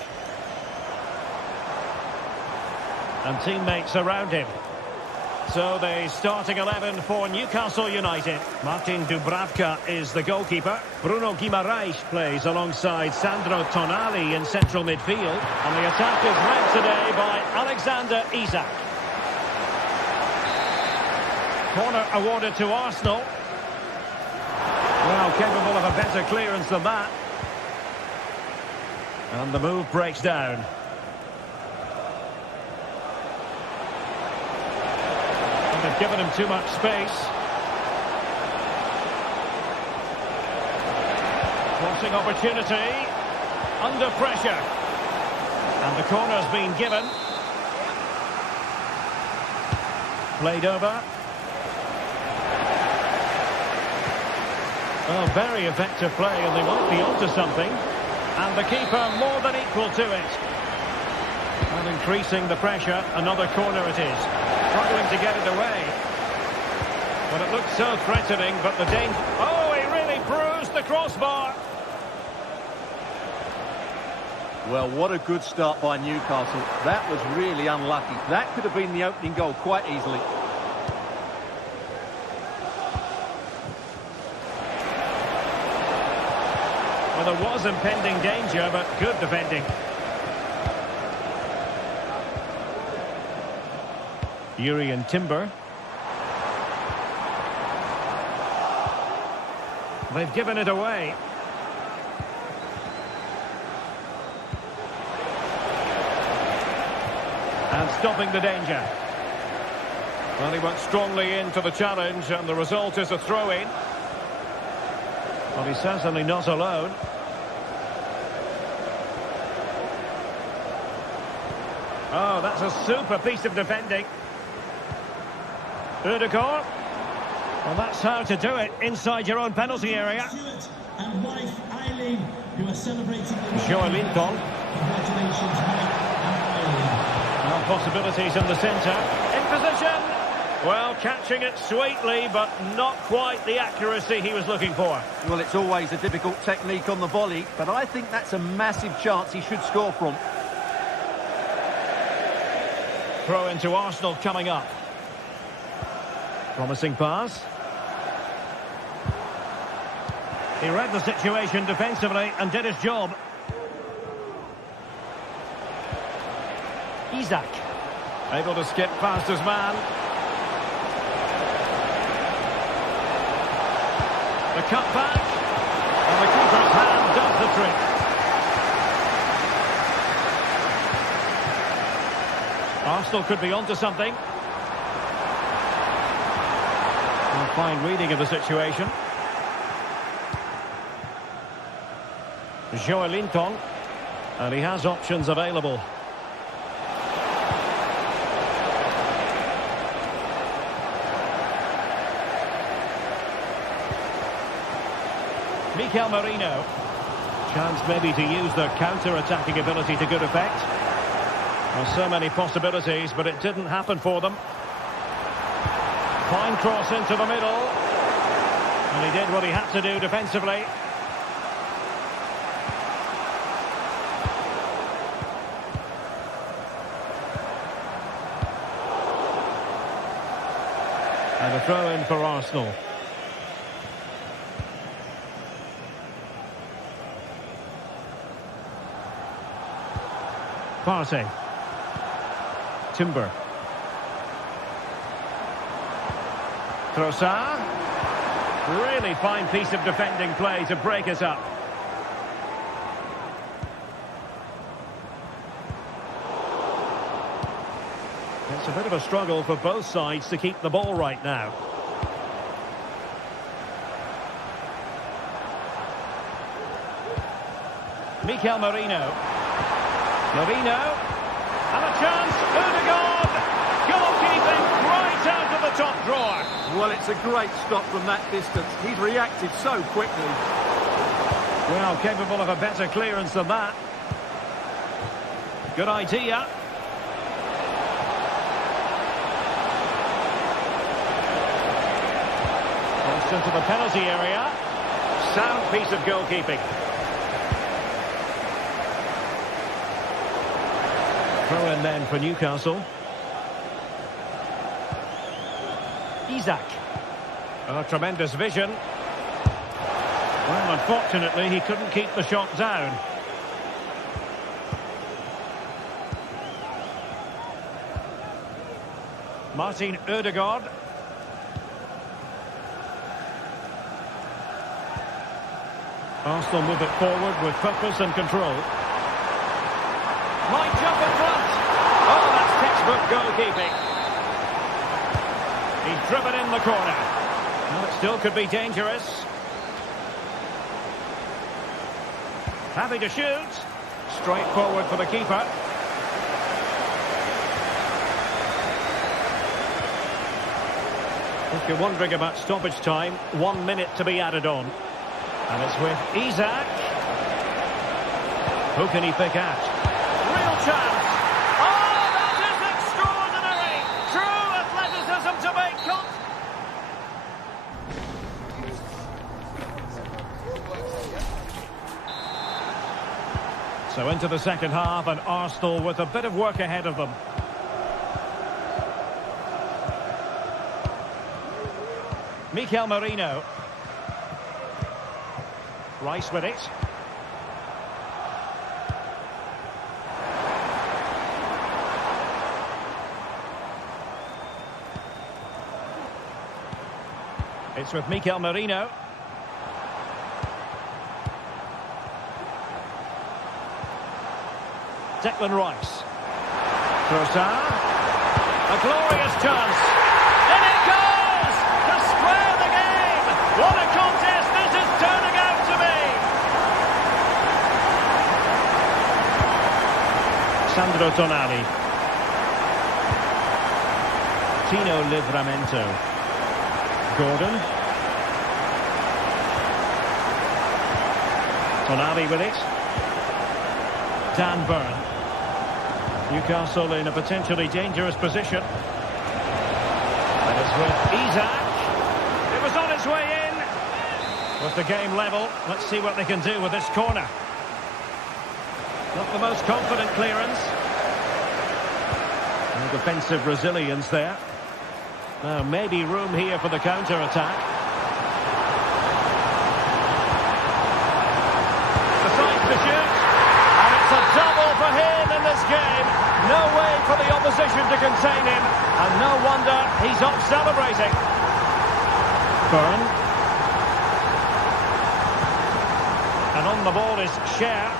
And teammates around him. So the starting 11 for Newcastle United. Martin Dubravka is the goalkeeper. Bruno Guimaraes plays alongside Sandro Tonali in central midfield. And the attack is led today by Alexander Isak. Corner awarded to Arsenal. Well, capable of a better clearance than that. And the move breaks down. They've given him too much space. Crossing opportunity. Under pressure. And the corner's been given. Played over. Oh, very effective play, and they might be onto something. And the keeper more than equal to it. And increasing the pressure, another corner it is. Struggling to get it away. But it looked so threatening, but the danger... Oh, he really bruised the crossbar. Well, what a good start by Newcastle. That was really unlucky. That could have been the opening goal quite easily. Well, there was impending danger, but good defending. Urian Timber. They've given it away. And stopping the danger. Well, he went strongly into the challenge, and the result is a throw-in. Well, he's certainly not alone. Oh, that's a super piece of defending. Udegaard. Well, that's how to do it inside your own penalty area. Stuart and wife Eileen, who are celebrating the Joelinton. Congratulations, Mike and Eileen. Now possibilities in the centre. In position. Well, catching it sweetly, but not quite the accuracy he was looking for. Well, it's always a difficult technique on the volley, but I think that's a massive chance he should score from. Throw into Arsenal coming up. Promising pass. He read the situation defensively and did his job. Isak. Able to skip past his man. The cut back. And the keeper's hand does the trick. Arsenal could be onto something. A fine reading of the situation. Joelinton. And he has options available. Mikel Merino. Chance maybe to use their counter-attacking ability to good effect. Well, so many possibilities, but it didn't happen for them. Fine cross into the middle. And he did what he had to do defensively. And a throw in for Arsenal. Partey. Timber. Trossard. Really fine piece of defending play to break us up. It's a bit of a struggle for both sides to keep the ball right now. Mikel Merino. Merino. And a chance. Ødegaard. Goalkeeping right out of the top drawer. Well, it's a great stop from that distance. He's reacted so quickly. Well, capable of a better clearance than that. Good idea. Crossed into the penalty area. Sound piece of goalkeeping. Throw in then for Newcastle. Isak. Oh, tremendous vision. Well, unfortunately, he couldn't keep the shot down. Martin Ødegaard. Arsenal move it forward with purpose and control. Might jump in front. Oh, that's textbook goalkeeping. He's driven in the corner. Well, it still could be dangerous. Happy to shoot. Straight forward for the keeper. If you're wondering about stoppage time, 1 minute to be added on. And it's with Isak. Who can he pick at? Real chance. Oh, that is extraordinary. True athleticism to make contact. So into the second half, and Arsenal with a bit of work ahead of them. Mikel Merino. Rice with it. It's with Mikel Merino. Declan Rice. Trossard. A glorious chance. In it goes! To square the game! What a contest this is turning out to be! Sandro Tonali. Tino Livramento. Gordon. Tonali with it. Dan Burn. Newcastle in a potentially dangerous position. And it's with Isak. It was on its way in. With the game level, let's see what they can do with this corner. Not the most confident clearance. No defensive resilience there. Now, maybe room here for the counter-attack. Decides to shoot. And it's a double for him in this game. No way for the opposition to contain him. And no wonder he's off celebrating. Burn. And on the ball is Cher.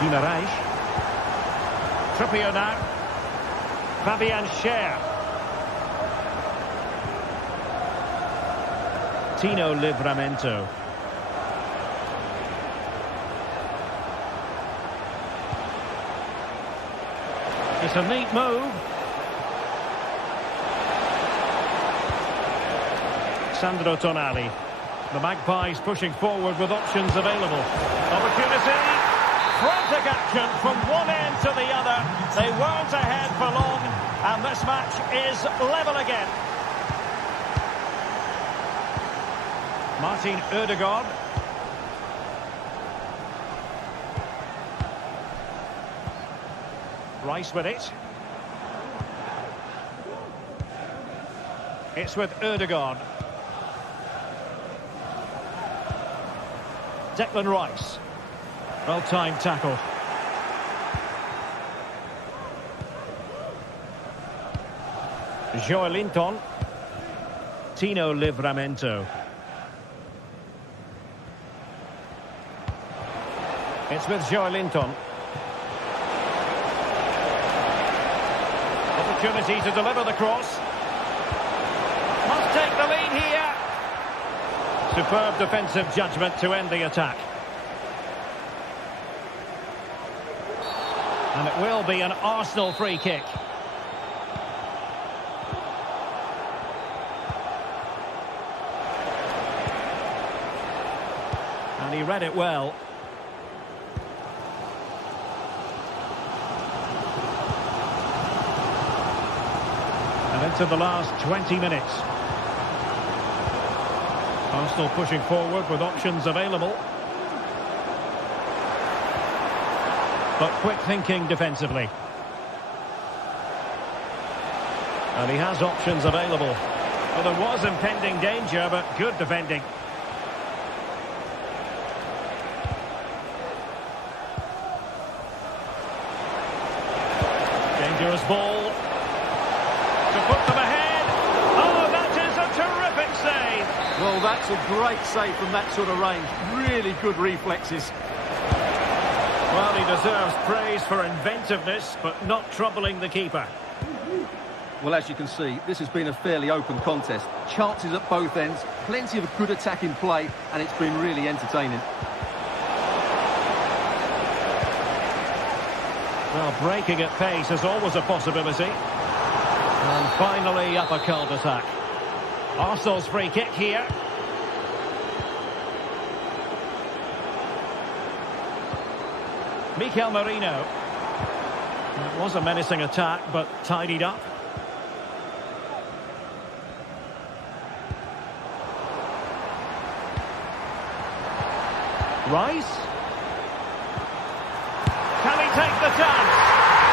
Guimarães. Trippier now. Fabian Cher. Tino Livramento. It's a neat move. Sandro Tonali. The Magpies pushing forward with options available. Opportunity. Frantic action from one end to the other. They weren't ahead for long, and this match is level again. Martin Ødegaard. Rice with it. It's with Ødegaard. Declan Rice. Well-timed tackle. Joelinton. Martino Livramento. It's with Joelinton. Opportunity to deliver the cross. Must take the lead here. Superb defensive judgment to end the attack. And it will be an Arsenal free kick. And he read it well. And into the last 20 minutes. Arsenal pushing forward with options available. But quick thinking defensively. And he has options available. Well, there was impending danger, but good defending. Dangerous ball. To put them ahead. Oh, that is a terrific save. Well, that's a great save from that sort of range. Really good reflexes. Well, he deserves praise for inventiveness, but not troubling the keeper. Well, as you can see, this has been a fairly open contest. Chances at both ends, plenty of good attacking play, and it's been really entertaining. Well, breaking at pace is always a possibility. And finally, up a cul-de-sac. Arsenal's free kick here. Mikel Merino. It was a menacing attack, but tidied up. Rice. Can he take the chance?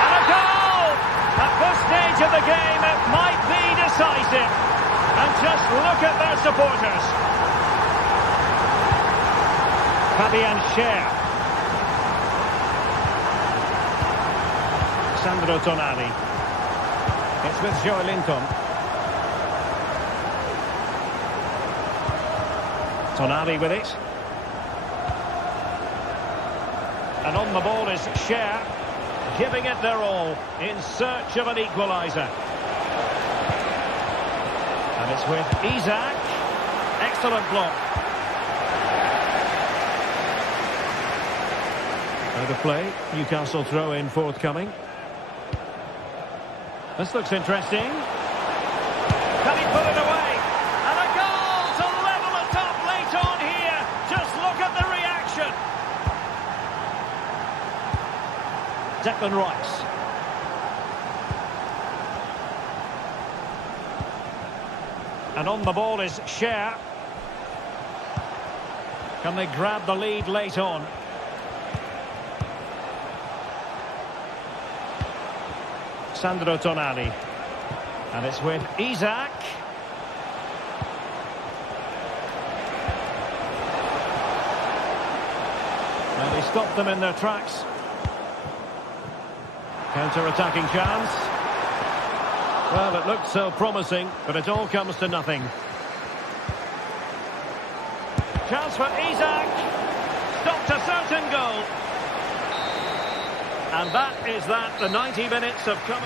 And a goal! At this stage of the game, it might be decisive. And just look at their supporters. Fabian Schär. Sandro Tonali. It's with Joelinton. Tonali with it. And on the ball is Schär, giving it their all in search of an equaliser. And it's with Isak. Excellent block. Out of play. Newcastle throw in forthcoming. This looks interesting. Can he put it away? And a goal to level it up late on here. Just look at the reaction. Declan Rice. And on the ball is Schär. Can they grab the lead late on? Sandro Tonali. And it's with Isak. And he stopped them in their tracks. Counter-attacking chance. Well, it looked so promising, but it all comes to nothing. Chance for Isak. Stopped a certain goal. And that is that. The 90 minutes have come.